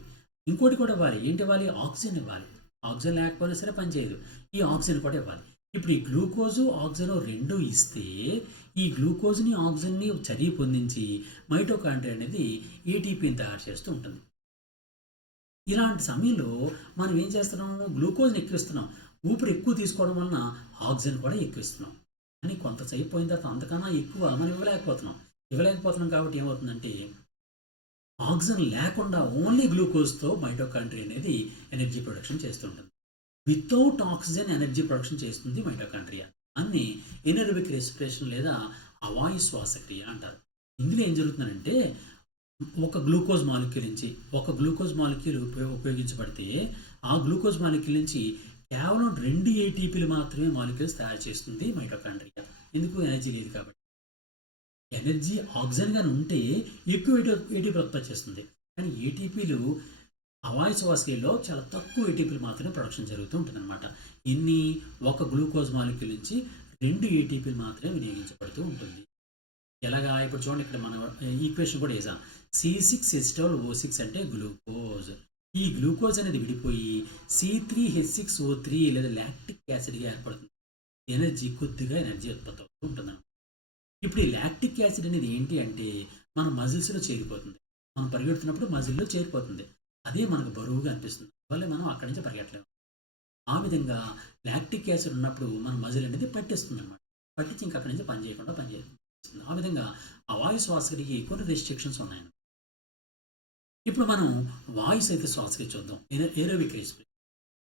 ఇంకోటి కూడా ఇవ్వాలి, ఏంటి ఇవ్వాలి, ఆక్సిజన్ ఇవ్వాలి. ఆక్సిజన్ లేకపోయినా సరే పనిచేయదు, ఈ ఆక్సిజన్ కూడా ఇవ్వాలి. ఇప్పుడు ఈ గ్లూకోజు ఆక్సిజన్ రెండు ఇస్తే ఈ గ్లూకోజ్ని ఆక్సిజన్ని చర్య పొందించి మైటోకాండ్రియా అనేది ఏటీపీని తయారు చేస్తూ ఉంటుంది. ఇలాంటి సమయంలో మనం ఏం చేస్తున్నాం, గ్లూకోజ్ని ఎక్కువిస్తున్నాం. ఊపిరి ఎక్కువ తీసుకోవడం వలన ఆక్సిజన్ కూడా ఎక్కువిస్తున్నాం. కానీ కొంతసేపు పోయిన తర్వాత అంతకన్నా ఎక్కువ మనం ఇవ్వలేకపోతున్నాం కాబట్టి ఏమవుతుందంటే ఆక్సిజన్ లేకుండా ఓన్లీ గ్లూకోజ్తో మైటోకాండ్రియా అనేది ఎనర్జీ ప్రొడక్షన్ చేస్తుంటుంది. వితౌట్ ఆక్సిజన్ ఎనర్జీ ప్రొడక్షన్ చేస్తుంది మైటోకాండ్రియా. అన్ని ఎనరోబిక్ రెస్పిరేషన్ లేదా అవాయు శ్వాసక్రియ అంటారు. ఇందులో ఏం జరుగుతుందంటే ఒక గ్లూకోజ్ మాలిక్యూల్ నుంచి ఒక గ్లూకోజ్ మాలిక్యూల్ ఉపయోగించబడితే ఆ గ్లూకోజ్ మాలిక్యూల్ నుంచి కేవలం 2 ఏటీపీలు మాత్రమే మాలిక్యూల్స్ తయారు చేస్తుంది మైటోకాండ్రియా. ఎందుకు, ఎనర్జీ లేదు కాబట్టి. ఎనర్జీ ఆక్సిజన్గా ఉంటే ఎక్కువ ఏటీపీ ఉత్పత్తి చేస్తుంది. కానీ ఏటీపీలు అవాయు శ్వాసక్రియలో చాలా తక్కువ ఏటీపీలు మాత్రమే ప్రొడక్షన్ జరుగుతూ ఉంటుంది అనమాట. ఇన్ని ఒక గ్లూకోజ్ మాలిక్యూల్ నుంచి 2 ఏటీపీలు మాత్రమే వినియోగించబడుతూ ఉంటుంది. ఎలాగా, ఇప్పుడు చూడండి, ఇక్కడ మనం ఈక్వేషన్ కూడా వేసాం. C6H12O6 అంటే గ్లూకోజ్. ఈ గ్లూకోజ్ అనేది విడిపోయి C3H6O3 లేదా లాక్టిక్ యాసిడ్గా ఏర్పడుతుంది. కొద్దిగా ఎనర్జీ ఉత్పత్తి అవుతూ ఉంటుంది. ఇప్పుడు ఈ లాక్టిక్ యాసిడ్ అనేది ఏంటి అంటే మన మజిల్స్లో చేరిపోతుంది. మనం పరిగెడుతున్నప్పుడు మజిల్లో చేరిపోతుంది. అదే మనకు బరువుగా అనిపిస్తుంది, వల్ల మనం అక్కడి నుంచి పరిగెట్టలేము. ఆ విధంగా లాక్టిక్ యాసిడ్ ఉన్నప్పుడు మన మజిల్ అనేది పట్టేస్తుంది అనమాట. పట్టించి ఇంకా అక్కడి నుంచి పనిచేస్తుంది. ఆ విధంగా అవాయు శ్వాసక్రియకి కొన్ని రెస్ట్రిక్షన్స్ ఉన్నాయి. ఇప్పుడు మనం వాయుస్ అయితే శ్వాసక్రియ చూద్దాం. Aerobic respiration.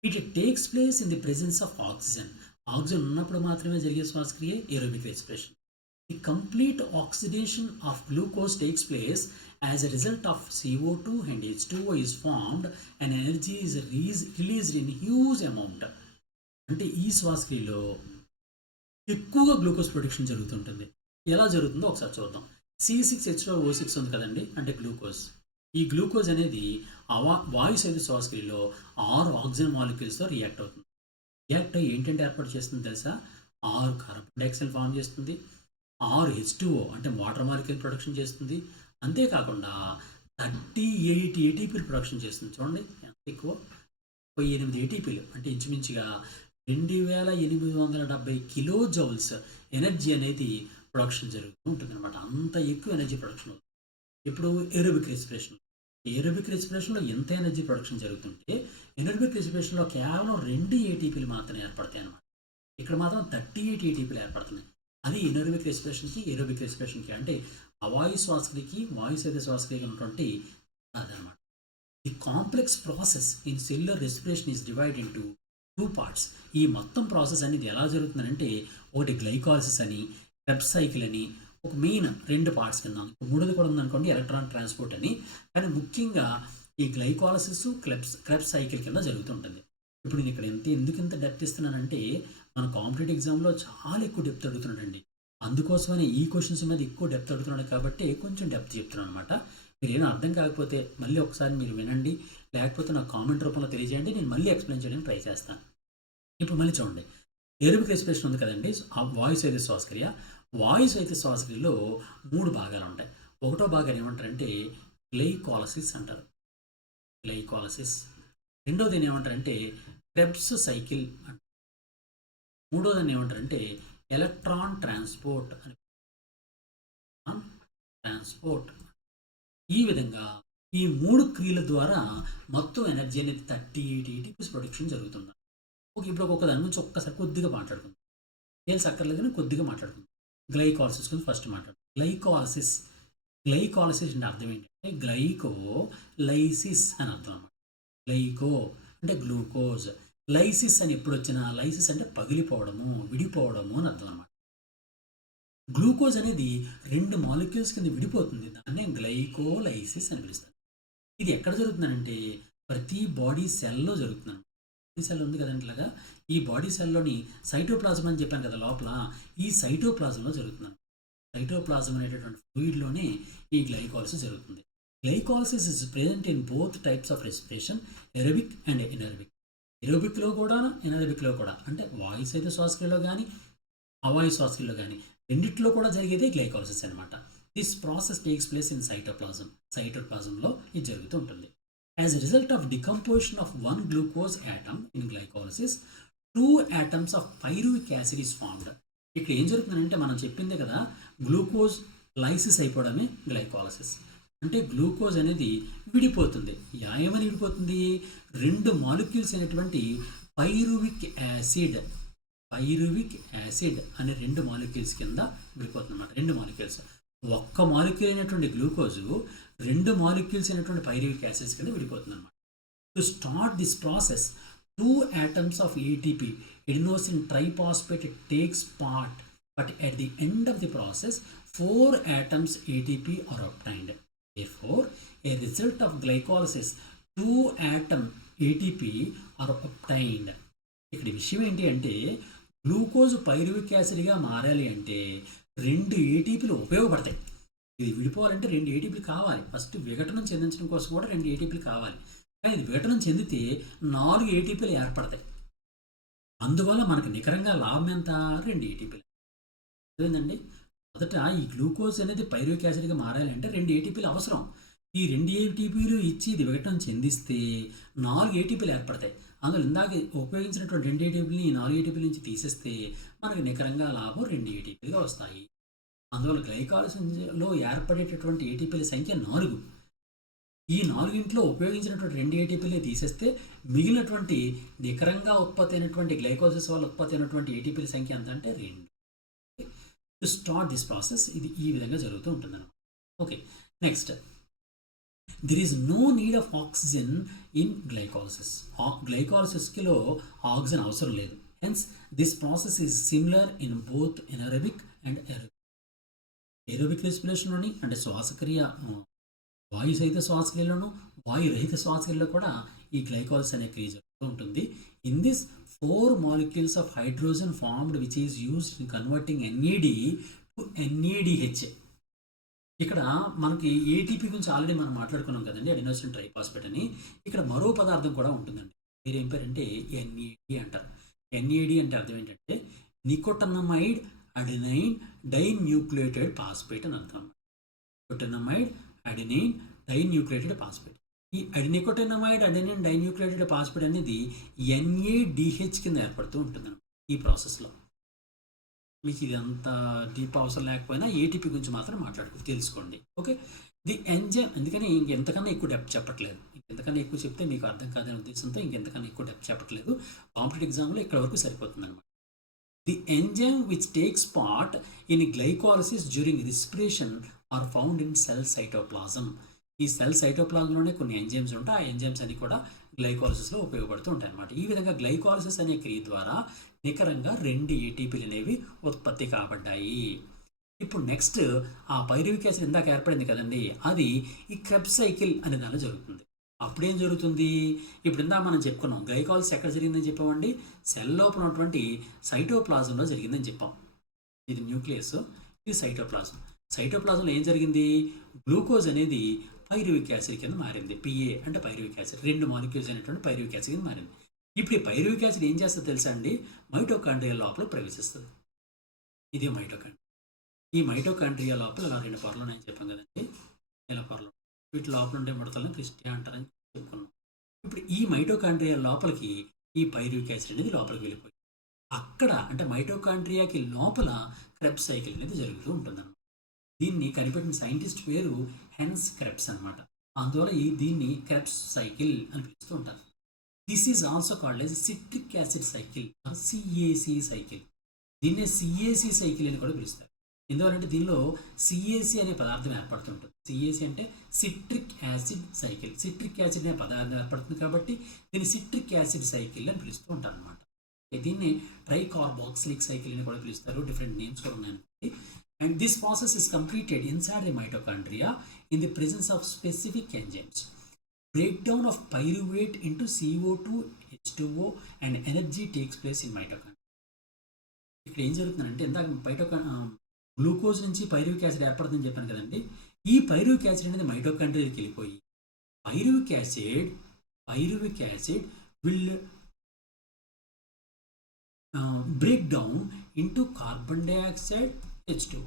It takes place in the presence of oxygen. Oxygen ఉన్నప్పుడు మాత్రమే జరిగే శ్వాసక్రియ aerobic respiration. The complete oxidation of glucose takes place as a result of CO2 and H2O is formed and energy is released in huge amount. అంటే ఈ శ్వాసక్రియలో ఎక్కువగా glucose production జరుగుతుంటుంది. ఎలా జరుగుతుందో ఒకసారి చూద్దాం. C6H12O6 ఉంది కదండి, అంటే గ్లూకోజ్. ఈ గ్లూకోజ్ అనేది వాయు సహిత శ్వాసక్రియలో 6 ఆక్సిజన్ మాలిక్యూల్స్తో రియాక్ట్ అవుతుంది. రియాక్ట్ అయ్యి ఏంటంటే ఏర్పాటు చేస్తుంది తెలుసా, 6 కార్బన్ డైఆక్సైడ్ ఫామ్ చేస్తుంది, 6 H2O అంటే వాటర్ మాలిక్యూల్ ప్రొడక్షన్ చేస్తుంది. అంతేకాకుండా 38 ఏటీపీలు ప్రొడక్షన్ చేస్తుంది. చూడండి ఎంత ఎక్కువ, 8 ఏటీపీలు అంటే ఇంచుమించుగా 2870 కిలో జౌల్స్ ఎనర్జీ అనేది ప్రొడక్షన్ జరుగుతూ ఉంటుంది అనమాట. అంత ఎక్కువ ఎనర్జీ ప్రొడక్షన్ అవుతుంది. ఇప్పుడు ఏరోబిక్ రెస్పిరేషన్. ఏరోబిక్ రెస్పిరేషన్‌లో ఎంత ఎనర్జీ ప్రొడక్షన్ జరుగుతుంటే, ఎనరోబిక్ రెస్పిరేషన్‌లో కేవలం 2 ఏటీపీలు మాత్రమే ఏర్పడతాయన్నమాట. ఇక్కడ మాత్రం 38 ఏటీపీలు ఏర్పడుతున్నాయి. అది ఎనరోబిక్ రెస్పిరేషన్‌కి, ఏరోబిక్ రెస్పిరేషన్‌కి అంటే అవాయు శ్వాసక్రియకి, వాయు సహిత శ్వాసక్రియకి ఉన్నటువంటి అదనమాట. The complex process in cellular respiration is divide into 2 parts. ఈ మొత్తం ప్రాసెస్ అనేది ఎలా జరుగుతుందంటే, ఒకటి గ్లైకాలిసిస్ అని, క్రెబ్స్ సైకిల్ అని, ఒక మెయిన్ 2 పార్ట్స్ విన్నాం. మూడోది కూడా ఉందనుకోండి ఎలక్ట్రాన్ ట్రాన్స్పోర్ట్ అని. కానీ ముఖ్యంగా ఈ గ్లైకాలిసిస్, క్రెబ్స్ సైకిల్ కింద జరుగుతుంటుంది. ఇప్పుడు నేను ఇక్కడ ఎందుకు ఇంత డెప్త్ ఇస్తున్నానంటే, మన కాంపిటేటివ్ ఎగ్జామ్లో చాలా ఎక్కువ డెప్త్ అడుగుతున్నాడండి. అందుకోసమని ఈ క్వశ్చన్స్ మీద ఎక్కువ డెప్త్ అడుగుతున్నాడు కాబట్టి కొంచెం డెప్త్ చెప్తున్నాను అనమాట. మీరు ఏమైనా అర్థం కాకపోతే మళ్ళీ ఒకసారి మీరు వినండి, లేకపోతే నాకు కామెంట్ రూపంలో తెలియజేయండి, నేను మళ్ళీ ఎక్స్ప్లెయిన్ చేయడానికి ట్రై చేస్తాను. ఇప్పుడు మళ్ళీ చూడండి, ఏరోబిక్ రెస్పిరేషన్ ఉంది కదండి, ఆ వాయు సహిత శ్వాసక్రియ. వాయు సహిత శ్వాసక్రియలో 3 భాగాలు ఉంటాయి. ఒకటో భాగాన్ని ఏమంటారంటే గ్లైకాలసిస్ అంటారు, గ్లైకాలసిస్. రెండోది ఏమంటారంటే క్రెబ్స్ సైకిల్ అంటారు. మూడోదాన్ని ఏమంటారంటే ఎలక్ట్రాన్ ట్రాన్స్పోర్ట్ అని. ట్రాన్స్పోర్ట్. ఈ విధంగా ఈ 3 క్రియల ద్వారా మొత్తం ఎనర్జీ అనేది 38 ఏటీపీస్ ప్రొడక్షన్ జరుగుతుంది. ఓకే, ఇప్పుడు ఒక్కొక్క దాని నుంచి ఒక్కసారి కొద్దిగా మాట్లాడుకుందాం. తెలిసి అక్కర్లేదు కానీ కొద్దిగా మాట్లాడుకుందాం. గ్లైకాలసిస్ గురించి ఫస్ట్ మాట్లాడు. గ్లైకాలసిస్. గ్లైకాలసిస్ అంటే అర్థం ఏంటంటే గ్లైకో లైసిస్ అని అర్థం అన్నమాట. గ్లైకో అంటే గ్లూకోజ్, లైసిస్ అని ఎప్పుడు వచ్చినా, లైసిస్ అంటే పగిలిపోవడము, విడిపోవడము అని అర్థం అన్నమాట. గ్లూకోజ్ అనేది 2 మాలిక్యూల్స్ కింద విడిపోతుంది, దాన్నే గ్లైకోలైసిస్ అని పిలుస్తారు. ఇది ఎక్కడ జరుగుతుందంటే ప్రతి బాడీ సెల్లో జరుగుతుంది. బాడీ సెల్ ఉంది కదండి ఇలాగా, ఈ బాడీ సెల్లోని సైటోప్లాజం అని చెప్పాను కదా లోపల, ఈ సైటోప్లాజంలో జరుగుతుంది. సైటోప్లాజం అనేటటువంటి ఫ్లూయిడ్లోనే ఈ గ్లైకాలసిస్ జరుగుతుంది. Glycolysis is present in both types of respiration, aerobic and anaerobic. ఎరోబిక్లో కూడా, ఎనరోబిక్లో కూడా, అంటే వాయు సహిత శ్వాసక్రియలో కానీ, అవాయు శ్వాసక్రియలో కానీ రెండిట్లో కూడా జరిగేదే గ్లైకాలసిస్ అనమాట. This process takes place in cytoplasm. సైటోప్లాజంలో ఇది జరుగుతూ ఉంటుంది. As a result of decomposition of 1 glucose atom in glycolysis, 2 atoms of pyruvic acid is formed. ఇక్కడ ఏం జరుగుతుందంటే మనం చెప్పిందే కదా, గ్లూకోజ్ లైసిస్ అయిపోవడమే గ్లైకాలసిస్. అంటే గ్లూకోజ్ అనేది విడిపోతుంది. ఏమని విడిపోతుంది? 2 మాలిక్యూల్స్ అయినటువంటి పైరువిక్ యాసిడ్ అనే 2 మాలిక్యూల్స్ కింద విడిపోతుంది అన్నమాట. 2 మాలిక్యూల్స్, ఒక్క మాలిక్యూల్ అయినటువంటి గ్లూకోజు 2 మాలిక్యూల్స్ అయినటువంటి పైరువిక్ యాసిడ్స్ కింద విడిపోతుంది అన్నమాట. To start this process, 2 atoms of ATP, adenosine triphosphate, takes part, but at the end of the process 4 atoms ATP are obtained. Therefore, a result of glycolysis 2 atom ATP are obtained. ఇక్కడ విషయం ఏంటి అంటే glucose pyruvic యాసిడ్గా మారాలి అంటే 2 ఏటీపీలు ఉపయోగపడతాయి. ఇది విడిపోవాలంటే 2 ఏటీపీలు కావాలి. First విఘటనం చెందించడం కోసం కూడా 2 ఏటీపీలు కావాలి. కానీ ఇది విఘటనం చెందితే 4 ఏటీపీలు ఏర్పడతాయి. అందువల్ల మనకు నికరంగా లాభం ఎంత? 2 ఏటీపీలు. అర్థమైందండి? మొదట ఈ గ్లూకోజ్ అనేది పైరువిక్ యాసిడ్గా మారాలంటే 2 ఏటీపీలు అవసరం. ఈ 2 ఏటీపీలు ఇచ్చి ఇది విఘటనం చెందిస్తే 4 ఏటీపీలు ఏర్పడతాయి. అందులో ఇందాక ఉపయోగించినటువంటి 2 ఏటీపీలని 4 ఏటీపీల నుంచి తీసేస్తే మనకు నికరంగా లాభం 2 ఏటీపీలుగా వస్తాయి. అందువల్ల గ్లైకాలసిస్లో ఏర్పడేటటువంటి ఏటీపీల సంఖ్య 4. ఈ 4 ఉపయోగించినటువంటి 2 ఏటీపీలే తీసేస్తే మిగిలినటువంటి నికరంగా ఉత్పత్తి అయినటువంటి గ్లైకోసిస్ వల్ల ఉత్పత్తి అయినటువంటి ఏటీపీల సంఖ్య ఎంత అంటే 2. టు స్టార్ట్ దిస్ ప్రాసెస్ ఇది ఈ విధంగా జరుగుతూ ఉంటుంది అన్నమాట. Okay, next, there is no need of oxygen in glycolysis. గ్లైకాలసిస్లో ఆక్సిజన్ అవసరం లేదు. Hence this process is similar in both anaerobic and aerobic. Aerobic రెస్పిరేషన్లోని అంటే శ్వాసక్రియ వాయు సహిత శ్వాసక్రియలోను, వాయు రహిత శ్వాసక్రియలో కూడా ఈ గ్లైకాలసిస్ అనే క్రియ జరుగుతూ ఉంటుంది. In this 4 molecules of hydrogen formed which is used in converting NAD to NADH. ఇక్కడ మనకి ఏటీపీ గురించి ఆల్రెడీ మనం మాట్లాడుకున్నాం కదండి, అడినోసిన్ ట్రైఫాస్ఫేట్ అని. ఇక్కడ మరో పదార్థం కూడా ఉంటుందండి. మీరు ఏం పేరంటే NAD అంటారు. NAD అంటే అర్థం ఏంటంటే నికోటినమైడ్ అడెనైన్ డైన్యూక్లియోటైడ్ ఫాస్ఫేట్ అని అర్థం. Nicotinamide adenine dinucleotide phosphate. ఈ నికోటినమైడ్ అడెనైన్ డైన్యూక్లియోటైడ్ ఫాస్ఫేట్ అనేది NADH కింద ఏర్పడుతూ ఉంటుంది ఈ ప్రాసెస్లో. మీకు ఇది అంత డీప్ అవసరం లేకపోయినా ఏటీపీ గురించి మాత్రం తెలుసుకోండి. ఓకే, ది ఎంజైమ్, అందుకని ఇంకెంతకన్నా ఎక్కువ డెప్త్ చెప్పట్లేదు. ఇంకెంతకన్నా ఎక్కువ చెప్తే మీకు అర్థం కాదనే ఉద్దేశంతో ఇంకెంతకన్నా ఎక్కువ డెప్త్ చెప్పట్లేదు. కాంపిటేటివ్ ఎగ్జామ్లో ఇక్కడ వరకు సరిపోతుంది అనమాట. The enzyme which takes part in glycolysis during respiration are found in cell cytoplasm. ఈ సెల్ సైటోప్లాజంలోనే కొన్ని ఎంజైమ్స్ ఉంటాయి. ఆ ఎంజైమ్స్ అన్ని కూడా గ్లైకోలిసిస్లో ఉపయోగపడుతూ ఉంటాయి అన్నమాట. ఈ విధంగా గ్లైకోలిసిస్ అనే క్రియ ద్వారా నికరంగా 2 ఏటీపీలు అనేవి ఉత్పత్తి కాబడ్డాయి. ఇప్పుడు నెక్స్ట్ ఆ పైరువిక్ యాసిడ్ ఇందాక ఏర్పడింది కదండి, అది ఈ క్రెబ్స్ సైకిల్ అనే దానిలో జరుగుతుంది. అప్పుడేం జరుగుతుంది? ఇప్పుడు ఇందా మనం చెప్పుకున్నాం గ్లైకాలిసిస్ ఎక్కడ జరిగిందని చెప్పామండి, సెల్ లోపల ఉన్నటువంటి సైటోప్లాజంలో జరిగిందని చెప్పాం. ఇది న్యూక్లియస్, ఇది సైటోప్లాజం. సైటోప్లాజంలో ఏం జరిగింది? గ్లూకోజ్ అనేది పైరువిక్ యాసిడ్ కింద మారింది. పిఏ అంటే పైరువిక్ యాసిడ్, 2 మాలిక్యూల్స్ అనేటువంటి పైరువిక్ యాసిడ్ కింద మారింది. ఇప్పుడు ఈ పైరువిక్ యాసిడ్ ఏం చేస్తుందో తెలుసా అండి? మైటోకాండ్రియా లోపల ప్రవేశిస్తుంది. ఇదే మైటోకాండ్రియా. ఈ మైటోకాండ్రియా లోపల ఇలా 2 పొరలు ఉన్నాయని చెప్పాం కదండి, ఇలా పొరలు. వీటి లోపల ఉండే ముడతలను క్రిస్టియా అంటారని చెప్పుకున్నాం. ఇప్పుడు ఈ మైటోకాండ్రియా లోపలికి ఈ పైరువిక్ యాసిడ్ అనేది లోపలికి వెళ్ళిపోయింది. అక్కడ అంటే మైటోకాండ్రియాకి లోపల క్రెబ్స్ సైకిల్ అనేది జరుగుతూ ఉంటుందన్నమాట. దీన్ని కనిపెట్టిన సైంటిస్ట్ పేరు హెన్స్ క్రెబ్స్ అనమాట. అందువల్ల దీన్ని క్రెబ్స్ సైకిల్ అని పిలుస్తూ ఉంటారు. This is also called as citric acid cycle or CAC cycle. దీన్నే సిఏసి సైకిల్ అని కూడా పిలుస్తారు. ఎందువల్లంటే దీనిలో సిఏసి అనే పదార్థం ఏర్పడుతుంటుంది. సిఏసి అంటే citric acid cycle. Citric acid అనే పదార్థం ఏర్పడుతుంది కాబట్టి దీన్ని సిట్రిక్ యాసిడ్ సైకిల్ అని పిలుస్తూ ఉంటారు అనమాట. దీన్ని ట్రైకార్బాక్సిలిక్ సైకిల్ అని కూడా పిలుస్తారు. డిఫరెంట్ నేమ్స్ కూడా ఉన్నాయి. And this process is completed inside the mitochondria in the presence of specific enzymes. Breakdown of pyruvate into CO2, H2O and energy takes place in mitochondria. ఇక్కడ ఏం జరుగుతుందంటే ఇందాక గ్లూకోజ్ నుంచి పైరువిక్ యాసిడ్ ఏర్పడుతుందని చెప్పాను కదండి. ఈ పైరువిక్ యాసిడ్ అనేది మైటోకాండ్రియాకి వెళ్ళిపోయి pyruvic acid will break down into carbon dioxide H2O.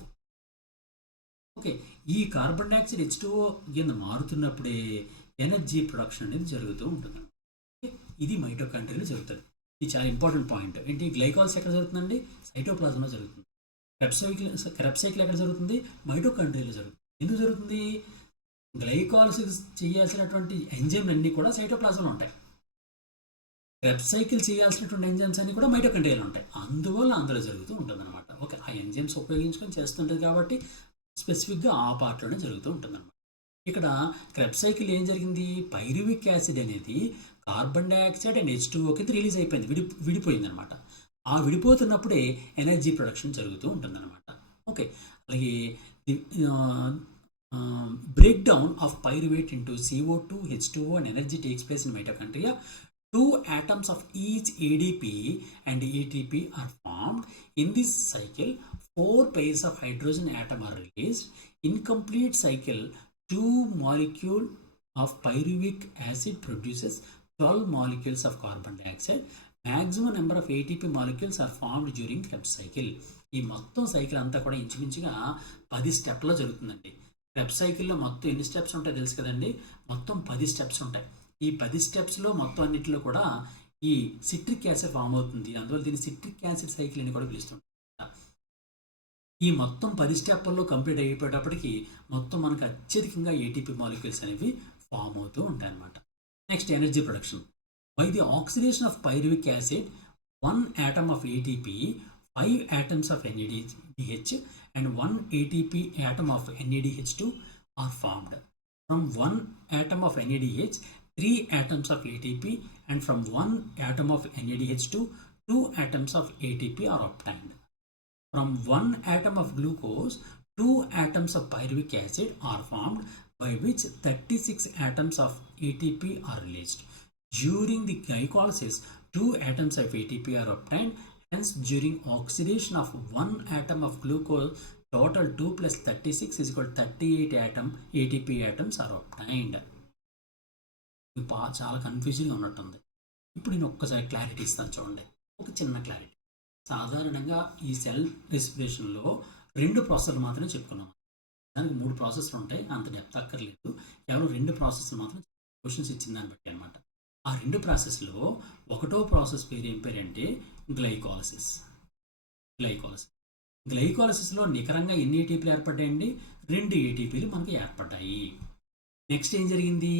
Okay, ఈ కార్బన్ డైఆక్సైడ్ H2O కింద మారుతున్నప్పుడే ఎనర్జీ ప్రొడక్షన్ అనేది జరుగుతూ ఉంటుంది. ఇది మైటోకాండ్రియాలో జరుగుతుంది. ఇది చాలా ఇంపార్టెంట్ పాయింట్. ఏంటి? గ్లైకాలిసిస్ ఎక్కడ జరుగుతుందండి? సైటోప్లాజంలో జరుగుతుంది. క్రెబ్స్ సైకిల్ ఎక్కడ జరుగుతుంది? మైటోకాండ్రియాలో జరుగుతుంది. ఎందుకు జరుగుతుంది? గ్లైకాలిసిస్ చేయాల్సినటువంటి ఎంజైమ్లు అన్నీ కూడా సైటోప్లాజంలో ఉంటాయి. క్రెబ్స్ సైకిల్ చేయాల్సినటువంటి ఎంజైమ్స్ అన్నీ కూడా మైటోకాండ్రియాలో ఉంటాయి. అందువల్ల అందులో జరుగుతూ ఉంటుంది అనమాట. ఓకే, ఆ ఎంజైమ్స్ ఉపయోగించుకొని చేస్తుంటుంది కాబట్టి స్పెసిఫిక్గా ఆ పార్ట్లోనే జరుగుతూ ఉంటుంది అనమాట. ఇక్కడ క్రెబ్స్ సైకిల్ ఏం జరిగింది? పైరువిక్ యాసిడ్ అనేది కార్బన్ డైఆక్సైడ్ అండ్ H2O కింద రిలీజ్ అయిపోయింది, విడిపోయింది అనమాట. ఆ విడిపోతున్నప్పుడే ఎనర్జీ ప్రొడక్షన్ జరుగుతూ ఉంటుందన్నమాట. ఓకే, అలాగే break down of pyruvate into CO2, H2O and energy takes place in mitochondria. 2 atoms of each ADP and ATP are formed. In this cycle, 4 pairs of hydrogen atom are released. Incomplete cycle, 2 molecules of pyruvic acid produces 12 molecules of carbon dioxide. Maximum number of ATP molecules are formed during Krebs cycle. ఈ మొత్తం cycle అంతా కూడా ఇంచుమించుగా 10 స్టెప్లో జరుగుతుందండి. Krebs సైకిల్లో మొత్తం ఎన్ని స్టెప్స్ ఉంటాయో తెలుసు కదండి, మొత్తం 10 స్టెప్స్ ఉంటాయి. ఈ 10 స్టెప్స్లో మొత్తం అన్నింటిలో కూడా ఈ సిట్రిక్ యాసిడ్ ఫామ్ అవుతుంది. అందువల్ల దీన్ని సిట్రిక్ యాసిడ్ సైకిల్ అని కూడా పిలుస్తుంటారు. ఈ మొత్తం 10 స్టెప్పుల్లో కంప్లీట్ అయిపోయేటప్పటికి మొత్తం మనకు అత్యధికంగా ఏటీపీ మాలిక్యూల్స్ అనేవి ఫామ్ అవుతూ ఉంటాయి అన్నమాట. Next energy production. By the oxidation of pyruvic acid 1 atom of ATP, 5 atoms of NADH and 1 ATP atom of NADH2 are formed. From 1 atom of NADH, 3 atoms of ATP and from 1 atom of NADH2, 2 atoms of ATP are obtained. From 1 atom of glucose, 2 atoms of pyruvic acid are formed, by which 36 atoms of ATP are released. During the glycolysis, 2 atoms of ATP are obtained. Hence, during oxidation of 1 atom of glucose, total 2 plus 36 is equal to 38 ATP atoms are obtained. చాలా కన్ఫ్యూజింగ్గా ఉన్నట్టుంది. ఇప్పుడు నేను ఒక్కసారి clarity ఇస్తాను చూడండి, ఒక చిన్న clarity. సాధారణంగా ఈ సెల్ రెస్పిరేషన్లో 2 ప్రాసెస్లు మాత్రమే చెప్పుకున్నాం. దానికి 3 ప్రాసెస్లు ఉంటాయి, అంత డెప్త్ అక్కర్లేదు. కేవలం 2 ప్రాసెస్లు మాత్రం క్వశ్చన్స్ ఇచ్చిన దాన్ని బట్టి అనమాట. ఆ 2 ప్రాసెస్లో ఒకటో ప్రాసెస్ పేరు ఏం పేరంటే గ్లైకాలిసిస్. గ్లైకాలసిస్లో నికరంగా ఎన్ని ఏటీపీలు ఏర్పడ్డాయండి? 2 ఏటీపీలు మనకి ఏర్పడ్డాయి. నెక్స్ట్ ఏం జరిగింది?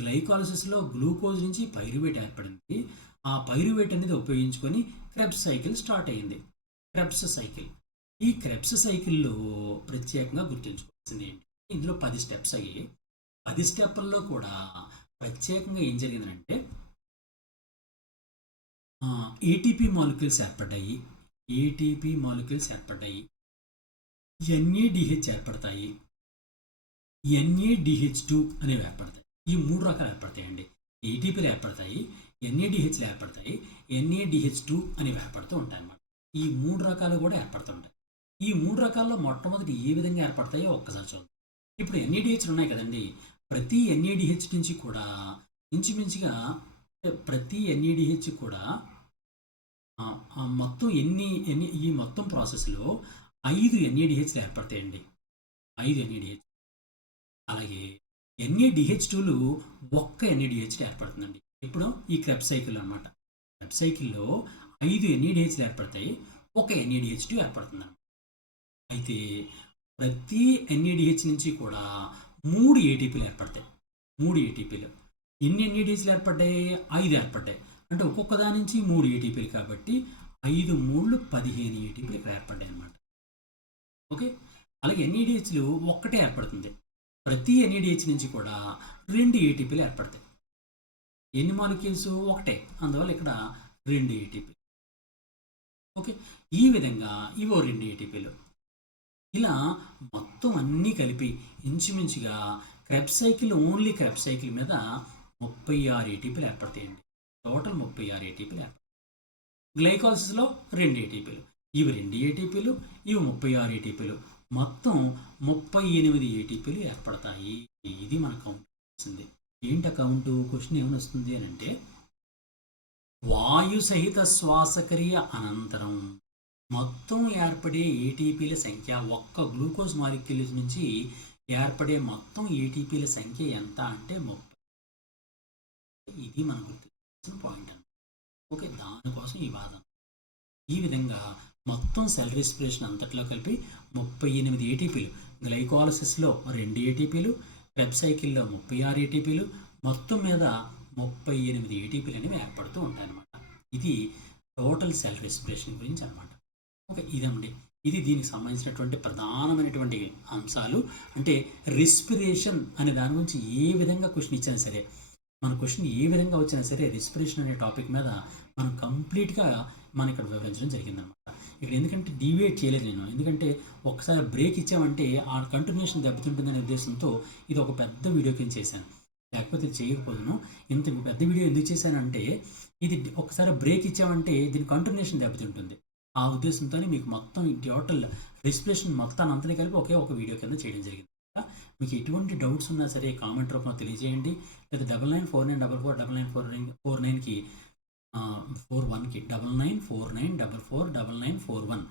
గ్లైకాలసిస్లో గ్లూకోజ్ నుంచి పైరువేట్ ఏర్పడింది. ఆ పైరువేట్ అనేది ఉపయోగించుకొని క్రెబ్స్ సైకిల్ స్టార్ట్ అయింది. Krebs cycle. ఈ క్రెబ్స్ సైకిల్లో ప్రత్యేకంగా గుర్తుంచుకోవాల్సింది ఏంటి? ఇందులో 10 స్టెప్స్ అయ్యాయి. 10 స్టెప్పుల్లో కూడా ప్రత్యేకంగా ఏం జరిగిందంటే ఏటీపీ మాలిక్యూల్స్ ఏర్పడ్డాయి. ఏటీపీ మాలిక్యూల్స్ ఏర్పడ్డాయి. ఎన్ఏడిహెచ్ ఏర్పడతాయి. NADH2 అనేవి ఏర్పడతాయి. ఈ 3 రకాలు ఏర్పడతాయండి. ఏటీపీలు ఏర్పడతాయి, NADHలు ఏర్పడతాయి, NADH2 అనేవి ఏర్పడుతూ ఉంటాయి అన్నమాట. ఈ 3 రకాలు కూడా ఏర్పడుతూ ఉంటాయి. ఈ 3 రకాల్లో మొట్టమొదటి ఏ విధంగా ఏర్పడతాయో ఒక్కసారి చూద్దాం. ఇప్పుడు NADHలు ఉన్నాయి కదండి. ప్రతి NADH నుంచి కూడా ఇంచుమించుగా ప్రతి NADH కూడా మొత్తం ఈ మొత్తం ప్రాసెస్లో 5 NADHలు ఏర్పడతాయండి. 5 NADH. అలాగే NADH2లు ఒక్క NADH ఏర్పడుతుందండి. ఇప్పుడు ఈ క్రెబ్స్ సైకిల్ అనమాట. క్రెబ్స్ సైకిల్లో 5 NADHలు ఏర్పడతాయి, ఒక NADH2 ఏర్పడుతుంది. అయితే ప్రతి NADH నుంచి కూడా 3 ఏటీపీలు ఏర్పడతాయి. 3 ఏటీపీలు. ఎన్ని NADHలు ఏర్పడ్డాయి? 5 ఏర్పడ్డాయి. అంటే ఒక్కొక్క దాని నుంచి 3 ఏటీపీలు కాబట్టి 5 3 15 ఏటీపీలు ఇక్కడ ఏర్పడ్డాయి అనమాట. ఓకే. అలాగే NADHలు ఒక్కటే ఏర్పడుతుంది. ప్రతి NADH నుంచి కూడా 2 ఏటీపీలు ఏర్పడతాయి. ఎన్ని మాలిక్యూల్స్? ఒకటే. అందువల్ల ఇక్కడ 2 ఏటీపీ. ఓకే. ఈ విధంగా ఇవో 2 ఏటీపీలు. ఇలా మొత్తం అన్నీ కలిపి ఇంచుమించుగా Krebs cycle, only Krebs cycle మీద 36 ఏటీపీలు ఏర్పడతాయండి. టోటల్ 36 ఏటీపీలు ఏర్పడతాయి. గ్లైకాలసిస్లో 2 ఏటీపీలు. ఇవి 2 ఏటీపీలు, ఇవి 36 ఏటీపీలు. మొత్తం 38 ఏటీపీలు ఏర్పడతాయి. ఇది మన కౌంట్ వచ్చింది. ఏంటి కౌంటు? క్వశ్చన్ ఏమైనా వస్తుంది అని అంటే, వాయు సహిత శ్వాసక్రియ అనంతరం మొత్తం ఏర్పడే ఏటీపీల సంఖ్య, ఒక్క గ్లూకోజ్ మాలిక్యూల్స్ నుంచి ఏర్పడే మొత్తం ఏటీపీల సంఖ్య ఎంత అంటే 30. ఇది మనం గుర్తించాల్సిన పాయింట్ అన్నమాట. ఓకే. దానికోసం ఈ వాదన. ఈ విధంగా మొత్తం సెల్ రెస్పిరేషన్ అంతట్లో కలిపి 38 ఏటీపీలు. గ్లైకాలసిస్లో 2 ఏటీపీలు, క్రెబ్స్ సైకిల్లో 36 ఏటీపీలు, మొత్తం మీద 38 ఏటీపీలు అనేవి ఏర్పడుతూ ఉంటాయన్నమాట. ఇది టోటల్ సెల్ రెస్పిరేషన్ గురించి అనమాట. ఓకే. ఇదండి. ఇది దీనికి సంబంధించినటువంటి ప్రధానమైనటువంటి అంశాలు. అంటే రెస్పిరేషన్ అనే దాని గురించి ఏ విధంగా క్వశ్చన్ ఇచ్చినా సరే, మన క్వశ్చన్ ఏ విధంగా వచ్చినా సరే, రెస్పిరేషన్ అనే టాపిక్ మీద మనం కంప్లీట్గా మనం ఇక్కడ వివరించడం జరిగిందనమాట. ఇక్కడ ఎందుకంటే డీవియేట్ చేయలేదు నేను. ఎందుకంటే ఒకసారి బ్రేక్ ఇచ్చామంటే ఆ కంటిన్యూషన్ దెబ్బతింటుందనే ఉద్దేశంతో ఇది ఒక పెద్ద వీడియో కింద చేశాను. లేకపోతే చేయకపోదును. ఇంత పెద్ద వీడియో ఎందుకు చేశానంటే, ఇది ఒకసారి బ్రేక్ ఇచ్చామంటే దీని కంటిన్యూషన్ దెబ్బతింటుంది. ఆ ఉద్దేశంతో మీకు మొత్తం టోటల్ రెస్పిరేషన్ మొత్తాన్ని అంతనే కలిపి ఒకే ఒక వీడియో కింద చేయడం జరిగింది. మీకు ఎటువంటి డౌట్స్ ఉన్నా సరే కామెంట్ రూపంలో తెలియజేయండి. లేదా 9949449949కి 41కి 9949449941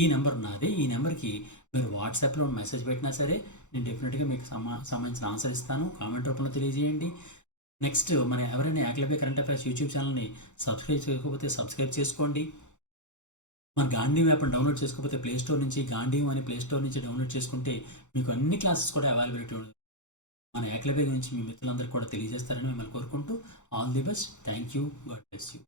ఈ నెంబర్ నాదే. ఈ నెంబర్కి మీరు వాట్సాప్లో మెసేజ్ పెట్టినా సరే నేను డెఫినెట్గా మీకు సంబంధించిన ఆన్సర్ ఇస్తాను. కామెంట్ రూపంలో తెలియజేయండి. నెక్స్ట్ మన ఎవరైనా యాక్లబే కరెంట్ అఫైర్స్ యూట్యూబ్ ఛానల్ని సబ్స్క్రైబ్ చేయకపోతే సబ్స్క్రైబ్ చేసుకోండి. మన గాంధీవ్ యాప్ని డౌన్లోడ్ చేసుకోకపోతే ప్లేస్టోర్ నుంచి గాంధీవ్ అని ప్లేస్టోర్ నుంచి డౌన్లోడ్ చేసుకుంటే మీకు అన్ని క్లాసెస్ కూడా అవైలబిలిటీ ఉంటుంది. మన యాక్లబే గురించి మీ మిత్రులందరికీ కూడా తెలియజేస్తారని మిమ్మల్ని కోరుకుంటూ all the best. Thank you. God bless you.